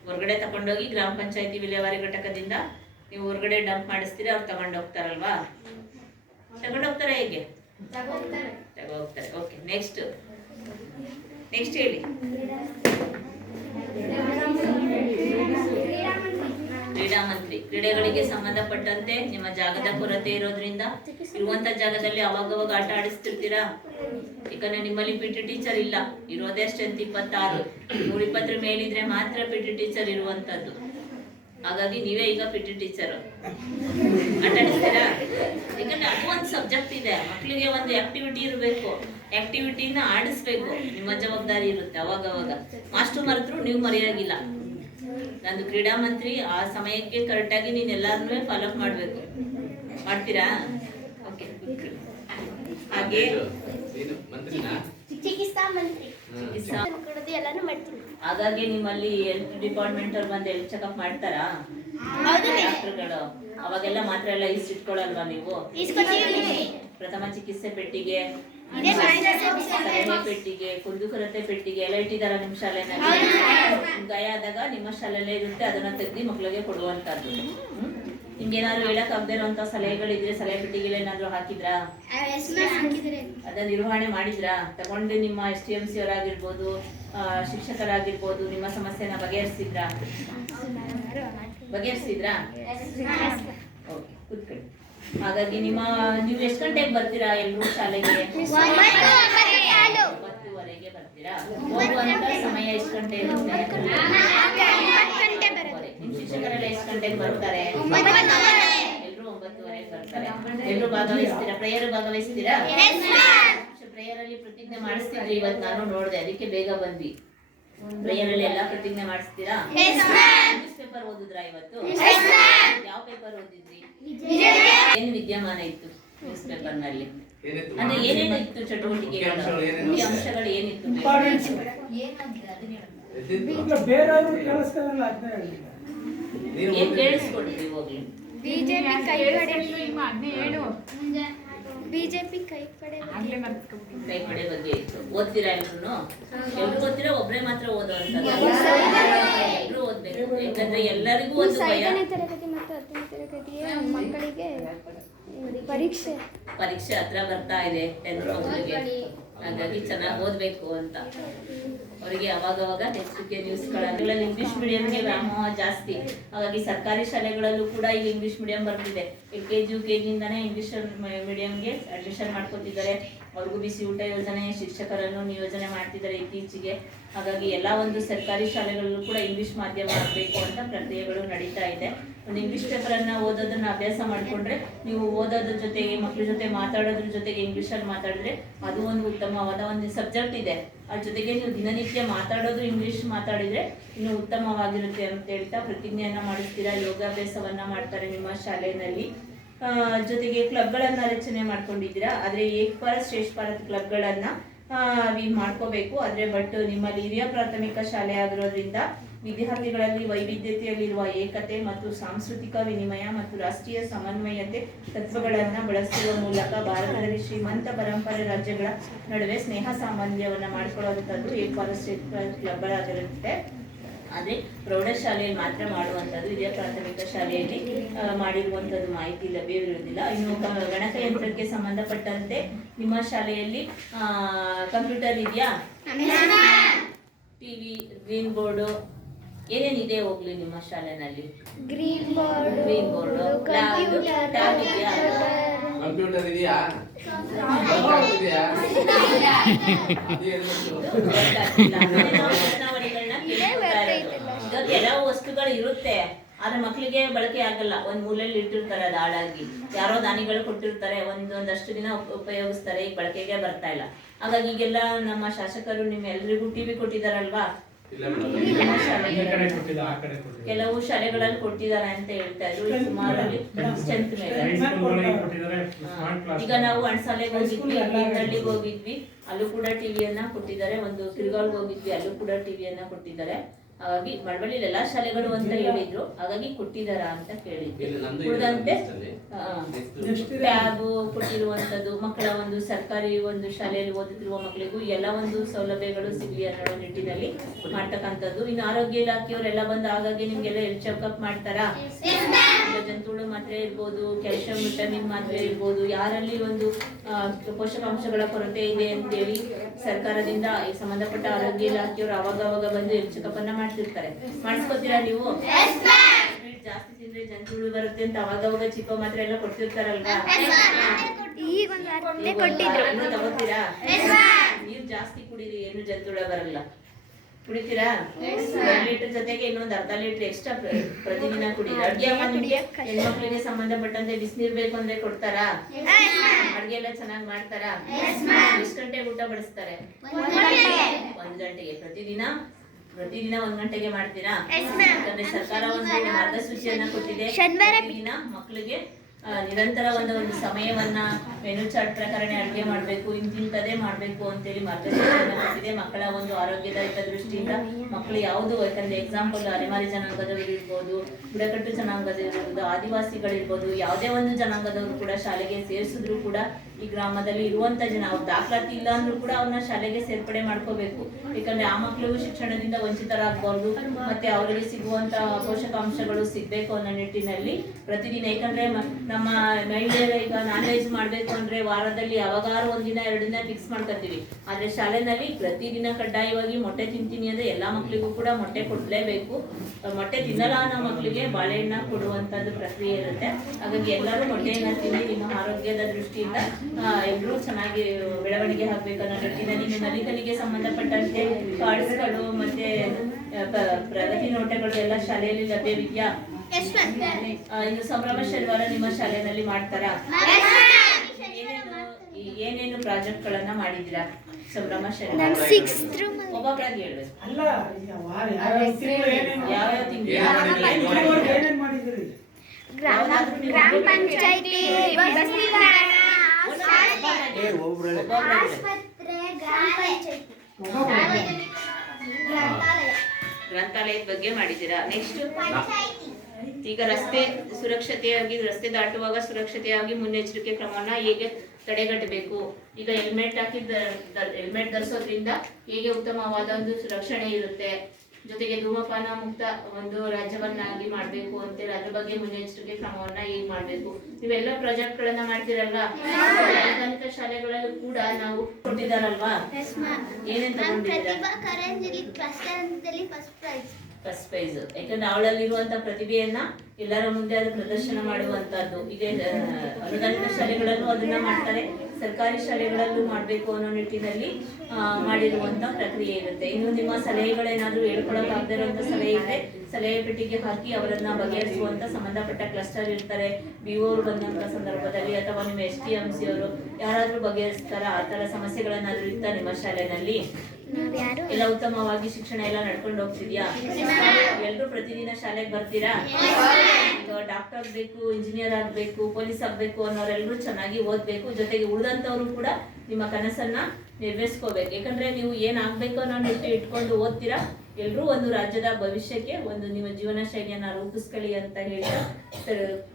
ಹೊರಗಡೆ ತಗೊಂಡೋಗಿ ಗ್ರಾಮ ಪಂಚಾಯತಿ ವಿಲೇವಾರಿ ಘಟಕದಿಂದ ನೀವು ಹೊರಗಡೆ ಡಂಪ್ ಮಾಡಿಸ್ತೀರಾ, ಅವ್ರು ತಗೊಂಡೋಗ್ತಾರಲ್ವಾ? ತಗೊಂಡೋಗ್ತಾರೆ, ಹೇಗೆ ತಗೋಗ್ತಾರೆ? ಓಕೆ, ನೆಕ್ಸ್ಟ್ ನೆಕ್ಸ್ಟ್ ಹೇಳಿ. ಕ್ರೀಡಾ ಮಂತ್ರಿ. ಕ್ರೀಡೆಗಳಿಗೆ ಸಂಬಂಧಪಟ್ಟಂತೆ ನಿಮ್ಮ ಜಾಗದ ಕೊರತೆ ಇರೋದ್ರಿಂದ ಇರುವಂತ ಜಾಗದಲ್ಲಿ ಅವಾಗವಾಗ ಆಟ ಆಡಿಸ್ತಿರ್ತೀರಾ. ಯಾಕಂದ್ರೆ ನಿಮ್ಮಲ್ಲಿ ಪಿ ಟಿ ಟೀಚರ್ ಇಲ್ಲ, ಇರೋದೇ ಸ್ಟ್ರೆಂತ್ 26, 120 ಮೇಲಿದ್ರೆ ಮಾತ್ರ ಪಿ ಟಿ ಟೀಚರ್ ಇರುವಂತದ್ದು. ಹಾಗಾಗಿ ನೀವೇ ಈಗ ಪಿ ಟಿ ಟೀಚರ್ ಆಟ ಆಡಿಸ್ತೀರಾ. ಯಾಕಂದ್ರೆ ಅದು ಒಂದು ಸಬ್ಜೆಕ್ಟ್ ಇದೆ, ಮಕ್ಕಳಿಗೆ ಒಂದು ಆಕ್ಟಿವಿಟಿ ಇರಬೇಕು, ಆಕ್ಟಿವಿಟಿನ ಆಡಿಸ್ಬೇಕು, ನಿಮ್ಮ ಜವಾಬ್ದಾರಿ ಇರುತ್ತೆ. ಅವಾಗವಾಗ ಮಾಸ್ಟರ್ ಮರೆತರು ನೀವು ಮರೆಯಾಗಿಲ್ಲ. ನಂದು ಕ್ರೀಡಾ ಮಂತ್ರಿ ಆ ಸಮಯಕ್ಕೆ ಕರೆಕ್ಟಾಗಿ ನೀನು ಎಲ್ಲಾರನ್ನೂ ಫಾಲೋ ಅಪ್ ಮಾಡಬೇಕು. ಮಾಡ್ತೀರಾ? ಓಕೆ. ಹಾಗೆ ನೀನು ಮಂತ್ರಿನಾ? ಚಿಕಿತ್ಸಾ ಮಂತ್ರಿ ಚಿಕಿತ್ಸಾ. ಕೊಡೋದು ಎಲ್ಲಾನು ಮಾಡ್ತೀನಿ. ಹಾಗಾಗಿ ನಿಮ್ಮಲ್ಲಿ ಹೆಲ್ತ್ ಡಿಪಾರ್ಟ್ಮೆಂಟ್ ಅವ್ರು ಬಂದು ಹೆಲ್ತ್ ಚೆಕಪ್ ಮಾಡ್ತಾರಾ ಡಾಕ್ಟರ್ಗಳು? ಅವಾಗೆಲ್ಲ ಮಾತ್ರ ಎಲ್ಲ ಇಟ್ಕೊಳ್ಳಲ್ವಾ ನೀವು? ಪ್ರಥಮ ಚಿಕಿತ್ಸೆ ಪೆಟ್ಟಿಗೆ, ಸಲಹೆ ಪೆಟ್ಟಿಗೆ, ಕುಂದುಕೊರತೆ ಪೆಟ್ಟಿಗೆ ಎಲ್ಲ ಇಟ್ಟಿದಾರ ನಿಮ್ಮ ಶಾಲೆನಲ್ಲಿ? ಗಾಯ ಆದಾಗ ನಿಮ್ಮ ಶಾಲೆಯಲ್ಲೇ ಇರುತ್ತೆ, ಅದನ್ನ ತೆಗ್ದು ಮಕ್ಕಳಿಗೆ ಕೊಡುವಂತದ್ದು. ನಿಮ್ಗೆ ಏನಾದ್ರು ಹೇಳಕ್ ಆಗದೆ ಇರುವಂತ ಸಲಹೆಗಳಿದ್ರೆ ಸಲಹೆ ಪೆಟ್ಟಿಗೆ ಏನಾದ್ರು ಹಾಕಿದ್ರಾ? ಅದನ್ನ ನಿರ್ವಹಣೆ ಮಾಡಿದ್ರಾ? ತಗೊಂಡು ನಿಮ್ಮ STMC ಅವರಾಗಿರ್ಬೋದು, ಶಿಕ್ಷಕರಾಗಿರ್ಬೋದು, ನಿಮ್ಮ ಸಮಸ್ಯೆನ ಬಗೆಹರಿಸಿದ್ರಾ? ಓಕೆ, ಕೂತ್ಕೊಳ್ಳಿ. ಹಾಗಾಗಿ ನೀವು ಎಷ್ಟು ಗಂಟೆಗೆ ಬರ್ತೀರಾ ಎಲ್ಲರೂ ಶಾಲೆಗೆ? 9:30ಗೆ ಬರ್ತೀರಾ? ಹೋಗುವಂತ ಸಮಯ ಎಷ್ಟು ಗಂಟೆ ಇರುತ್ತೆ? ನಿಮ್ ಶಿಕ್ಷಕರೆಲ್ಲ ಎಷ್ಟು ಗಂಟೆಗೆ ಬರ್ತಾರೆ? ಎಲ್ಲರೂ 9:30ಗೆ ಬರ್ತಾರೆ. ಎಲ್ಲರೂ ಭಾಗವಹಿಸ್ತೀರಾ? ಪ್ರೇಯರ್ ಭಾಗವಹಿಸ್ತೀರಾ? ಪ್ರೇಯರ್ ಅಲ್ಲಿ ಪ್ರತಿಜ್ಞೆ ಮಾಡಿಸ್ತಿದ್ರಿ ಇವತ್ತು, ನಾನು ನೋಡಿದೆ, ಅದಕ್ಕೆ ಬೇಗ ಬಂದ್ವಿ. ಪ್ರೇಯರ್ ಅಲ್ಲಿ ಎಲ್ಲ ಪ್ರತಿಜ್ಞೆ ಮಾಡಿಸ್ತೀರಾ? ನ್ಯೂಸ್ ಪೇಪರ್ ಓದಿದ್ರಾ ಇವತ್ತು? ಯಾವ ಪೇಪರ್ ಓದಿದ್ರಿ? ಏನು ವಿದ್ಯಮಾನ ಇತ್ತು ನ್ಯೂಸ್ ಪೇಪರ್ ನಲ್ಲಿ? ಅಂದ್ರೆ ಏನೇನು ಇತ್ತು ಚಟುವಟಿಕೆಗಳು, ಮುಖ್ಯ ಅಂಶಗಳು ಏನಿತ್ತು? ಏನ್ ಕೇಳಿಸ್ಕೊಡ್ತೀವಿ ಹೋಗ್ಲಿ. ಬಿಜೆಪಿ ಕೈಪಡೆ ಬಗ್ಗೆ ಇತ್ತು. ಓದ್ತೀರಾ ಎಲ್ರು? ಎಲ್ರು ಓದ್ತೀರಾ? ಒಬ್ರೇ ಮಾತ್ರ ಓದೋಂಥದ್ದು? ಎಲ್ರು ಓದ್ಬೇಕು, ಯಾಕಂದ್ರೆ ಎಲ್ಲರಿಗೂ ಒಂದು ಭಯ. 5ನೇ ತರಗತಿ ಮತ್ತು 10ನೇ ತರಗತಿಯ ಮಕ್ಕಳಿಗೆ ಪರೀಕ್ಷೆ ಹತ್ರ ಬರ್ತಾ ಇದೆ 10th ಮಕ್ಕಳಿಗೆ. ಹಾಗಾಗಿ ಚೆನ್ನಾಗಿ ಓದ್ಬೇಕು ಅಂತ ಅವರಿಗೆ ಅವಾಗವಾಗ ಹೆಚ್ಚಿಗೆ ನ್ಯೂಸ್ಗಳಲ್ಲಿ ಇಂಗ್ಲಿಷ್ ಮೀಡಿಯಂಗೆ ವ್ಯಾಮೋಹ ಜಾಸ್ತಿ. ಹಾಗಾಗಿ ಸರ್ಕಾರಿ ಶಾಲೆಗಳಲ್ಲೂ ಕೂಡ ಈಗ ಇಂಗ್ಲಿಷ್ ಮೀಡಿಯಂ ಬರ್ತಿದೆ. LKG UKG ಇಂದಾನೇ ಇಂಗ್ಲಿಷ್ ಮೀಡಿಯಂಗೆ ಅಡ್ಮಿಷನ್ ಮಾಡ್ಕೊತಿದ್ದಾರೆ. ಅವ್ರಿಗೂ ಬಿಸಿ ಊಟ ಯೋಜನೆ, ಶಿಕ್ಷಕರನ್ನು ನಿಯೋಜನೆ ಮಾಡ್ತಿದ್ದಾರೆ ಇತ್ತೀಚೆಗೆ. ಹಾಗಾಗಿ ಎಲ್ಲ ಒಂದು ಸರ್ಕಾರಿ ಶಾಲೆಗಳಲ್ಲೂ ಕೂಡ ಇಂಗ್ಲಿಷ್ ಮಾಧ್ಯಮ ಆಗಬೇಕು ಅಂತ ಪ್ರಕ್ರಿಯೆಗಳು ನಡೀತಾ ಇದೆ. ಒಂದು ಇಂಗ್ಲಿಷ್ ಪೇಪರನ್ನು ಓದೋದನ್ನ ಅಭ್ಯಾಸ ಮಾಡಿಕೊಂಡ್ರೆ, ನೀವು ಓದೋದ್ರ ಜೊತೆಗೆ ಮಕ್ಕಳ ಜೊತೆ ಮಾತಾಡೋದ್ರ ಜೊತೆಗೆ ಇಂಗ್ಲೀಷಲ್ಲಿ ಮಾತಾಡಿದ್ರೆ ಅದು ಒಂದು ಉತ್ತಮವಾದ ಒಂದು ಸಬ್ಜೆಕ್ಟ್ ಇದೆ. ಅದ್ರ ಜೊತೆಗೆ ನೀವು ದಿನನಿತ್ಯ ಮಾತಾಡೋದು ಇಂಗ್ಲಿಷ್ ಮಾತಾಡಿದ್ರೆ ಇನ್ನು ಉತ್ತಮವಾಗಿರುತ್ತೆ ಅಂತ ಹೇಳ್ತಾ ಪ್ರತಿಜ್ಞೆಯನ್ನ ಮಾಡಿಸ್ತೀರಾ. ಯೋಗಾಭ್ಯಾಸವನ್ನ ಮಾಡ್ತಾರೆ ನಿಮ್ಮ ಶಾಲೆಯಲ್ಲಿ. ಜೊತೆಗೆ ಕ್ಲಬ್ಗಳನ್ನ ರಚನೆ ಮಾಡ್ಕೊಂಡಿದ್ದೀರಾ. ಆದ್ರೆ ಏಕ್ ಭಾರತ್ ಶ್ರೇಷ್ಠ ಭಾರತ್ ಕ್ಲಬ್ಗಳನ್ನ ಮಾಡ್ಕೋಬೇಕು. ಆದ್ರೆ ಬಟ್ ನಿಮ್ಮಲ್ಲಿ ಹಿರಿಯ ಪ್ರಾಥಮಿಕ ಶಾಲೆ ಆಗಿರೋದ್ರಿಂದ ವಿದ್ಯಾರ್ಥಿಗಳಲ್ಲಿ ವೈವಿಧ್ಯತೆಯಲ್ಲಿರುವ ಏಕತೆ ಮತ್ತು ಸಾಂಸ್ಕೃತಿಕ ವಿನಿಮಯ ಮತ್ತು ರಾಷ್ಟ್ರೀಯ ಸಮನ್ವಯತೆ ತತ್ವಗಳನ್ನು ಬಳಸುವ ಮೂಲಕ ಭಾರತದಲ್ಲಿ ಶ್ರೀಮಂತ ಪರಂಪರೆ ರಾಜ್ಯಗಳ ನಡುವೆ ಸ್ನೇಹ ಸಾಮಂಜಸ್ಯವನ್ನು ಮಾಡಿಕೊಳ್ಳುವಂಥದ್ದು ಏಕ್ ಭಾರತ್ ಶ್ರೇಷ್ಠ ಭಾರತ್ ಕ್ಲಬ್ಗಳಾಗಿರುತ್ತೆ. ಆದರೆ ಪ್ರೌಢಶಾಲೆಯಲ್ಲಿ ಮಾತ್ರ ಮಾಡುವಂಥದ್ದು, ಹಿರಿಯ ಪ್ರಾಥಮಿಕ ಶಾಲೆಯಲ್ಲಿ ಮಾಡಿರುವಂಥದ್ದು ಮಾಹಿತಿ ಲಭ್ಯವಿರುವುದಿಲ್ಲ. ಇನ್ನು ಗಣಕಯಂತ್ರಕ್ಕೆ ಸಂಬಂಧಪಟ್ಟಂತೆ ನಿಮ್ಮ ಶಾಲೆಯಲ್ಲಿ ಕಂಪ್ಯೂಟರ್ ಇದೆಯಾ? TV, ಗ್ರೀನ್ ಬೋರ್ಡು ಏನೇನಿದೆ ಹೋಗ್ಲಿ ನಿಮ್ಮ ಶಾಲೆನಲ್ಲಿ? ಗ್ರೀನ್ ಬೋರ್ಡ್, ಟ್ಯಾಬ್ ಇದೆಯಾ? ಕಂಪ್ಯೂಟರ್ ಇದೆಯಾ? ಕೆಲವು ವಸ್ತುಗಳು ಇರುತ್ತೆ, ಆದ್ರೆ ಮಕ್ಕಳಿಗೆ ಬಳಕೆ ಆಗಲ್ಲ. ಒಂದ್ ಮೂಲೆಯಲ್ಲಿ ಇಟ್ಟಿರ್ತಾರೆ, ಅದು ಹಾಳಾಗಿ ಯಾರೋ ದಾನಿಗಳು ಕೊಟ್ಟಿರ್ತಾರೆ, ಒಂದಷ್ಟು ದಿನ ಉಪಯೋಗಿಸ್ತಾರೆ, ಈಗ ಬಳಕೆಗೆ ಬರ್ತಾ ಇಲ್ಲ. ಹಾಗಾಗಿ ಈಗೆಲ್ಲ ನಮ್ಮ ಶಾಸಕರು ನಿಮ್ಮ ಎಲ್ರಿಗೂ TV ಕೊಟ್ಟಿದಾರಲ್ವಾ? ಕೆಲವು ಶಾಲೆಗಳಲ್ಲಿ ಕೊಟ್ಟಿದ್ದಾರೆ ಅಂತ ಹೇಳ್ತಾ ಇದ್ರು. ಸುಮಾರಲ್ಲಿ ಸ್ಟ್ರೆಂತ್ ಮೇಲೆ ಈಗ ನಾವು ಅಣಸಾಲೆಗೆ ಹೋಗಿದ್ವಿ, ಹಳ್ಳಿಗೆ ಹೋಗಿದ್ವಿ, ಅಲ್ಲೂ ಕೂಡ ಟಿವಿಯನ್ನ ಕೊಟ್ಟಿದ್ದಾರೆ. ಒಂದು ಕಿರ್ಗಾಲ್ಗೆ ಹೋಗಿದ್ವಿ, ಅಲ್ಲೂ ಕೂಡ ಟಿವಿಯನ್ನ ಕೊಟ್ಟಿದ್ದಾರೆ. ಹಾಗಾಗಿ ಮಳವಳ್ಳಿಲಿ ಎಲ್ಲಾ ಶಾಲೆಗಳು ಅಂತ ಹೇಳಿದ್ರು, ಹಾಗಾಗಿ ಕೊಟ್ಟಿದಾರ ಅಂತ ಕೇಳಿದ್ವಿ. ಉಳಿದಂತೆ ಟ್ಯಾಬ್ ಕೊಟ್ಟಿರುವಂತದ್ದು, ಮಕ್ಕಳ ಒಂದು ಸರ್ಕಾರಿ ಒಂದು ಶಾಲೆಯಲ್ಲಿ ಓದುತ್ತಿರುವ ಮಕ್ಕಳಿಗೂ ಎಲ್ಲ ಒಂದು ಸೌಲಭ್ಯಗಳು ಸಿಗಲಿ ಅನ್ನೋ ನಿಟ್ಟಿನಲ್ಲಿ ಮಾಡ್ತಕ್ಕಂಥದ್ದು. ಇನ್ನು ಆರೋಗ್ಯ ಇಲಾಖೆಯವರೆಲ್ಲ ಬಂದು ಹಾಗಾಗಿ ನಿಮ್ಗೆಲ್ಲ ಹೆಲ್ತ್ ಚೆಕ್ಅಪ್ ಮಾಡ್ತಾರಾ? ಜಂತುಳು ಮಾತ್ರೆ ಇರ್ಬೋದು, ಕ್ಯಾಲ್ಸಿಯಂ ವಿಟಮಿನ್ ಮಾತ್ರೆ ಇರ್ಬೋದು, ಯಾರಲ್ಲಿ ಒಂದು ಪೋಷಕಾಂಶಗಳ ಕೊರತೆ ಇದೆ ಅಂತೇಳಿ ಸರ್ಕಾರದಿಂದ ಈ ಸಂಬಂಧಪಟ್ಟ ಆರೋಗ್ಯ ಇಲಾಖೆಯವರು ಅವಾಗ ಬಂದು ಹೆಲ್ತ್ ಚೆಕಪ್ ಅನ್ನ ಮಾಡ್ತಿರ್ತಾರೆ. ಮಾಡಿಸ್ಕೊತೀರಾ ನೀವು? ಸ್ವೀಟ್ ಜಾಸ್ತಿ ತಿಂದ್ರೆ ಜಂತುಹುಳು ಬರುತ್ತೆ ಅಂತ ಅವಾಗ ಚಿಕ್ಕ ಮಾತ್ರ ಎಲ್ಲ ಕೊಡ್ತಿರ್ತಾರಲ್ವಾ? ಇನ್ನೂ ತಗೋತೀರಾ? ನೀರ್ ಜಾಸ್ತಿ ಕುಡೀರಿ, ಏನು ಜಂತುಹುಳ ಬರಲ್ಲ. ಕುಡಿತೀರಾ? 1 ಲೀಟರ್ ಜೊತೆಗೆ ಇನ್ನೊಂದು ಅರ್ಧ ಲೀಟರ್ ಎಕ್ಸ್ಟ್ರಾ ಪ್ರತಿದಿನ ಕುಡೀರಿ. ಅಡ್ಗೆ ನಿಮ್ಗೆ ಹೆಣ್ಮಕ್ಳಿಗೆ ಸಂಬಂಧಪಟ್ಟಂತೆ ಬಿಸಿನೀರ್ ಬೇಕು ಅಂದ್ರೆ ಕೊಡ್ತಾರಾ? ಅಡ್ಗೆ ಎಲ್ಲ ಚೆನ್ನಾಗಿ ಮಾಡ್ತಾರಾ? ಎಷ್ಟು ಗಂಟೆಗೆ ಊಟ ಬಡಿಸ್ತಾರೆ? 1 ಗಂಟೆಗೆ. ಪ್ರತಿದಿನ 1 ಗಂಟೆಗೆ ಮಾಡ್ತೀರಾ? ಯಾಕಂದ್ರೆ ಸರ್ಕಾರ ಒಂದು ಮಾರ್ಗಸೂಚಿಯನ್ನ ಕೊಟ್ಟಿದೆ. ಪ್ರತಿದಿನ ಮಕ್ಕಳಿಗೆ ನಿರಂತರ ಒಂದು ಸಮಯವನ್ನ ಮೆನು ಚಾರ್ಟ್ ಪ್ರಕಾರನೇ ಅಡುಗೆ ಮಾಡಬೇಕು, ಇಂತಿಂತದೇ ಮಾಡಬೇಕು ಅಂತೇಳಿ ಮಾರ್ಗದರ್ಶನ ಕೊಟ್ಟಿದೆ. ಮಕ್ಕಳ ಒಂದು ಆರೋಗ್ಯದ ಹಿತದೃಷ್ಟಿಯಿಂದ ಮಕ್ಕಳು ಯಾವುದು, ಯಾಕಂದ್ರೆ ಎಕ್ಸಾಂಪಲ್ ಅಲೆಮಾರಿ ಜನಾಂಗದವರು ಇರ್ಬೋದು, ಬುಡಕಟ್ಟು ಜನಾಂಗದವರಿರ್ಬೋದು, ಆದಿವಾಸಿಗಳಿರ್ಬೋದು, ಯಾವುದೇ ಒಂದು ಜನಾಂಗದವರು ಕೂಡ ಶಾಲೆಗೆ ಸೇರಿಸಿದ್ರು ಕೂಡ ಈ ಗ್ರಾಮದಲ್ಲಿ ಇರುವಂತ ಜನ ಅವ್ರ ದಾಖಲಾತಿ ಇಲ್ಲ ಅಂದ್ರೂ ಕೂಡ ಅವ್ರನ್ನ ಶಾಲೆಗೆ ಸೇರ್ಪಡೆ ಮಾಡ್ಕೋಬೇಕು. ಯಾಕಂದ್ರೆ ಆ ಮಕ್ಕಳು ಶಿಕ್ಷಣದಿಂದ ವಂಚಿತರಾಗಬಾರ್ದು, ಮತ್ತೆ ಅವರಿಗೆ ಸಿಗುವಂತ ಪೋಷಕಾಂಶಗಳು ಸಿಗ್ಬೇಕು ಅನ್ನೋ ನಿಟ್ಟಿನಲ್ಲಿ ಪ್ರತಿದಿನ, ಯಾಕಂದ್ರೆ ನಮ್ಮ ಮಹಿಳೆಯರು ಈಗ ನಾನ್ ವೆಜ್ ಮಾಡ್ಬೇಕು ಅಂದ್ರೆ ವಾರದಲ್ಲಿ ಯಾವಾಗಾರು 1 ದಿನ 2 ದಿನ ಫಿಕ್ಸ್ ಮಾಡ್ಕೊತೀವಿ. ಆದ್ರೆ ಶಾಲೆನಲ್ಲಿ ಪ್ರತಿದಿನ ಕಡ್ಡಾಯವಾಗಿ ಮೊಟ್ಟೆ ತಿಂತೀನಿ ಅಂದ್ರೆ ಎಲ್ಲಾ ಮಕ್ಕಳಿಗೂ ಕೂಡ ಮೊಟ್ಟೆ ಕೊಡ್ಲೇಬೇಕು. ಮೊಟ್ಟೆ ತಿನ್ನಲ್ಲ ಅನ್ನೋ ಮಕ್ಕಳಿಗೆ ಬಾಳೆಹಣ್ಣ ಕೊಡುವಂತದ್ದು ಪ್ರಕ್ರಿಯೆ ಇರುತ್ತೆ. ಹಾಗಾಗಿ ಎಲ್ಲರೂ ಮೊಟ್ಟೆಯನ್ನ ತಿನ್ನಿ, ನಿಮ್ಮ ಆರೋಗ್ಯದ ದೃಷ್ಟಿಯಿಂದ ಎಲ್ಲರೂ ಚೆನ್ನಾಗಿ ಬೆಳವಣಿಗೆ ಆಗ್ಬೇಕನ್ನೋ ನಿಟ್ಟಿನಲ್ಲಿ ನಿಮ್ಮ ನಲಿಕಲಿಗೆ ಸಂಬಂಧಪಟ್ಟಂತೆ ಕಾರ್ಡ್ಸ್ಗಳು ಮತ್ತೆ ಪ್ರಗತಿ ನೋಟಗಳು ಎಲ್ಲ ಶಾಲೆಯಲ್ಲಿ ಲಭ್ಯವಿದೆಯಾ? ಇನ್ನು ಸಂಭ್ರಮ ಶನಿವಾರ ನಿಮ್ಮ ಶಾಲೆಯಲ್ಲಿ ಮಾಡ್ತಾರಾ? ಏನೇನು ಪ್ರಾಜೆಕ್ಟ್ ಗಳನ್ನ ಮಾಡಿದ್ದೀರಾ ಸಂಭ್ರಮ ಶನಿವಾರ? ಒಬ್ಬೊಬ್ಬರಾಗಿ ಹೇಳ್ಬೇಕು. ಯಾವ್ಯಾವ ತಿಂಗಳು ಗ್ರಾಮ ಪಂಚಾಯತಿ, ಆಸ್ಪತ್ರೆ, ಗ್ರಂಥಾಲಯದ ಬಗ್ಗೆ ಮಾಡಿದ್ದೀರಾ. ನೆಕ್ಸ್ಟ್ ಈಗ ರಸ್ತೆ ಸುರಕ್ಷತೆಯಾಗಿ, ರಸ್ತೆ ದಾಟುವಾಗ ಸುರಕ್ಷತೆಯಾಗಿ ಮುನ್ನೆಚ್ಚರಿಕೆ ಕ್ರಮವನ್ನ ಹೇಗೆ ತಡೆಗಟ್ಟಬೇಕು? ಈಗ ಹೆಲ್ಮೆಟ್ ಧರಿಸೋದ್ರಿಂದ ಹೇಗೆ ಉತ್ತಮವಾದ ಒಂದು ರಕ್ಷಣೆ ಇರುತ್ತೆ, ಜೊತೆಗೆ ಧೂಮಪಾನ ಮುಕ್ತ ಒಂದು ರಾಜ್ಯವನ್ನಾಗಿ ಮಾಡ್ಬೇಕು ಅಂತೇಳಿ ಅದ್ರ ಬಗ್ಗೆ ಮುನ್ನೆಚ್ಚರಿಕೆ ಕ್ರಮವನ್ನ ಹೇಗ್ ಮಾಡ್ಬೇಕು, ಇವೆಲ್ಲ ಪ್ರಾಜೆಕ್ಟ್ ಗಳನ್ನ ಮಾಡ್ತಿರಲ್ವಾ? ಸಾರ್ವಜನಿಕ ಶಾಲೆಗಳಲ್ಲೂ ಕೂಡ ನಾವು ಕೊಟ್ಟಿದಾರಲ್ವಾ? ಏನೇನ್ ತಗೊಂಡಿದ್ದೀರಾ? First prize. ಯಾಕಂದ್ರೆ ಅವಳಲ್ಲಿರುವಂತ ಪ್ರತಿಭೆಯನ್ನ ಎಲ್ಲರ ಮುಂದೆ ಅದು ಪ್ರದರ್ಶನ ಮಾಡುವಂತದ್ದು. ಈಗ ಅನುದಾನಿತ ಶಾಲೆಗಳಲ್ಲೂ ಅದನ್ನ ಮಾಡ್ತಾರೆ, ಸರ್ಕಾರಿ ಶಾಲೆಗಳಲ್ಲೂ ಮಾಡ್ಬೇಕು ಅನ್ನೋ ನಿಟ್ಟಿನಲ್ಲಿ ಮಾಡಿರುವಂತ ಪ್ರಕ್ರಿಯೆ ಇರುತ್ತೆ. ಇನ್ನು ನಿಮ್ಮ ಸಲಹೆಗಳೇನಾದ್ರೂ ಹೇಳ್ಕೊಳಕ್ ಆಗದೆ ಇರುವಂತ ಸಲಹೆ ಇದ್ರೆ ಸಲಹೆ ಪೆಟ್ಟಿಗೆ ಹಾಕಿ ಅವರನ್ನ ಬಗೆಹರಿಸುವಂತ ಸಂಬಂಧಪಟ್ಟ ಕ್ಲಸ್ಟರ್ ಇರ್ತಾರೆ, BO ಅವರು ಬಂದಂತ ಸಂದರ್ಭದಲ್ಲಿ, ಅಥವಾ ನಿಮ್ಮ STMC ಅವರು ಯಾರಾದ್ರೂ ಬಗೆಹರಿಸ್ತಾರ? ಆ ತರ ಸಮಸ್ಯೆಗಳನ್ನಾದ್ರೂ ಇತ್ತ ನಿಮ್ಮ ಶಾಲೆನಲ್ಲಿ? ಎಲ್ಲ ಉತ್ತಮವಾಗಿ ಶಿಕ್ಷಣ ಎಲ್ಲ ನಡ್ಕೊಂಡು ಹೋಗ್ತಿದ್ಯಾ? ಎಲ್ರು ಪ್ರತಿದಿನ ಶಾಲೆಗೆ ಬರ್ತೀರಾ? ಈಗ ಡಾಕ್ಟರ್ ಆಗ್ಬೇಕು, ಇಂಜಿನಿಯರ್ ಆಗ್ಬೇಕು, ಪೊಲೀಸ್ ಆಗ್ಬೇಕು ಅನ್ನೋರೆಲ್ರು ಚೆನ್ನಾಗಿ ಓದ್ಬೇಕು. ಜೊತೆಗೆ ಉಳಿದಂತವ್ರು ಕೂಡ ನಿಮ್ಮ ಕನಸನ್ನ ನೆರವೇರಿಸ್ಕೋಬೇಕು. ಯಾಕಂದ್ರೆ ನೀವು ಏನ್ ಆಗ್ಬೇಕು ಅನ್ನೋ ನಿಟ್ಟಿನ ಇಟ್ಕೊಂಡು ಓದ್ತೀರಾ, ಎಲ್ರೂ ಒಂದು ರಾಜ್ಯದ ಭವಿಷ್ಯಕ್ಕೆ ಒಂದು ನಿಮ್ಮ ಜೀವನ ಶೈಲಿಯನ್ನ ರೂಪಿಸ್ಕೊಳ್ಳಿ ಅಂತ ಹೇಳ್ತಾ,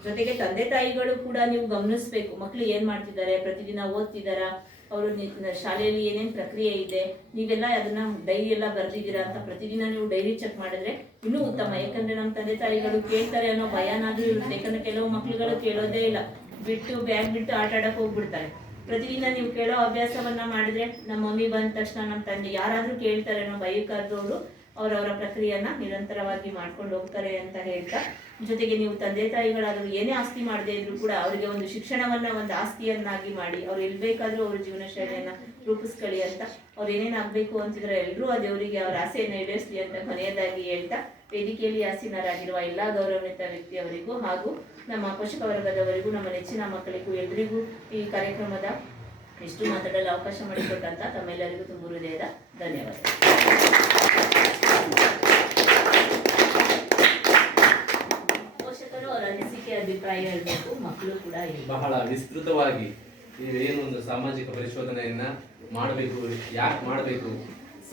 ಜೊತೆಗೆ ತಂದೆ ತಾಯಿಗಳು ಕೂಡ ನೀವು ಗಮನಿಸ್ಬೇಕು, ಮಕ್ಳು ಏನ್ ಮಾಡ್ತಿದ್ದಾರೆ, ಪ್ರತಿದಿನ ಓದ್ತಿದಾರ, ಅವರು ಶಾಲೆಯಲ್ಲಿ ಏನೇನ್ ಪ್ರಕ್ರಿಯೆ ಇದೆ, ನೀವೆಲ್ಲ ಅದನ್ನ ಡೈರಿ ಎಲ್ಲ ಬರ್ದಿದ್ದೀರಾ ಅಂತ ಪ್ರತಿದಿನ ನೀವು ಡೈರಿ ಚೆಕ್ ಮಾಡಿದ್ರೆ ಇನ್ನೂ ಉತ್ತಮ. ಯಾಕಂದ್ರೆ ನಮ್ಮ ತಂದೆ ತಾಯಿಗಳು ಕೇಳ್ತಾರೆ ಅನ್ನೋ ಭಯನಾದ್ರೂ ಇರುತ್ತೆ. ಯಾಕಂದ್ರೆ ಕೆಲವು ಮಕ್ಳುಗಳು ಕೇಳೋದೇ ಇಲ್ಲ, ಬಿಟ್ಟು ಬ್ಯಾಗ್ ಬಿಟ್ಟು ಆಟ ಆಡಕ್ ಹೋಗ್ಬಿಡ್ತಾರೆ. ಪ್ರತಿದಿನ ನೀವು ಕೇಳೋ ಅಭ್ಯಾಸವನ್ನ ಮಾಡಿದ್ರೆ ನಮ್ಮ ಮಮ್ಮಿ ಬಂದ ತಕ್ಷಣ ನಮ್ಮ ತಂದೆ ಯಾರಾದ್ರೂ ಕೇಳ್ತಾರೆ ಅನ್ನೋ ಭಯಕ್ಕಾದವರು ಅವರವರ ಪ್ರಕ್ರಿಯೆಯನ್ನ ನಿರಂತರವಾಗಿ ಮಾಡ್ಕೊಂಡು ಹೋಗ್ತಾರೆ ಅಂತ ಹೇಳ್ತಾ, ಜೊತೆಗೆ ನೀವು ತಂದೆ ತಾಯಿಗಳಾದ್ರೂ ಏನೇ ಆಸ್ತಿ ಮಾಡದೇ ಇದ್ರು ಕೂಡ ಅವರಿಗೆ ಒಂದು ಶಿಕ್ಷಣವನ್ನ ಒಂದು ಆಸ್ತಿಯನ್ನಾಗಿ ಮಾಡಿ ಅವ್ರು ಎಲ್ಲಿ ಬೇಕಾದ್ರೂ ಅವ್ರ ಜೀವನ ಶೈಲಿಯನ್ನ ರೂಪಿಸ್ಕೊಳ್ಳಿ ಅಂತ, ಅವ್ರು ಏನೇನ್ ಆಗ್ಬೇಕು ಅಂತಿದ್ರೆ ಎಲ್ರೂ ಆ ದೇವರಿಗೆ ಅವ್ರ ಆಸೆಯನ್ನ ಈಡೇರಿಸಲಿ ಅಂತ ಕೊನೆಯದಾಗಿ ಹೇಳ್ತಾ, ವೇದಿಕೆಯಲ್ಲಿ ಆಸೀನರಾಗಿರುವ ಎಲ್ಲಾ ಗೌರವಾನ್ವಿತ ವ್ಯಕ್ತಿಯವರಿಗೂ ಹಾಗೂ ನಮ್ಮ ಪೋಷಕ ವರ್ಗದವರಿಗೂ, ನಮ್ಮ ನೆಚ್ಚಿನ ಮಕ್ಕಳಿಗೂ ಎಲ್ರಿಗೂ ಈ ಕಾರ್ಯಕ್ರಮದ ಎಷ್ಟು ಮಾತಾಡಲು ಅವಕಾಶ ಮಾಡಿಕೊಟ್ಟಂತ ತಮ್ಮೆಲ್ಲರಿಗೂ ತುಂಬ ಹೃದಯದ ಧನ್ಯವಾದ. ಪೋಷಕರು ಅವರ ಅನಿಸಿಕೆ ಅಭಿಪ್ರಾಯ ಹೇಳ್ಬೇಕು, ಮಕ್ಕಳು ಕೂಡ ಬಹಳ ವಿಸ್ತೃತವಾಗಿ ಏನು ಒಂದು ಸಾಮಾಜಿಕ ಪರಿಶೋಧನೆಯನ್ನ ಮಾಡಬೇಕು, ಯಾಕೆ ಮಾಡಬೇಕು,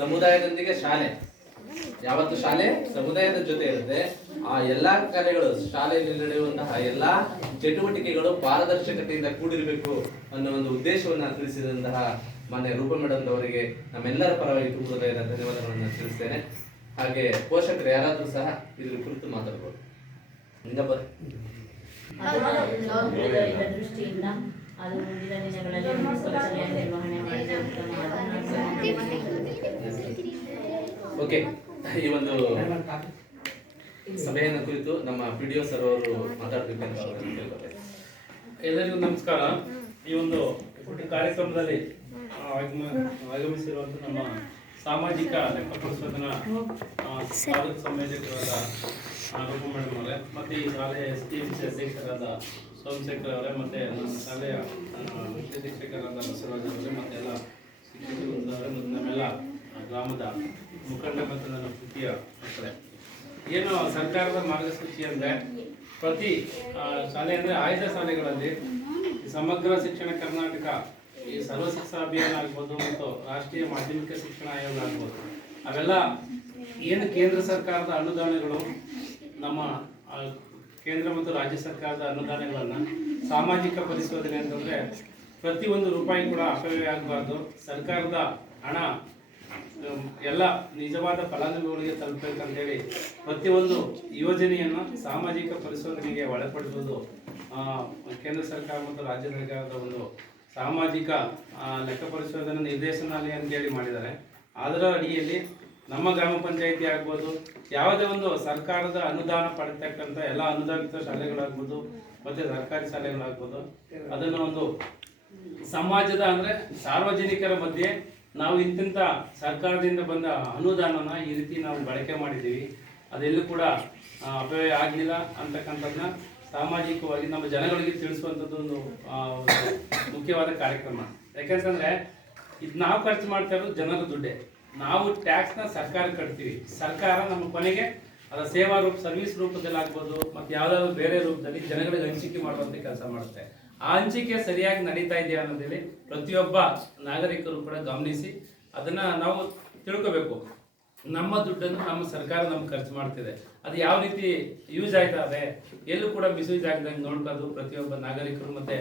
ಸಮುದಾಯದೊಂದಿಗೆ ಶಾಲೆ, ಯಾವತ್ತು ಶಾಲೆ ಸಮುದಾಯದ ಜೊತೆ ಇರುತ್ತೆ, ಆ ಎಲ್ಲಾ ಕಾರ್ಯಗಳು ಶಾಲೆಯಲ್ಲಿ ನಡೆಯುವಂತಹ ಎಲ್ಲಾ ಚಟುವಟಿಕೆಗಳು ಪಾರದರ್ಶಕತೆಯಿಂದ ಕೂಡಿರಬೇಕು ಅನ್ನೋ ಒಂದು ಉದ್ದೇಶವನ್ನ ತಿಳಿಸಿದಂತಹ ಮಾನ್ಯ ರೂಪ ಮೇಡಮ್ ಅವರಿಗೆ ನಮ್ಮೆಲ್ಲರ ಪರವಾಗಿ ತುಂಬ ಹೃದಯದ ಧನ್ಯವಾದಗಳನ್ನು ತಿಳಿಸ್ತೇನೆ. ಹಾಗೆ ಪೋಷಕರು ಯಾರಾದ್ರೂ ಸಹ ಇದ್ರ ಕುರಿತು ಮಾತಾಡ್ಬೋದು. ದೃಷ್ಟಿಯಿಂದ ಅದು ಮುಂದಿನ ದಿನಗಳಲ್ಲಿ ಒಂದು ಶೌಚಾಲಯ ನಿರ್ವಹಣೆ ಮಾಡಿದ ಓಕೆ, ಈ ಒಂದು ಸಭೆಯನ್ನು ಕುರಿತು ನಮ್ಮ PDO ಸರ್ ಅವರು ಮಾತಾಡಬೇಕಂತ ಅವರನ್ನು ಕೇಳ್ಕೊಳ್ತೇನೆ. ಎಲ್ಲರಿಗೂ ನಮಸ್ಕಾರ. ಈ ಒಂದು ಕಾರ್ಯಕ್ರಮದಲ್ಲಿ ಆಗಮಿಸಿರುವಂಥ ನಮ್ಮ ಸಾಮಾಜಿಕ ಲೆಕ್ಕಪರಿಶೋಧನಾ ಸ್ವಾಗತ ಸಂಯೋಜಕರಾದ ರೂಪ ಮೇಡಮ್ ಅವರೇ, ಮತ್ತು ಈ ಶಾಲೆಯ STMC ಅಧ್ಯಕ್ಷರಾದ ಸೋಮಶೇಖರ್ ಅವರೇ, ಮತ್ತು ನಮ್ಮ ಶಾಲೆಯ ಮುಖ್ಯ ಶಿಕ್ಷಕರಾದ ಬಸವರಾಜ್ ಅವರೇ, ಮತ್ತೆಲ್ಲ ಶಿಕ್ಷಕರು ಮತ್ತು ನಮ್ಮೆಲ್ಲ ಗ್ರಾಮದ ಮುಖಂಡ ಮತ್ತು ನನ್ನ ಪ್ರೀತಿಯ ಮಕ್ಕಳೇ, ಏನು ಸರ್ಕಾರದ ಮಾರ್ಗಸೂಚಿ ಅಂದರೆ ಪ್ರತಿ ಶಾಲೆ ಅಂದರೆ ಆಯ್ದ ಶಾಲೆಗಳಲ್ಲಿ ಸಮಗ್ರ ಶಿಕ್ಷಣ ಕರ್ನಾಟಕ, ಈ ಸರ್ವ ಶಿಕ್ಷಾ ಅಭಿಯಾನ ಆಗ್ಬೋದು ಮತ್ತು ರಾಷ್ಟ್ರೀಯ ಮಾಧ್ಯಮಿಕ ಶಿಕ್ಷಣ ಆಯೋಗ ಆಗ್ಬೋದು, ಅವೆಲ್ಲ ಏನು ಕೇಂದ್ರ ಸರ್ಕಾರದ ಅನುದಾನಗಳು, ನಮ್ಮ ಕೇಂದ್ರ ಮತ್ತು ರಾಜ್ಯ ಸರ್ಕಾರದ ಅನುದಾನಗಳನ್ನು ಸಾಮಾಜಿಕ ಪರಿಶೋಧನೆ ಅಂತಂದರೆ ಪ್ರತಿಯೊಂದು ರೂಪಾಯಿ ಕೂಡ ಅಪವ್ಯಯ ಆಗಬಾರ್ದು, ಸರ್ಕಾರದ ಹಣ ಎಲ್ಲ ನಿಜವಾದ ಫಲಾನುಭವಿಗಳಿಗೆ ತಲುಪಬೇಕಂತೇಳಿ ಪ್ರತಿಯೊಂದು ಯೋಜನೆಯನ್ನು ಸಾಮಾಜಿಕ ಪರಿಶೋಧನೆಗೆ ಒಳಪಡಿಸುವುದು ಕೇಂದ್ರ ಸರ್ಕಾರ ಮತ್ತು ರಾಜ್ಯ ಸರ್ಕಾರದ ಒಂದು ಸಾಮಾಜಿಕ ಲೆಕ್ಕ ಪರಿಶೋಧನಾ ನಿರ್ದೇಶನಾಲಯ ಅಂತೇಳಿ ಮಾಡಿದ್ದಾರೆ. ಅದರ ಅಡಿಯಲ್ಲಿ ನಮ್ಮ ಗ್ರಾಮ ಪಂಚಾಯಿತಿ ಆಗ್ಬೋದು, ಯಾವುದೇ ಒಂದು ಸರ್ಕಾರದ ಅನುದಾನ ಪಡೆತಕ್ಕಂಥ ಎಲ್ಲ ಅನುದಾನಿತ ಶಾಲೆಗಳಾಗ್ಬೋದು ಮತ್ತು ಸರ್ಕಾರಿ ಶಾಲೆಗಳಾಗ್ಬೋದು, ಅದನ್ನು ಒಂದು ಸಮಾಜದ ಅಂದರೆ ಸಾರ್ವಜನಿಕರ ಮಧ್ಯೆ ನಾವು ಇಂತಿಂಥ ಸರ್ಕಾರದಿಂದ ಬಂದ ಅನುದಾನನ ಈ ರೀತಿ ನಾವು ಬಳಕೆ ಮಾಡಿದ್ದೀವಿ, ಅದೆಲ್ಲೂ ಕೂಡ ಅಪವ್ಯಯ ಆಗಲಿಲ್ಲ ಅಂತಕ್ಕಂಥದ್ದನ್ನ ಸಾಮಾಜಿಕವಾಗಿ ನಮ್ಮ ಜನಗಳಿಗೆ ತಿಳಿಸುವಂಥದ್ದು ಒಂದು ಮುಖ್ಯವಾದ ಕಾರ್ಯಕ್ರಮ. ಯಾಕೆಂತಂದರೆ ಇದು ನಾವು ಖರ್ಚು ಮಾಡ್ತಾ ಇರೋದು ಜನರ ದುಡ್ಡೇ. ನಾವು ಟ್ಯಾಕ್ಸ್ನ ಸರ್ಕಾರ ಕಟ್ತೀವಿ, ಸರ್ಕಾರ ನಮ್ಮ ಕೊನೆಗೆ ಅದರ ಸೇವಾ ರೂಪ ಸರ್ವಿಸ್ ರೂಪದಲ್ಲಿ ಆಗ್ಬೋದು ಮತ್ತು ಯಾವುದಾದ್ರು ಬೇರೆ ರೂಪದಲ್ಲಿ ಜನಗಳಿಗೆ ಹಂಚಿಕೆ ಮಾಡುವಂಥ ಕೆಲಸ ಮಾಡುತ್ತೆ. ಆ ಹಂಚಿಕೆ ಸರಿಯಾಗಿ ನಡೀತಾ ಇದೆಯಾ ಅನ್ನೋದೇಳಿ ಪ್ರತಿಯೊಬ್ಬ ನಾಗರಿಕರು ಕೂಡ ಗಮನಿಸಿ ಅದನ್ನು ನಾವು ತಿಳ್ಕೋಬೇಕು. ನಮ್ಮ ದುಡ್ಡನ್ನು ನಮ್ಮ ಸರ್ಕಾರ ನಮ್ಗೆ ಖರ್ಚು ಮಾಡ್ತಿದೆ, ಅದು ಯಾವ ರೀತಿ ಯೂಸ್ ಆಯ್ತಾ ಇದೆ, ಎಲ್ಲೂ ಕೂಡ ಮಿಸ್ಯೂಸ್ ಆಗದಂಗೆ ನೋಡ್ಕೋದು ಪ್ರತಿಯೊಬ್ಬ ನಾಗರಿಕರು ಮತ್ತು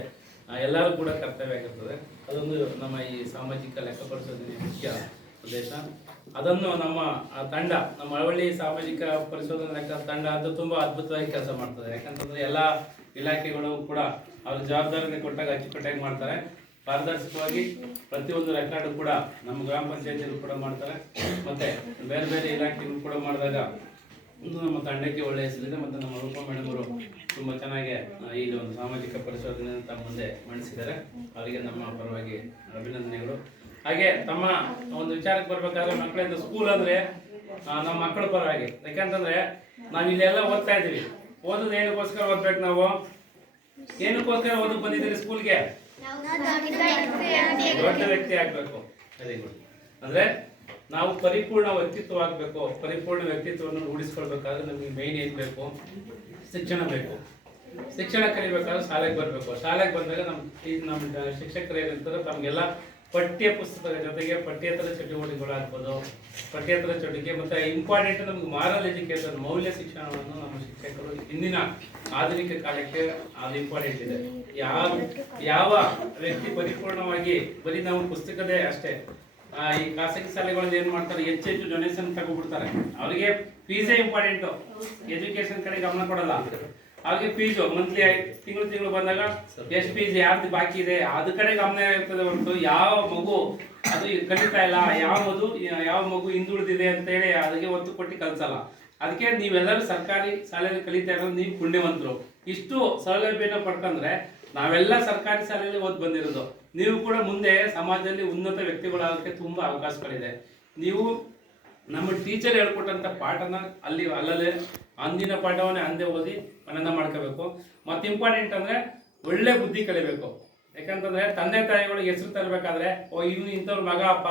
ಎಲ್ಲರೂ ಕೂಡ ಕರ್ತವ್ಯ ಆಗಿರ್ತದೆ. ಅದೊಂದು ನಮ್ಮ ಈ ಸಾಮಾಜಿಕ ಲೆಕ್ಕ ಪರಿಶೋಧನೆ ಮುಖ್ಯ ಉದ್ದೇಶ. ಅದನ್ನು ನಮ್ಮ ತಂಡ, ನಮ್ಮ ಅಳವಳ್ಳಿ ಸಾಮಾಜಿಕ ಪರಿಶೋಧನಾ ಲೆಕ್ಕ ತಂಡ ಅದು ತುಂಬ ಅದ್ಭುತವಾಗಿ ಕೆಲಸ ಮಾಡ್ತದೆ. ಯಾಕಂತಂದರೆ ಎಲ್ಲ ಇಲಾಖೆಗಳು ಕೂಡ ಅವ್ರ ಜವಾಬ್ದಾರಿನ ಕೊಟ್ಟಾಗ ಅಚ್ಚುಕಟ್ಟಾಗಿ ಮಾಡ್ತಾರೆ. ಪಾರದರ್ಶಕವಾಗಿ ಪ್ರತಿಯೊಂದು ರೆಕಾರ್ಡು ಕೂಡ ನಮ್ಮ ಗ್ರಾಮ ಪಂಚಾಯತಿಯಲ್ಲೂ ಕೂಡ ಮಾಡ್ತಾರೆ, ಮತ್ತು ಬೇರೆ ಬೇರೆ ಇಲಾಖೆಗಳು ಕೂಡ ಮಾಡಿದಾಗ ಒಂದು ನಮ್ಮ ತಂಡಕ್ಕೆ ಒಳ್ಳೆಯ ಹೆಸರಿದೆ. ಮತ್ತು ನಮ್ಮ ರೂಪ ಮೇಡಮ್ ಅವರು ತುಂಬ ಚೆನ್ನಾಗಿ ಈ ಒಂದು ಸಾಮಾಜಿಕ ಪರಿಶೋಧನೆ ತಮ್ಮ ಮುಂದೆ ಮಂಡಿಸಿದ್ದಾರೆ. ಅವರಿಗೆ ನಮ್ಮ ಪರವಾಗಿ ಅಭಿನಂದನೆಗಳು. ಹಾಗೆ ತಮ್ಮ ಒಂದು ವಿಚಾರಕ್ಕೆ ಬರ್ಬೇಕಾದ್ರೆ ಮಕ್ಕಳಿಂದ ಸ್ಕೂಲ್ ಅಂದರೆ ನಮ್ಮ ಮಕ್ಕಳ ಪರವಾಗಿ, ಯಾಕಂತಂದರೆ ನಾವು ಇಲ್ಲೆಲ್ಲ ಓದ್ತಾ ಇದ್ದೀವಿ, ಓದೋದು ಏನಕ್ಕೋಸ್ಕರ ಓದ್ಬೇಕು, ನಾವು ಏನಕ್ಕೋಸ್ಕರ ಓದಕ್ಕೆ ಬಂದಿದ್ದೀರಿ ಸ್ಕೂಲ್ಗೆ, ದೊಡ್ಡ ವ್ಯಕ್ತಿ ಆಗಬೇಕು. Very good. ಅಂದರೆ ನಾವು ಪರಿಪೂರ್ಣ ವ್ಯಕ್ತಿತ್ವ ಆಗಬೇಕು. ಪರಿಪೂರ್ಣ ವ್ಯಕ್ತಿತ್ವವನ್ನು ರೂಢಿಸ್ಕೊಳ್ಬೇಕಾದ್ರೆ ನಮಗೆ ಮೇಯ್ನ್ ಏನು ಬೇಕು, ಶಿಕ್ಷಣ ಬೇಕು. ಶಿಕ್ಷಣ ಕಲಿಬೇಕಾದ್ರೆ ಶಾಲೆಗೆ ಬರಬೇಕು. ಶಾಲೆಗೆ ಬಂದಾಗ ನಮ್ಮ ಶಿಕ್ಷಕರು ಏನಿರ್ತಾರೆ ತಮಗೆಲ್ಲ ಪಠ್ಯ ಪುಸ್ತಕದ ಜೊತೆಗೆ ಪಠ್ಯೇತರ ಚಟುವಟಿಕೆಗಳಾಗ್ಬೋದು, ಪಠ್ಯೇತರ ಚಟುವಟಿಕೆ ಮತ್ತು ಇಂಪಾರ್ಟೆಂಟ್ ನಮ್ಗೆ ಮಾರಲ್ ಎಜುಕೇಶನ್, ಮೌಲ್ಯ ಶಿಕ್ಷಣವನ್ನು ನಮ್ಮ ಶಿಕ್ಷಕರು ಇಂದಿನ ಆಧುನಿಕ ಕಾಲಕ್ಕೆ ಅದು ಇಂಪಾರ್ಟೆಂಟ್ ಇದೆ. ಯಾವ ವ್ಯಕ್ತಿ ಪರಿಪೂರ್ಣವಾಗಿ ಬರೀ ನಾವು ಪುಸ್ತಕದೇ ಅಷ್ಟೇ, ಈ ಖಾಸಗಿ ಶಾಲೆಗಳಲ್ಲಿ ಏನು ಮಾಡ್ತಾರೆ, ಹೆಚ್ಚು ಡೊನೇಷನ್ ತಗೊಬಿಡ್ತಾರೆ. ಅವರಿಗೆ ಫೀಸೇ ಇಂಪಾರ್ಟೆಂಟು, ಎಜುಕೇಶನ್ ಕಡೆ ಗಮನ ಕೊಡಲ್ಲ. ಅವ್ರಿಗೆ ಫೀಸು ಮಂತ್ಲಿ ತಿಂಗಳು ಬಂದಾಗ ಎಷ್ಟು ಫೀಸ್ ಯಾರ್ದು ಬಾಕಿ ಇದೆ ಅದ ಕಡೆ ಗಮನ ಇರ್ತದೆ ಹೊರತು ಯಾವ ಮಗು ಅದು ಕಲಿತಾ ಇಲ್ಲ, ಯಾವ ಮಗು ಹಿಂದುಳಿದಿದೆ ಅಂತೇಳಿ ಅದಕ್ಕೆ ಒತ್ತು ಕೊಟ್ಟು ಕಲಿಸಲ್ಲ. ಅದಕ್ಕೆ ನೀವೆಲ್ಲರೂ ಸರ್ಕಾರಿ ಶಾಲೆಯಲ್ಲಿ ಕಲಿತಾ ಇರೋದು ನೀವು ಪುಣ್ಯವಂತರು. ಇಷ್ಟು ಸೌಲಭ್ಯನ ಪಡ್ಕೊಂಡ್ರೆ ನಾವೆಲ್ಲ ಸರ್ಕಾರಿ ಶಾಲೆಯಲ್ಲಿ ಓದ್ ಬಂದಿರೋದು. ನೀವು ಕೂಡ ಮುಂದೆ ಸಮಾಜದಲ್ಲಿ ಉನ್ನತ ವ್ಯಕ್ತಿಗಳಾಗೋಕ್ಕೆ ತುಂಬ ಅವಕಾಶಗಳಿದೆ. ನೀವು ನಮ್ಮ ಟೀಚರ್ ಹೇಳ್ಕೊಟ್ಟಂಥ ಪಾಠನ ಅಲ್ಲಲ್ಲೇ ಅಂದಿನ ಪಾಠವನ್ನೇ ಅಂದೇ ಓದಿ ಮನನ ಮಾಡ್ಕೋಬೇಕು. ಮತ್ತು ಇಂಪಾರ್ಟೆಂಟ್ ಅಂದರೆ ಒಳ್ಳೆ ಬುದ್ಧಿ ಕಲಿಬೇಕು. ಯಾಕಂತಂದರೆ ತಂದೆ ತಾಯಿಗಳಿಗೆ ಹೆಸರು ತರಬೇಕಾದ್ರೆ ಇವನು ಇಂಥವ್ರ ಮಗ ಅಪ್ಪ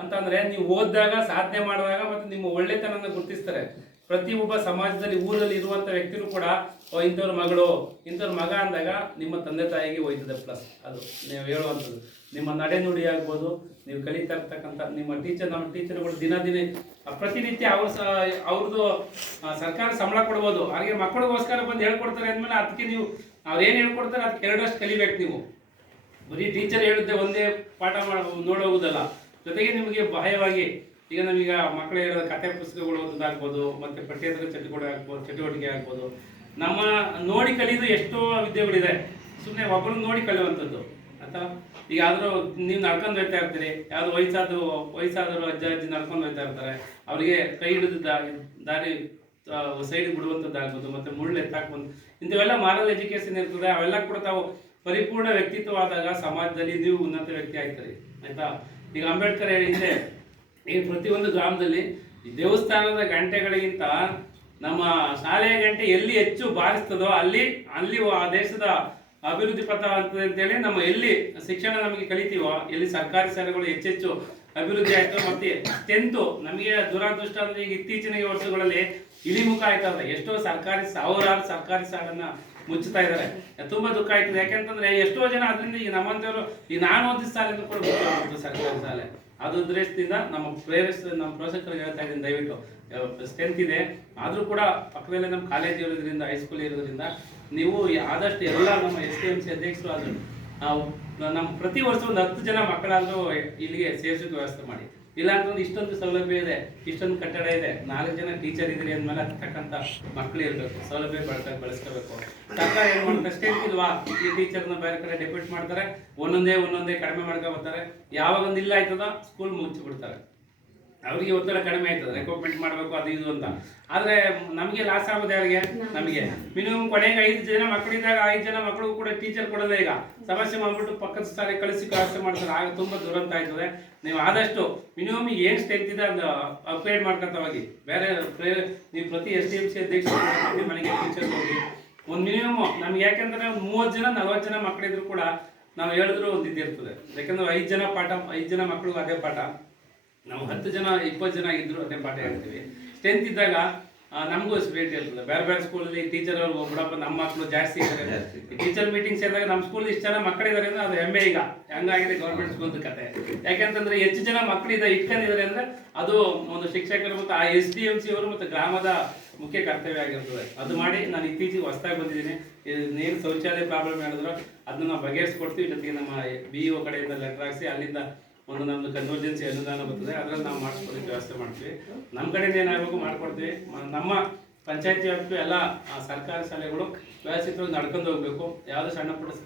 ಅಂತಂದರೆ ನೀವು ಓದಿದಾಗ ಸಾಧನೆ ಮಾಡಿದಾಗ ಮತ್ತು ನಿಮ್ಮ ಒಳ್ಳೆತನನ ಗುರುತಿಸ್ತಾರೆ. ಪ್ರತಿಯೊಬ್ಬ ಸಮಾಜದಲ್ಲಿ ಊರಲ್ಲಿ ಇರುವಂಥ ವ್ಯಕ್ತಿನೂ ಕೂಡ ಇಂಥವ್ರ ಮಗಳು ಇಂಥವ್ರ ಮಗ ಅಂದಾಗ ನಿಮ್ಮ ತಂದೆ ತಾಯಿಗೆ ಹೋಯ್ತದೆ ಪ್ಲಸ್. ಅದು ನೀವು ಹೇಳುವಂಥದ್ದು ನಿಮ್ಮ ನಡೆನುಡಿ ಆಗ್ಬೋದು, ನೀವು ಕಲಿತಾ ಇರ್ತಕ್ಕಂಥ ನಿಮ್ಮ ನಮ್ಮ ಟೀಚರ್ಗಳು ದಿನ ಪ್ರತಿನಿತ್ಯ ಅವ್ರದ್ದು ಸರ್ಕಾರ ಸಂಬಳ ಕೊಡ್ಬೋದು, ಹಾಗೆ ಮಕ್ಕಳಿಗೋಸ್ಕರ ಬಂದು ಹೇಳ್ಕೊಡ್ತಾರೆ ಅಂದಮೇಲೆ ಅದಕ್ಕೆ ನೀವು ಅವ್ರೇನು ಹೇಳ್ಕೊಡ್ತಾರೆ ಅದಕ್ಕೆ ಎರಡಷ್ಟು ಕಲಿಬೇಕು. ನೀವು ಬರೀ ಟೀಚರ್ ಹೇಳಿದ್ದೆ ಒಂದೇ ಪಾಠ ನೋಡೋಗುದಲ್ಲ, ಜೊತೆಗೆ ನಿಮಗೆ ಬಾಹ್ಯವಾಗಿ ಈಗ ನಮೀಗ ಮಕ್ಕಳು ಹೇಳೋದು ಕಥೆ ಪುಸ್ತಕಗಳು ಓದೋದಾಗ್ಬೋದು, ಮತ್ತು ಪಠ್ಯೇತರ ಚಟುವಟಿಕೆ ಆಗ್ಬೋದು. ನಮ್ಮ ನೋಡಿ ಕಲಿಯೋದು ಎಷ್ಟೋ ವಿದ್ಯೆಗಳಿದೆ, ಸುಮ್ಮನೆ ಒಬ್ಬರನ್ನ ನೋಡಿ ಕಲಿಯುವಂಥದ್ದು. ಅಥವಾ ಈಗ ಆದರೂ ನೀವು ನಡ್ಕೊಂಡು ಹೋಗ್ತಾ ಇರ್ತೀರಿ, ಯಾವುದು ವಯಸ್ಸಾದವರು ಅಜ್ಜ ಅಜ್ಜಿ ನಡ್ಕೊಂಡು ಹೋಗ್ತಾ ಇರ್ತಾರೆ, ಅವರಿಗೆ ಕೈ ಹಿಡಿದು ದಾರಿ ಸೈಡ್ಗೆ ಬಿಡುವಂಥದ್ದಾಗ್ಬೋದು, ಮತ್ತು ಮುಳ್ಳು ಎತ್ತಾಕ್ಬೋದು, ಇಂಥವೆಲ್ಲ ಮಾರಲ್ ಎಜುಕೇಶನ್ ಇರ್ತದೆ. ಅವೆಲ್ಲ ಕೂಡ ತಾವು ಪರಿಪೂರ್ಣ ವ್ಯಕ್ತಿತ್ವವಾದಾಗ ಸಮಾಜದಲ್ಲಿ ನೀವು ಉನ್ನತ ವ್ಯಕ್ತಿ ಆಗ್ತೀರಿ, ಆಯ್ತಾ. ಈಗ ಅಂಬೇಡ್ಕರ್ ಹೇಳಿದ್ರೆ ಈ ಪ್ರತಿಯೊಂದು ಗ್ರಾಮದಲ್ಲಿ ಈ ದೇವಸ್ಥಾನದ ಗಂಟೆಗಳಿಗಿಂತ ನಮ್ಮ ಶಾಲೆಯ ಗಂಟೆ ಎಲ್ಲಿ ಹೆಚ್ಚು ಬಾರಿಸ್ತದೋ ಅಲ್ಲಿ ಆ ದೇಶದ ಅಭಿವೃದ್ಧಿ ಪಥ ಅಂತೇಳಿ ನಮ್ಮ ಎಲ್ಲಿ ಶಿಕ್ಷಣ ನಮಗೆ ಕಲಿತೀವೋ, ಎಲ್ಲಿ ಸರ್ಕಾರಿ ಶಾಲೆಗಳು ಹೆಚ್ಚೆಚ್ಚು ಅಭಿವೃದ್ಧಿ ಆಯ್ತು. ಮತ್ತೆ ಸ್ಟ್ರೆಂತು ನಮಗೆ ದುರಾದೃಷ್ಟ ಅಂದ್ರೆ ಈಗ ಇತ್ತೀಚಿನ ವರ್ಷಗಳಲ್ಲಿ ಇಳಿಮುಖ ಆಯ್ತದೆ. ಎಷ್ಟೋ ಸಾವಿರಾರು ಸರ್ಕಾರಿ ಶಾಲೆನ ಮುಚ್ಚುತ್ತಾ ಇದ್ದಾರೆ. ತುಂಬಾ ದುಃಖ ಆಯ್ತದೆ. ಯಾಕೆಂತಂದ್ರೆ ಎಷ್ಟೋ ಜನ ಅದರಿಂದ ಈಗ ನಮ್ಮಂತವರು ಈ ನಾನು ಓದಿದ ಶಾಲೆಯಿಂದ ಕೂಡ ಮುಚ್ಚುತ್ತೆ ಸರ್ಕಾರಿ ಶಾಲೆ. ಅದು ಉದ್ದೇಶದಿಂದ ನಮ್ಮ ಪೋಷಕರಿಗೆ ಹೇಳ್ತಾ ಇದ್ದೀನಿ, ದಯವಿಟ್ಟು ಸ್ಟ್ರೆಂತ್ ಇದೆ ಆದ್ರೂ ಕೂಡ ಪಕ್ಕದಲ್ಲೇ ನಮ್ಮ ಕಾಲೇಜ್ ಇರೋದ್ರಿಂದ, ಹೈಸ್ಕೂಲ್ ಇರೋದ್ರಿಂದ ನೀವು ಆದಷ್ಟು ಎಲ್ಲ ನಮ್ಮ STMC ಅಧ್ಯಕ್ಷರು ಆದ್ರು ನಮ್ಮ ಪ್ರತಿ ವರ್ಷ ಒಂದು 10 ಜನ ಮಕ್ಕಳಾದ್ರೂ ಇಲ್ಲಿಗೆ ಸೇರಿಸೋಕೆ ವ್ಯವಸ್ಥೆ ಮಾಡಿ. ಇಲ್ಲ ಅಂತಂದ್ರೆ ಇಷ್ಟೊಂದು ಸೌಲಭ್ಯ ಇದೆ, ಇಷ್ಟೊಂದು ಕಟ್ಟಡ ಇದೆ, 4 ಜನ ಟೀಚರ್ ಇದ್ರಿ ಅಂದ್ಮೇಲೆ ತಕ್ಕಂತ ಮಕ್ಕಳು ಇರಬೇಕು, ಸೌಲಭ್ಯ ಬಳಸ್ಕೋಬೇಕು. ಸರ್ಕಾರ ಏನ್ ಮಾಡ್ತಾರೆ, ಸ್ಟ್ರೆಂತ್ ಇಲ್ವಾ, ಈ ಟೀಚರ್ನ ಬೇರೆ ಕಡೆ ಡೆಪ್ಯೂಟ್ ಮಾಡ್ತಾರೆ, ಒಂದೊಂದೇ ಕಡಿಮೆ ಮಾಡ್ಕೊ ಬರ್ತಾರೆ. ಯಾವಾಗ ಒಂದು ಇಲ್ಲ ಆಯ್ತದ ಸ್ಕೂಲ್ ಮುಚ್ಚಿ ಬಿಡ್ತಾರೆ. ಅವ್ರಿಗೆ ಒತ್ತಡ ಕಡಿಮೆ ಆಯ್ತದೆ, ರೆಕಮೆಂಡ್ ಮಾಡಬೇಕು ಅದು ಇದು ಅಂತ. ಆದ್ರೆ ನಮಗೆ ಲಾಸ್ ಆಗೋದು ಯಾರಿಗೆ, ನಮಗೆ. ಮಿನಿಮಮ್ ಕೊನೆಗೆ 5 ಜನ ಮಕ್ಕಳಿದ್ದಾಗ 5 ಜನ ಮಕ್ಕಳು ಕೂಡ ಟೀಚರ್ ಕೊಡೋದೇ. ಈಗ ಸಮಸ್ಯೆ ಮಾಡ್ಬಿಟ್ಟು ಪಕ್ಕದ ಶಾಲೆ ಕಳಿಸಿ ವ್ಯವಸ್ಥೆ ಮಾಡ್ತಾರೆ, ಆಗ ತುಂಬಾ ದುರಂತ ಆಯ್ತದೆ. ನೀವು ಆದಷ್ಟು ಮಿನಿಮಮ್ ಏನ್ ಸ್ಟ್ರೆಂತ್ ಇದೆ ಅದು ಅಪ್ಗ್ರೇಡ್ ಮಾಡ್ಕೊಂತ ಹೋಗಿ. ಬೇರೆ ನೀವು ಪ್ರತಿ STMC ಅಧ್ಯಕ್ಷರು ಮನೆಗೆ ಟೀಚರ್ ಹೋಗಿ ಒಂದು ಮಿನಿಮಮ್ ನಮ್ಗೆ, ಯಾಕೆಂದ್ರೆ 30 ಜನ 40 ಜನ ಮಕ್ಕಳಿದ್ರು ಕೂಡ ನಾವು ಹೇಳಿದ್ರು ಒಂದು ಇದಿರ್ತದೆ. ಯಾಕಂದ್ರೆ 5 ಜನ ಪಾಠ, 5 ಜನ ಮಕ್ಕಳಿಗೂ ಅದೇ ಪಾಠ, ನಾವು 10 ಜನ 20 ಜನ ಇದ್ರು ಅದೇ ಪಾಠ ಹೇಳ್ತೀವಿ. ಸ್ಟ್ರೆಂತ್ ಇದ್ದಾಗ ನಮಗೂ ರೇಟ್ ಇರ್ತದೆ. ಬೇರೆ ಸ್ಕೂಲಲ್ಲಿ ಟೀಚರ್ ಅವ್ರು ಒಬ್ಬರಪ್ಪ ನಮ್ಮ ಮಕ್ಕಳು ಜಾಸ್ತಿ ಇದ್ದಾರೆ. ಟೀಚರ್ ಮೀಟಿಂಗ್ ಸೇರಿದಾಗ ನಮ್ಮ ಸ್ಕೂಲ್ ಇಷ್ಟು ಜನ ಮಕ್ಕಳಿದ್ದಾರೆ ಅಂದ್ರೆ ಅದು ಹೆಮ್ಮೆ. ಈಗ ಹಂಗಾಗಿದೆ ಗೌರ್ಮೆಂಟ್ ಸ್ಕೂಲ್ ಕತೆ. ಯಾಕೆಂತಂದ್ರೆ ಹೆಚ್ಚು ಜನ ಇಟ್ಕೊಂಡಿದ್ದಾರೆ ಅಂದ್ರೆ ಅದು ಒಂದು ಶಿಕ್ಷಕರು ಮತ್ತು ಆ SDMC ಅವರು ಮತ್ತು ಗ್ರಾಮದ ಮುಖ್ಯ ಕರ್ತವ್ಯ ಆಗಿರ್ತದೆ. ಅದು ಮಾಡಿ ನಾನು ಇತ್ತೀಚೆಗೆ ಹೊಸದಾಗಿ ಬಂದಿದ್ದೀನಿ. ಏನು ಶೌಚಾಲಯ ಪ್ರಾಬ್ಲಮ್ ಹೇಳಿದ್ರು ಅದನ್ನ ನಾವು ಬಗೆಹರಿಸ್ಕೊಡ್ತೀವಿ. ಜೊತೆಗೆ ನಮ್ಮ BEO ಕಡೆಯಿಂದ ಲೆಟರ್ ಹಾಕ್ಸಿ ಅಲ್ಲಿಂದ ಒಂದು ನಮ್ದು ಕನ್ವರ್ಜೆನ್ಸಿ ಅನುದಾನ ಬರ್ತದೆ, ಅದರಲ್ಲಿ ನಾವು ಮಾಡಿಸ್ಕೊಡೋಕೆ ವ್ಯವಸ್ಥೆ ಮಾಡ್ತೀವಿ. ನಮ್ಮ ಕಡೆಯಿಂದ ಏನಾಗಬೇಕು ಮಾಡ್ಕೊಡ್ತೀವಿ. ನಮ್ಮ ಪಂಚಾಯತಿ ವ್ಯಾಪ್ತಿ ಎಲ್ಲ ಸರ್ಕಾರಿ ಶಾಲೆಗಳು ವ್ಯವಸ್ಥಿತವಾಗಿ ನಡ್ಕೊಂಡು ಹೋಗ್ಬೇಕು. ಯಾವುದೇ ಸಣ್ಣ ಪುಟ್ಟ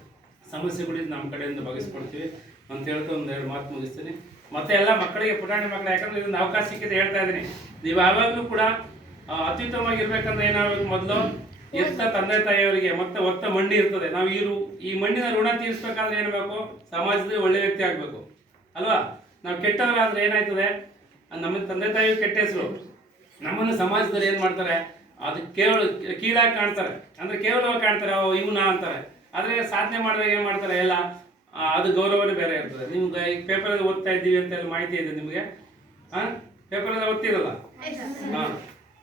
ಸಮಸ್ಯೆಗಳಿದ್ದು ನಮ್ಮ ಕಡೆಯಿಂದ ಬಗೆಹರಿಸ್ಕೊಡ್ತೀವಿ ಅಂತ ಹೇಳ್ತಾ 1-2 ಮಾತು ಮುಗಿಸ್ತೀನಿ. ಮತ್ತೆ ಎಲ್ಲ ಮಕ್ಕಳಿಗೆ, ಪುಟಾಣಿ ಮಕ್ಕಳು, ಯಾಕಂದ್ರೆ ಇದೊಂದು ಅವಕಾಶ ಸಿಕ್ಕಿದೆ ಹೇಳ್ತಾ ಇದ್ದೀನಿ. ನೀವು ಯಾವಾಗಲೂ ಕೂಡ ಅತ್ಯುತ್ತಮವಾಗಿರ್ಬೇಕಂದ್ರೆ ಏನಾಗಬೇಕು, ಮೊದಲು ಎತ್ತ ತಂದೆ ತಾಯಿಯವರಿಗೆ ಮತ್ತೆ ಒತ್ತ ಮಣ್ಣಿ ಇರ್ತದೆ. ನಾವು ಈ ಮಣ್ಣಿನ ಋಣ ತೀರಿಸ್ಬೇಕಾದ್ರೆ ಏನ್ಬೇಕು, ಸಮಾಜದಲ್ಲಿ ಒಳ್ಳೆ ವ್ಯಕ್ತಿ ಆಗ್ಬೇಕು ಅಲ್ವಾ. ನಾವು ಕೆಟ್ಟವರಾದ್ರೆ ಏನಾಯ್ತದೆ, ನಮ್ಮ ತಂದೆ ತಾಯಿ ಕೆಟ್ಟ ಹೆಸರು, ನಮ್ಮನ್ನು ಸಮಾಜದಲ್ಲಿ ಏನ್ ಮಾಡ್ತಾರೆ, ಅದು ಕೀಳಾಗಿ ಕಾಣ್ತಾರೆ. ಅಂದ್ರೆ ಕೇವಲವಾಗಿ ಕಾಣ್ತಾರೆ, ಇವನ ಅಂತಾರೆ. ಆದ್ರೆ ಸಾಧನೆ ಮಾಡಿದಾಗ ಏನ್ ಮಾಡ್ತಾರೆ ಎಲ್ಲ ಅದು ಗೌರವನೇ ಬೇರೆ ಇರ್ತದೆ. ನಿಮ್ಗೆ ಈಗ ಪೇಪರಲ್ಲಿ ಓದ್ತಾ ಇದ್ದೀವಿ ಅಂತ ಎಲ್ಲ ಮಾಹಿತಿ ಇದೆ ನಿಮಗೆ. ಪೇಪರಲ್ಲಿ ಓದ್ತಿರಲ್ಲ.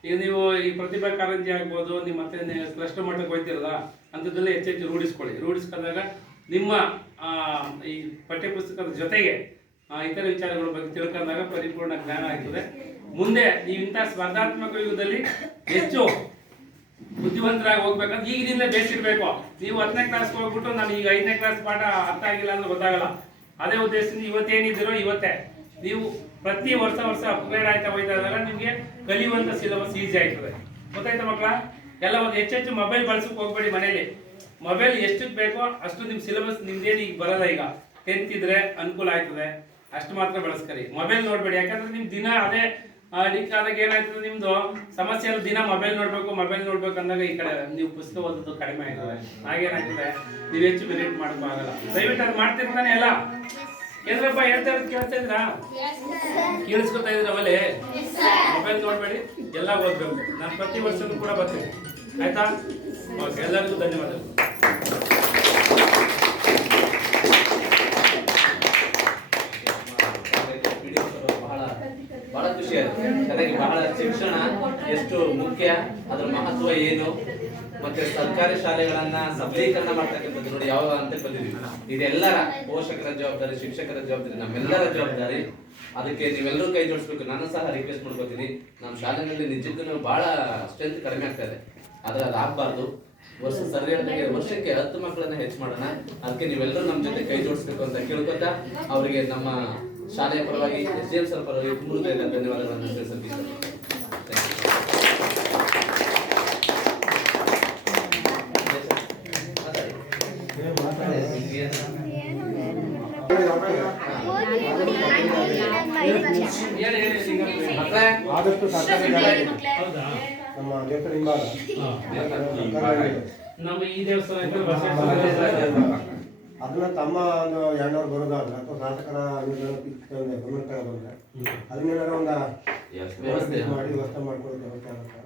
ಈಗ ನೀವು ಈ ಪ್ರತಿಭಾ ಕಾರಂಜಿ ಆಗ್ಬೋದು, ನಿಮ್ಮ ಮತ್ತೆ ಕ್ಲಸ್ಟರ್ ಮಟ್ಟಕ್ಕೆ ಹೋಗ್ತಿರಲ್ಲ, ಅಂಥದ್ದೆಲ್ಲ ಹೆಚ್ಚೆಚ್ಚು ರೂಢಿಸ್ಕೊಂಡಾಗ ನಿಮ್ಮ ಈ ಪಠ್ಯಪುಸ್ತಕದ ಜೊತೆಗೆ ಇತರ ವಿಚಾರಗಳ ಬಗ್ಗೆ ತಿಳ್ಕೊಂಡಾಗ ಪರಿಪೂರ್ಣ ಜ್ಞಾನ ಆಗ್ತದೆ. ಮುಂದೆ ನೀವು ಇಂಥ ಸ್ಪರ್ಧಾತ್ಮಕ ಯುಗದಲ್ಲಿ ಹೆಚ್ಚು ಬುದ್ಧಿವಂತರಾಗಿ ಹೋಗ್ಬೇಕಂತ ಈಗಿನಿಂದ ಬೇಸಿರ್ಬೇಕು. ನೀವು 10ನೇ ಕ್ಲಾಸ್ಗೆ ಹೋಗ್ಬಿಟ್ಟು ನಾನು ಈಗ 5ನೇ ಕ್ಲಾಸ್ ಪಾಠ ಅರ್ಥ ಆಗಿಲ್ಲ ಅಂದ್ರೆ ಗೊತ್ತಾಗಲ್ಲ. ಅದೇ ಉದ್ದೇಶದಿಂದ ಇವತ್ತೇನಿದ್ದೀರೋ ಇವತ್ತೇ ನೀವು ಪ್ರತಿ ವರ್ಷ ಅಪ್ಗ್ರೇಡ್ ಆಯ್ತಾ ಹೋಯ್ತಾ ಇದ್ದಾಗ ನಿಮಗೆ ಕಲಿಯುವಂತ ಸಿಲೆಬಸ್ ಈಸಿ ಆಯ್ತದೆ. ಗೊತ್ತಾಯ್ತಾ ಮಕ್ಕಳ? ಎಲ್ಲ ಒಂದು ಹೆಚ್ಚೆಚ್ಚು ಮೊಬೈಲ್ ಬಳಸಕ್ಕೆ ಹೋಗ್ಬೇಡಿ. ಮನೇಲಿ ಮೊಬೈಲ್ ಎಷ್ಟು ಬೇಕೋ ಅಷ್ಟು ನಿಮ್ಮ ಸಿಲೆಬಸ್ ನಿಮ್ದೇನು ಈಗ ಬರಲ್ಲ. ಈಗ 10th ಇದ್ರೆ ಅನುಕೂಲ ಆಯ್ತದೆ, ಅಷ್ಟು ಮಾತ್ರ ಬಳಸ್ಕರಿ. ಮೊಬೈಲ್ ನೋಡ್ಬೇಡಿ. ಯಾಕಂದ್ರೆ ನಿಮ್ ದಿನ ಅದೇ ಅಡಿಕ್ಟ್ ಆದಾಗ ಏನಾಯ್ತದೆ, ನಿಮ್ದು ಸಮಸ್ಯೆ ಎಲ್ಲ ದಿನ ಮೊಬೈಲ್ ನೋಡ್ಬೇಕು ಅಂದಾಗ ಈ ಕಡೆ ನೀವು ಪುಸ್ತಕ ಓದೋದು ಕಡಿಮೆ ಆಯ್ತದೆ. ಹಾಗೇನಾಗ್ತದೆ, ನೀವು ಹೆಚ್ಚು ಮೆರಿಟ್ ಮಾಡಕ್ಕೂ ಆಗಲ್ಲ. ದಯವಿಟ್ಟು ಅದು ಮಾಡ್ತಿರ್ತಾನೆ ಎಲ್ಲ. ಏನ್ರಪ್ಪ ಹೇಳ್ತಾ ಇರೋದು ಕೇಳ್ತಾ ಇದ್ರಾ? ಕೇಳಿಸ್ಕೊತಾ ಇದ್ರ ಅವಲೇ? ಮೊಬೈಲ್ ನೋಡ್ಬೇಡಿ, ಎಲ್ಲ ಓದ್ಬೇಕು. ನಾನು ಪ್ರತಿ ವರ್ಷನೂ ಕೂಡ ಬರ್ತೀನಿ, ಆಯ್ತಾ? ಓಕೆ, ಎಲ್ಲರಿಗೂ ಧನ್ಯವಾದಗಳು. ಬಹಳ ಖುಷಿ ಆಯ್ತು. ಚೆನ್ನಾಗಿ ಬಹಳ ಶಿಕ್ಷಣ ಎಷ್ಟು ಮುಖ್ಯ, ಅದರ ಮಹತ್ವ ಏನು, ಮತ್ತೆ ಸರ್ಕಾರಿ ಶಾಲೆಗಳನ್ನ ಸಬಲೀಕರಣ ಮಾಡ್ತಕ್ಕಂಥದ್ದು ನೋಡಿ ಯಾವ ಅಂತ ಬಂದಿದ್ವಿ. ಇದೆಲ್ಲರ ಪೋಷಕರ ಜವಾಬ್ದಾರಿ, ಶಿಕ್ಷಕರ ಜವಾಬ್ದಾರಿ, ನಮ್ಮೆಲ್ಲರ ಜವಾಬ್ದಾರಿ. ಅದಕ್ಕೆ ನೀವೆಲ್ಲರೂ ಕೈ ಜೋಡಿಸ್ಬೇಕು. ನಾನು ಸಹ ರಿಕ್ವೆಸ್ಟ್ ಮಾಡ್ಕೋತೀನಿ. ನಮ್ಮ ಶಾಲೆಗಳಲ್ಲಿ ನಿಜಕ್ಕೂ ಬಹಳ ಸ್ಟ್ರೆಂತ್ ಕಡಿಮೆ ಆಗ್ತಾ ಇದೆ. ಆದ್ರೆ ಅದು ಆಗ್ಬಾರ್ದು. ವರ್ಷಕ್ಕೆ 10 ಮಕ್ಕಳನ್ನ ಹೆಚ್ಚು ಮಾಡೋಣ. ಅದಕ್ಕೆ ನೀವೆಲ್ಲರೂ ನಮ್ಮ ಜೊತೆ ಕೈ ಜೋಡಿಸ್ಬೇಕು ಅಂತ ಕೇಳ್ಕೊತಾ ಅವರಿಗೆ ನಮ್ಮ ಶಾಲೆಯ ಪರವಾಗಿ SDM ಸರ್ ಪರವಾಗಿ ತುಂಬ ಧನ್ಯವಾದಗಳನ್ನು ತಿಳಿಸಲ್ಪಡ್ತೀನಿ. ಆದಷ್ಟು ಸರ್ಕಾರಿ ಜಾಗ ಹೌದಾ? ನಮ್ಮ ದೇವಸ್ಥಾನ ಹಿಂಭಾಗ ಹಾ. ನಮ್ಮ ಈ ದೇವಸ್ಥಾನ ಅದನ್ನ ತಮ್ಮ ಒಂದು 200 ಬರೋದಾದ್ರೆ ಅಥವಾ ಶಾಸಕರ ಗಮನ ತಗೊಂಡ್ರೆ ಅದನ್ನೇನಾರ ಒಂದು ವ್ಯವಸ್ಥೆ ಮಾಡಿ ವ್ಯವಸ್ಥೆ ಮಾಡ್ಕೊಳ್ಳೋ ವ್ಯವಸ್ಥೆ ಆಗುತ್ತೆ.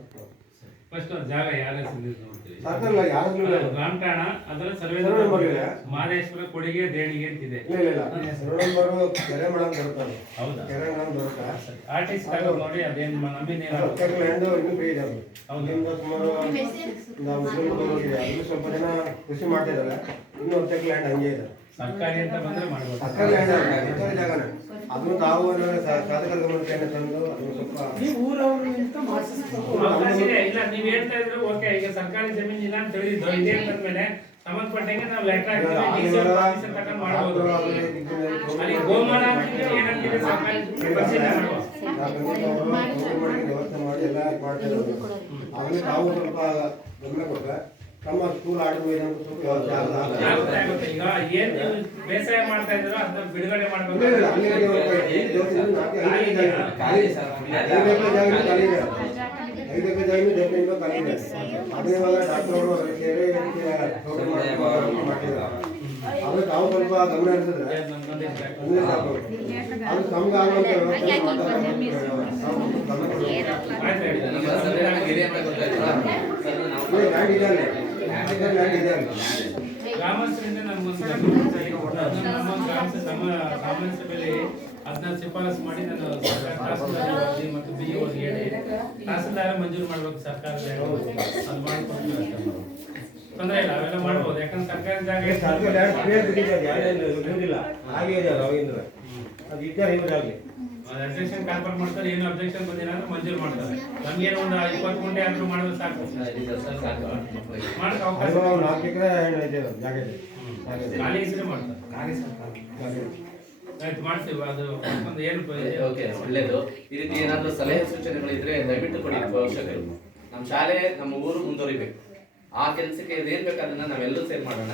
ಫಸ್ಟ್ ಜಾಗ ಯಾರ ಹೆಸರು ನೋಡ್ತೀವಿ. ಸರ್ಕಾರ ಯಾರಾದ್ರೂ ಗ್ರಾಮ ಠಾಣ ಅದರ ಸರ್ವೆ ಸರ್ವೆ ನಂಬರ್ ಇದೆ. ಮಹದೇಶ್ವರ ಕೊಡುಗೆ ದೇಣಿಗೆ ಅಂತಿದೆ. ಇಲ್ಲ ಸರ್ವೆ ನಂಬರು ಕೆರೆ ಮಾಡಂಗ್ ಬರುತ್ತೆ. ಹೌದಾ? ಕೆರೆ ಮಾಡಂಗ್ ಬರುತ್ತೆ. ಆರ್ಟಿಸ್ಟ್ ತಗೊಂಡು ನೋಡಿ ಅದೇನು ನಮ್ಮಿಂದ ಲ್ಯಾಂಡ್ ಇನ್ನೂ ಫ್ರೀ ಇದೆ ಅದು. ಅಲ್ಲಿಂದ ಸುಮಾರು ನಾವು ಹೋಗಿದೆ. ಅಲ್ಲಿ ಸ್ವಲ್ಪ ಜನ ಕೃಷಿ ಮಾಡ್ತಿದ್ದಾರೆ. ಇನ್ನೂ 10 ಲ್ಯಾಂಡ್ ಹಂಗೆ ಇದೆ. ಸರ್ಕಾರಿ ಅಂತ ಬಂದ್ರೆ ಮಾಡ್ಬೋದು. ಸರ್ಕಾರಿ ಲ್ಯಾಂಡ್ ಸರ್ಕಾರಿ ಜಾಗನೇ. ಅದನ್ನು ತಾವು ಶಾಸಕರ ಗಮನಕ್ಕೆ ತಂದು ಅದನ್ನು ಸ್ವಲ್ಪ ಅವಕಾಶ ಇದೆ. ಇಲ್ಲ ನೀವು ಹೇಳ್ತಾ ಇದ್ರೆ ಓಕೆ. ಈಗ ಸರ್ಕಾರಿ ಜಮೀನು ಇಲ್ಲ ಅಂತ ಹೇಳಿದ್ದು ಇದೆ ಅಂತಂದ್ಮೇಲೆ ಸಂಬಂಧಪಟ್ಟಂಗೆ ನಾವು ಲೆಟರ್ ಹಾಕ್ತೀವಿ. ತಗೊಂಡು ಮಾಡ್ಬೋದು. ಅಲ್ಲಿ ಗೋಮಾಳ ಅಂತಿದ್ರೆ ಏನಂತಿದೆ ಸರ್ಕಾರಿ ಪರಿಶೀಲನೆ ಮಾಡುವ. ವ್ಯವಸ್ಥೆ ಮಾಡಿ ಎಲ್ಲ ಮಾಡ್ತಿರೋದು. ಅದನ್ನು ತಾವು ಸ್ವಲ್ಪ ಗಮನ ಕೊಟ್ಟರೆ ನಮ್ಮ ಸ್ಕೂಲ್ ಆಡಿದ ಸ್ವಲ್ಪ ವ್ಯವಸ್ಥೆ ಆಗುತ್ತೆ, ಆಗುತ್ತೆ. ಈಗ ಏನ್ ನೀವು ಬೇಸಾಯ ಮಾಡ್ತಾ ಇದ್ದೀರೋ ಅದನ್ನ ಬಿಡುಗಡೆ ಮಾಡ್ಬೇಕು. ಅದು ತಾವು ಸ್ವಲ್ಪ ಗಮನ ಹರಿಸಿದ್ರೆ ಅದು ತಮ್ಗೆ ಆಗುವಂತ ವ್ಯವಸ್ಥೆ ನಮ್ಮ ಸರ್ವೆ ಹಿರಿಯ ಅಂತ ಗೊತ್ತಾಯ್ತಲ್ಲ? ಸರ್, ನಾವು ಲ್ಯಾಂಡ್ ಇದೆ ಅಲ್ಲಿ. ಲ್ಯಾಂಡ್ ಇದೆ ಅಲ್ಲಿ. ಗ್ರಾಮಸ್ಥರಿಂದ ನಮ್ಗೊಂದು ನಮ್ಮ ಸಾಮಾನ್ಯ ಸಭೆಯಲ್ಲಿ ಅದನ್ನ ಶಿಫಾರಸು ಮಾಡಿ ನಾನು ತಹಸೀಲ್ದಾರ್ ಮತ್ತು BO ಹೇಳಿ ತಹಸೀಲ್ದಾರ ಮಂಜೂರು ಮಾಡ್ಬೇಕು ಸರ್ಕಾರದ ಅದು ಮಾಡ್ಕೊಡ್ತೀವಿ. ತೊಂದರೆ ಇಲ್ಲ, ಅವೆಲ್ಲ ಮಾಡ್ಬೋದು. ಯಾಕಂದ್ರೆ ಸರ್ಕಾರಿ ಜಾಗ ಸರ್ಕಾರ ಲ್ಯಾಂಡ್ ಕ್ಲಿಯರ್ ಬಿಟ್ಟಿದೆ. ಯಾರೇನು ಇರುವುದಿಲ್ಲ. ಹಾಗೆ ಇದೆ ಅವಾಗಿಂದ. ಅದು ಇದ್ದಾರೆ ಇರೋದಾಗಲಿ. ಅಬ್ಜೆಕ್ಷನ್ ಕಾಲ್ಫರ್ ಮಾಡ್ತಾರೆ. ಏನು ಅಬ್ಜೆಕ್ಷನ್ ಬಂದಿಲ್ಲ ಅಂದ್ರೆ ಮಂಜೂರು ಮಾಡ್ತಾರೆ. ನಮ್ಗೇನು ಒಂದು 20 ಗುಂಟೆ ಆದ್ರೂ ಮಾಡಿದ್ರೆ ಸಾಕು. ಮಾಡಕ್ಕೆ ಅವಕಾಶ 4 ಎಕರೆ ಇದೆ ಜಾಗ ಇದೆ. ಖಾಲಿ ಹೆಸರೇ ಮಾಡ್ತಾರೆ. ಆಯ್ತು, ಮಾಡ್ತೀವಿ. ಅದು ಒಂದು ಏನು ಓಕೆ, ಒಳ್ಳೇದು. ಈ ರೀತಿ ಏನಾದರೂ ಸಲಹೆ ಸೂಚನೆಗಳಿದ್ರೆ ದಯವಿಟ್ಟು ಕೊಡಿ ಪೋಷಕರು. ನಮ್ಮ ಶಾಲೆ ನಮ್ಮ ಊರು ಮುಂದುವರಿಬೇಕು. ಆ ಕೆಲಸಕ್ಕೆ ಏನ್ ಬೇಕು ಅದನ್ನ ನಾವೆಲ್ಲರೂ ಸೇರ್ ಮಾಡೋಣ.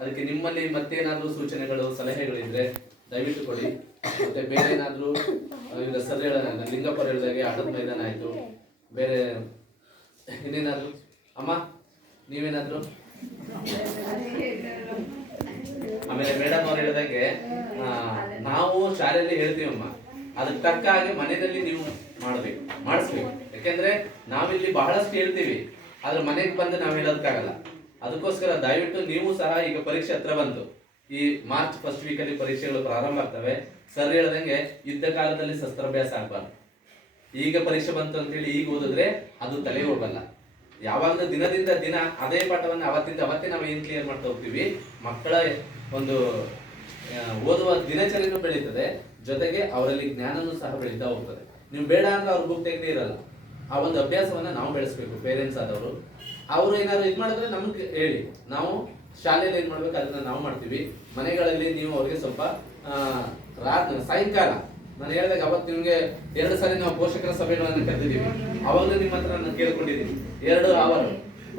ಅದಕ್ಕೆ ನಿಮ್ಮಲ್ಲಿ ಮತ್ತೇನಾದ್ರೂ ಸೂಚನೆಗಳು ಸಲಹೆಗಳಿದ್ರೆ ದಯವಿಟ್ಟು ಕೊಡಿ. ಮತ್ತೆ ಬೇರೆ ಏನಾದ್ರೂ ಈಗ ಸರ್ ಲಿಂಗಪ್ಪರ್ ಹೇಳಿದಾಗೆ ಆಟದ ಮೈದಾನ ಆಯ್ತು, ಬೇರೆ ಇನ್ನೇನಾದ್ರು ಅಮ್ಮ ನೀವೇನಾದ್ರು? ಆಮೇಲೆ ಮೇಡಮ್ ಅವ್ರು ಹೇಳಿದಾಗೆ ನಾವು ಶಾಲೆಯಲ್ಲಿ ಹೇಳ್ತೀವಮ್ಮ, ಅದಕ್ಕೆ ತಕ್ಕ ಹಾಗೆ ಮನೆಯಲ್ಲಿ ನೀವು ಮಾಡಿಸ್ಬೇಕು. ಯಾಕೆಂದ್ರೆ ನಾವಿಲ್ಲಿ ಬಹಳಷ್ಟು ಹೇಳ್ತೀವಿ, ಆದ್ರೆ ಮನೆಗೆ ಬಂದು ನಾವು ಹೇಳೋದಕ್ಕಾಗಲ್ಲ. ಅದಕ್ಕೋಸ್ಕರ ದಯವಿಟ್ಟು ನೀವು ಸಹ, ಈಗ ಪರೀಕ್ಷೆ ಹತ್ರ ಬಂತು, ಈ ಮಾರ್ಚ್ ಫಸ್ಟ್ ವೀಕಲ್ಲಿ ಪರೀಕ್ಷೆಗಳು ಪ್ರಾರಂಭ ಆಗ್ತವೆ. ಸರ್ ಹೇಳ್ದಂಗೆ ಯುದ್ಧ ಕಾಲದಲ್ಲಿ ಶಸ್ತ್ರಾಭ್ಯಾಸ ಆಗ್ಬಾರ್ದು. ಈಗ ಪರೀಕ್ಷೆ ಬಂತು ಅಂತೇಳಿ ಈಗ ಓದಿದ್ರೆ ಅದು ತಲೆ ಹೋಗಲ್ಲ. ಯಾವಾಗಲೂ ದಿನದಿಂದ ದಿನ ಅದೇ ಪಾಠವನ್ನು ಅವತ್ತಿಂದ ಅವತ್ತೇ ನಾವು ಏನ್ ಕ್ಲಿಯರ್ ಮಾಡ್ತಾ ಹೋಗ್ತೀವಿ. ಮಕ್ಕಳ ಒಂದು ಓದುವ ದಿನಚರಿನೂ ಬೆಳೀತದೆ, ಜೊತೆಗೆ ಅವರಲ್ಲಿ ಜ್ಞಾನನೂ ಸಹ ಬೆಳೀತಾ ಹೋಗ್ತದೆ. ನೀವು ಬೇಡ ಅಂದ್ರೆ ಅವ್ರ ಬುಕ್ ತೆಗೆದೇ ಇರಲ್ಲ. ಆ ಒಂದು ಅಭ್ಯಾಸವನ್ನ ನಾವು ಬೆಳೆಸ್ಬೇಕು. ಪೇರೆಂಟ್ಸ್ ಆದವರು ಅವರು ಏನಾದ್ರು ಇದು ಮಾಡಿದ್ರೆ ನಮ್ಗೆ ಹೇಳಿ, ನಾವು ಶಾಲೆಯಲ್ಲಿ ಏನ್ ಮಾಡ್ಬೇಕು ಅದನ್ನ ನಾವು ಮಾಡ್ತೀವಿ. ಮನೆಗಳಲ್ಲಿ ನೀವು ಅವ್ರಿಗೆ ಸ್ವಲ್ಪ ಸಾಯಂಕಾಲ ನಾನು ಹೇಳಿದಾಗ ಅವತ್ತು ನಿಮ್ಗೆ 2 ಸಾರಿ ನಾವು ಪೋಷಕರ ಸಭೆಗಳನ್ನು ಕರೆದಿದ್ದೀವಿ. ಅವಾಗಲೂ ನಿಮ್ಮ ಹತ್ರ ನಾನು ಕೇಳ್ಕೊಂಡಿದ್ದೀನಿ 2 ಅವರ್,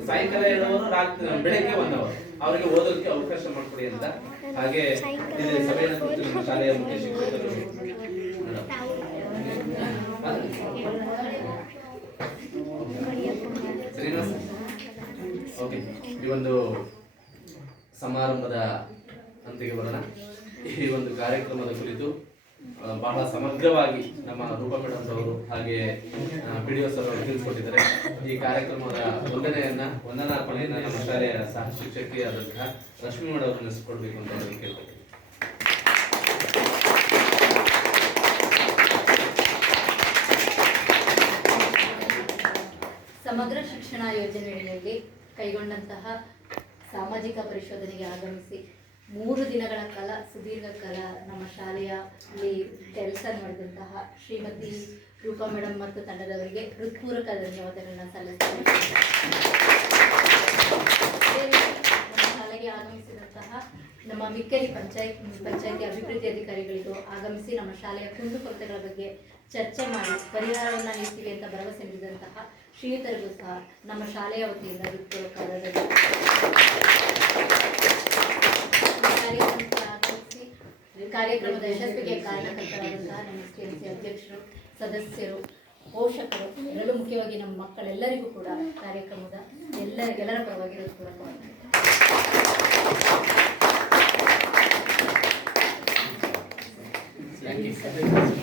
ಸಾಯಂಕಾಲ 2 ಅವರ್, ರಾತ್ರಿ ಬೆಳಗ್ಗೆ 1 ಅವರ್ ಅವರಿಗೆ ಓದೋದಕ್ಕೆ ಅವಕಾಶ ಮಾಡ್ಕೊಡಿ ಅಂತ. ಹಾಗೆ ಇಲ್ಲಿ ಸಭೆಯನ್ನು ಕುರಿತು ನಮ್ಮ ಶಾಲೆಯ ಮುಖ್ಯ ಶಿಕ್ಷಕರು ಶ್ರೀನಿವಾಸ್. ಓಕೆ, ಈ ಒಂದು ಸಮಾರಂಭದ ಅಂತಿಗೆ ಬರೋಣ. ಈ ಒಂದು ಕಾರ್ಯಕ್ರಮದ ಕುರಿತು ಬಹಳ ಸಮಗ್ರವಾಗಿ ನಮ್ಮ ರೂಪ ಮೇಡಮ್ ಅವರು ಹಾಗೆ PDO ಸರ್ ಅವರು ತಿಳಿಸ್ಕೊಟ್ಟಿದ್ದಾರೆ. ಈ ಕಾರ್ಯಕ್ರಮದ ವಂದನಾರ್ಪಣೆಯನ್ನ ನಮ್ಮ ಶಾಲೆಯ ಸಹ ಶಿಕ್ಷಕಿಯಾದಂತಹ ರಶ್ಮಿ ಮೇಡಮ್ ಅವರು ನಡೆಸಿಕೊಡ್ಬೇಕು ಅಂತ ಹೇಳಿ ಕೇಳ್ಕೊಳ್ತೀನಿ. ಸಮಗ್ರ ಶಿಕ್ಷಣ ಯೋಜನೆಯಲ್ಲಿ ಕೈಗೊಂಡಂತಹ ಸಾಮಾಜಿಕ ಪರಿಶೋಧನೆಗೆ ಆಗಮಿಸಿ 3 ದಿನಗಳ ಕಾಲ ಸುದೀರ್ಘ ಕಾಲ ನಮ್ಮ ಶಾಲೆಯಲ್ಲಿ ಕೆಲಸ ಮಾಡಿದಂತಹ ಶ್ರೀಮತಿ ರೂಪಾ ಮೇಡಮ್ ಮತ್ತು ತಂಡದವರಿಗೆ ಹೃತ್ಪೂರ್ವಕ ಧನ್ಯವಾದಗಳನ್ನ ಸಲ್ಲಿಸ್ತೇನೆ. ನಮ್ಮ ಶಾಲೆಗೆ ಆಗಮಿಸಿದಂತಹ ನಮ್ಮ ಮಿಕ್ಕಲಿ ಪಂಚಾಯಿತಿ ಅಭಿವೃದ್ಧಿ ಅಧಿಕಾರಿಗಳಿಗೂ ಆಗಮಿಸಿ ನಮ್ಮ ಶಾಲೆಯ ಕುಂದುಕೊರತೆಗಳ ಬಗ್ಗೆ ಚರ್ಚೆ ಮಾಡಿ ಪರಿಹಾರವನ್ನು ನೀಡ್ತೀವಿ ಅಂತ ಭರವಸೆ ನೀಡಿದಂತಹ ಶ್ರೀಯುತರಿಗೂ ಸಹ ನಮ್ಮ ಶಾಲೆಯ ವತಿಯಿಂದ ಹೃತ್ಪೂರ್ವಕ ಕಾರ್ಯಕ್ರಮದ ಯಶಸ್ವಿಗೆ ಕಾರಣಕರ್ತರಾದಂತಹ ನಮ್ಮ STMC ಅಧ್ಯಕ್ಷರು, ಸದಸ್ಯರು, ಪೋಷಕರು, ಅದರಲ್ಲೂ ಮುಖ್ಯವಾಗಿ ನಮ್ಮ ಮಕ್ಕಳೆಲ್ಲರಿಗೂ ಕೂಡ ಕಾರ್ಯಕ್ರಮದ ಎಲ್ಲರ ಪರವಾಗಿ ಹೃತ್ಪೂರ್ವಕವಾಗಿ ಥ್ಯಾಂಕ್ ಯು.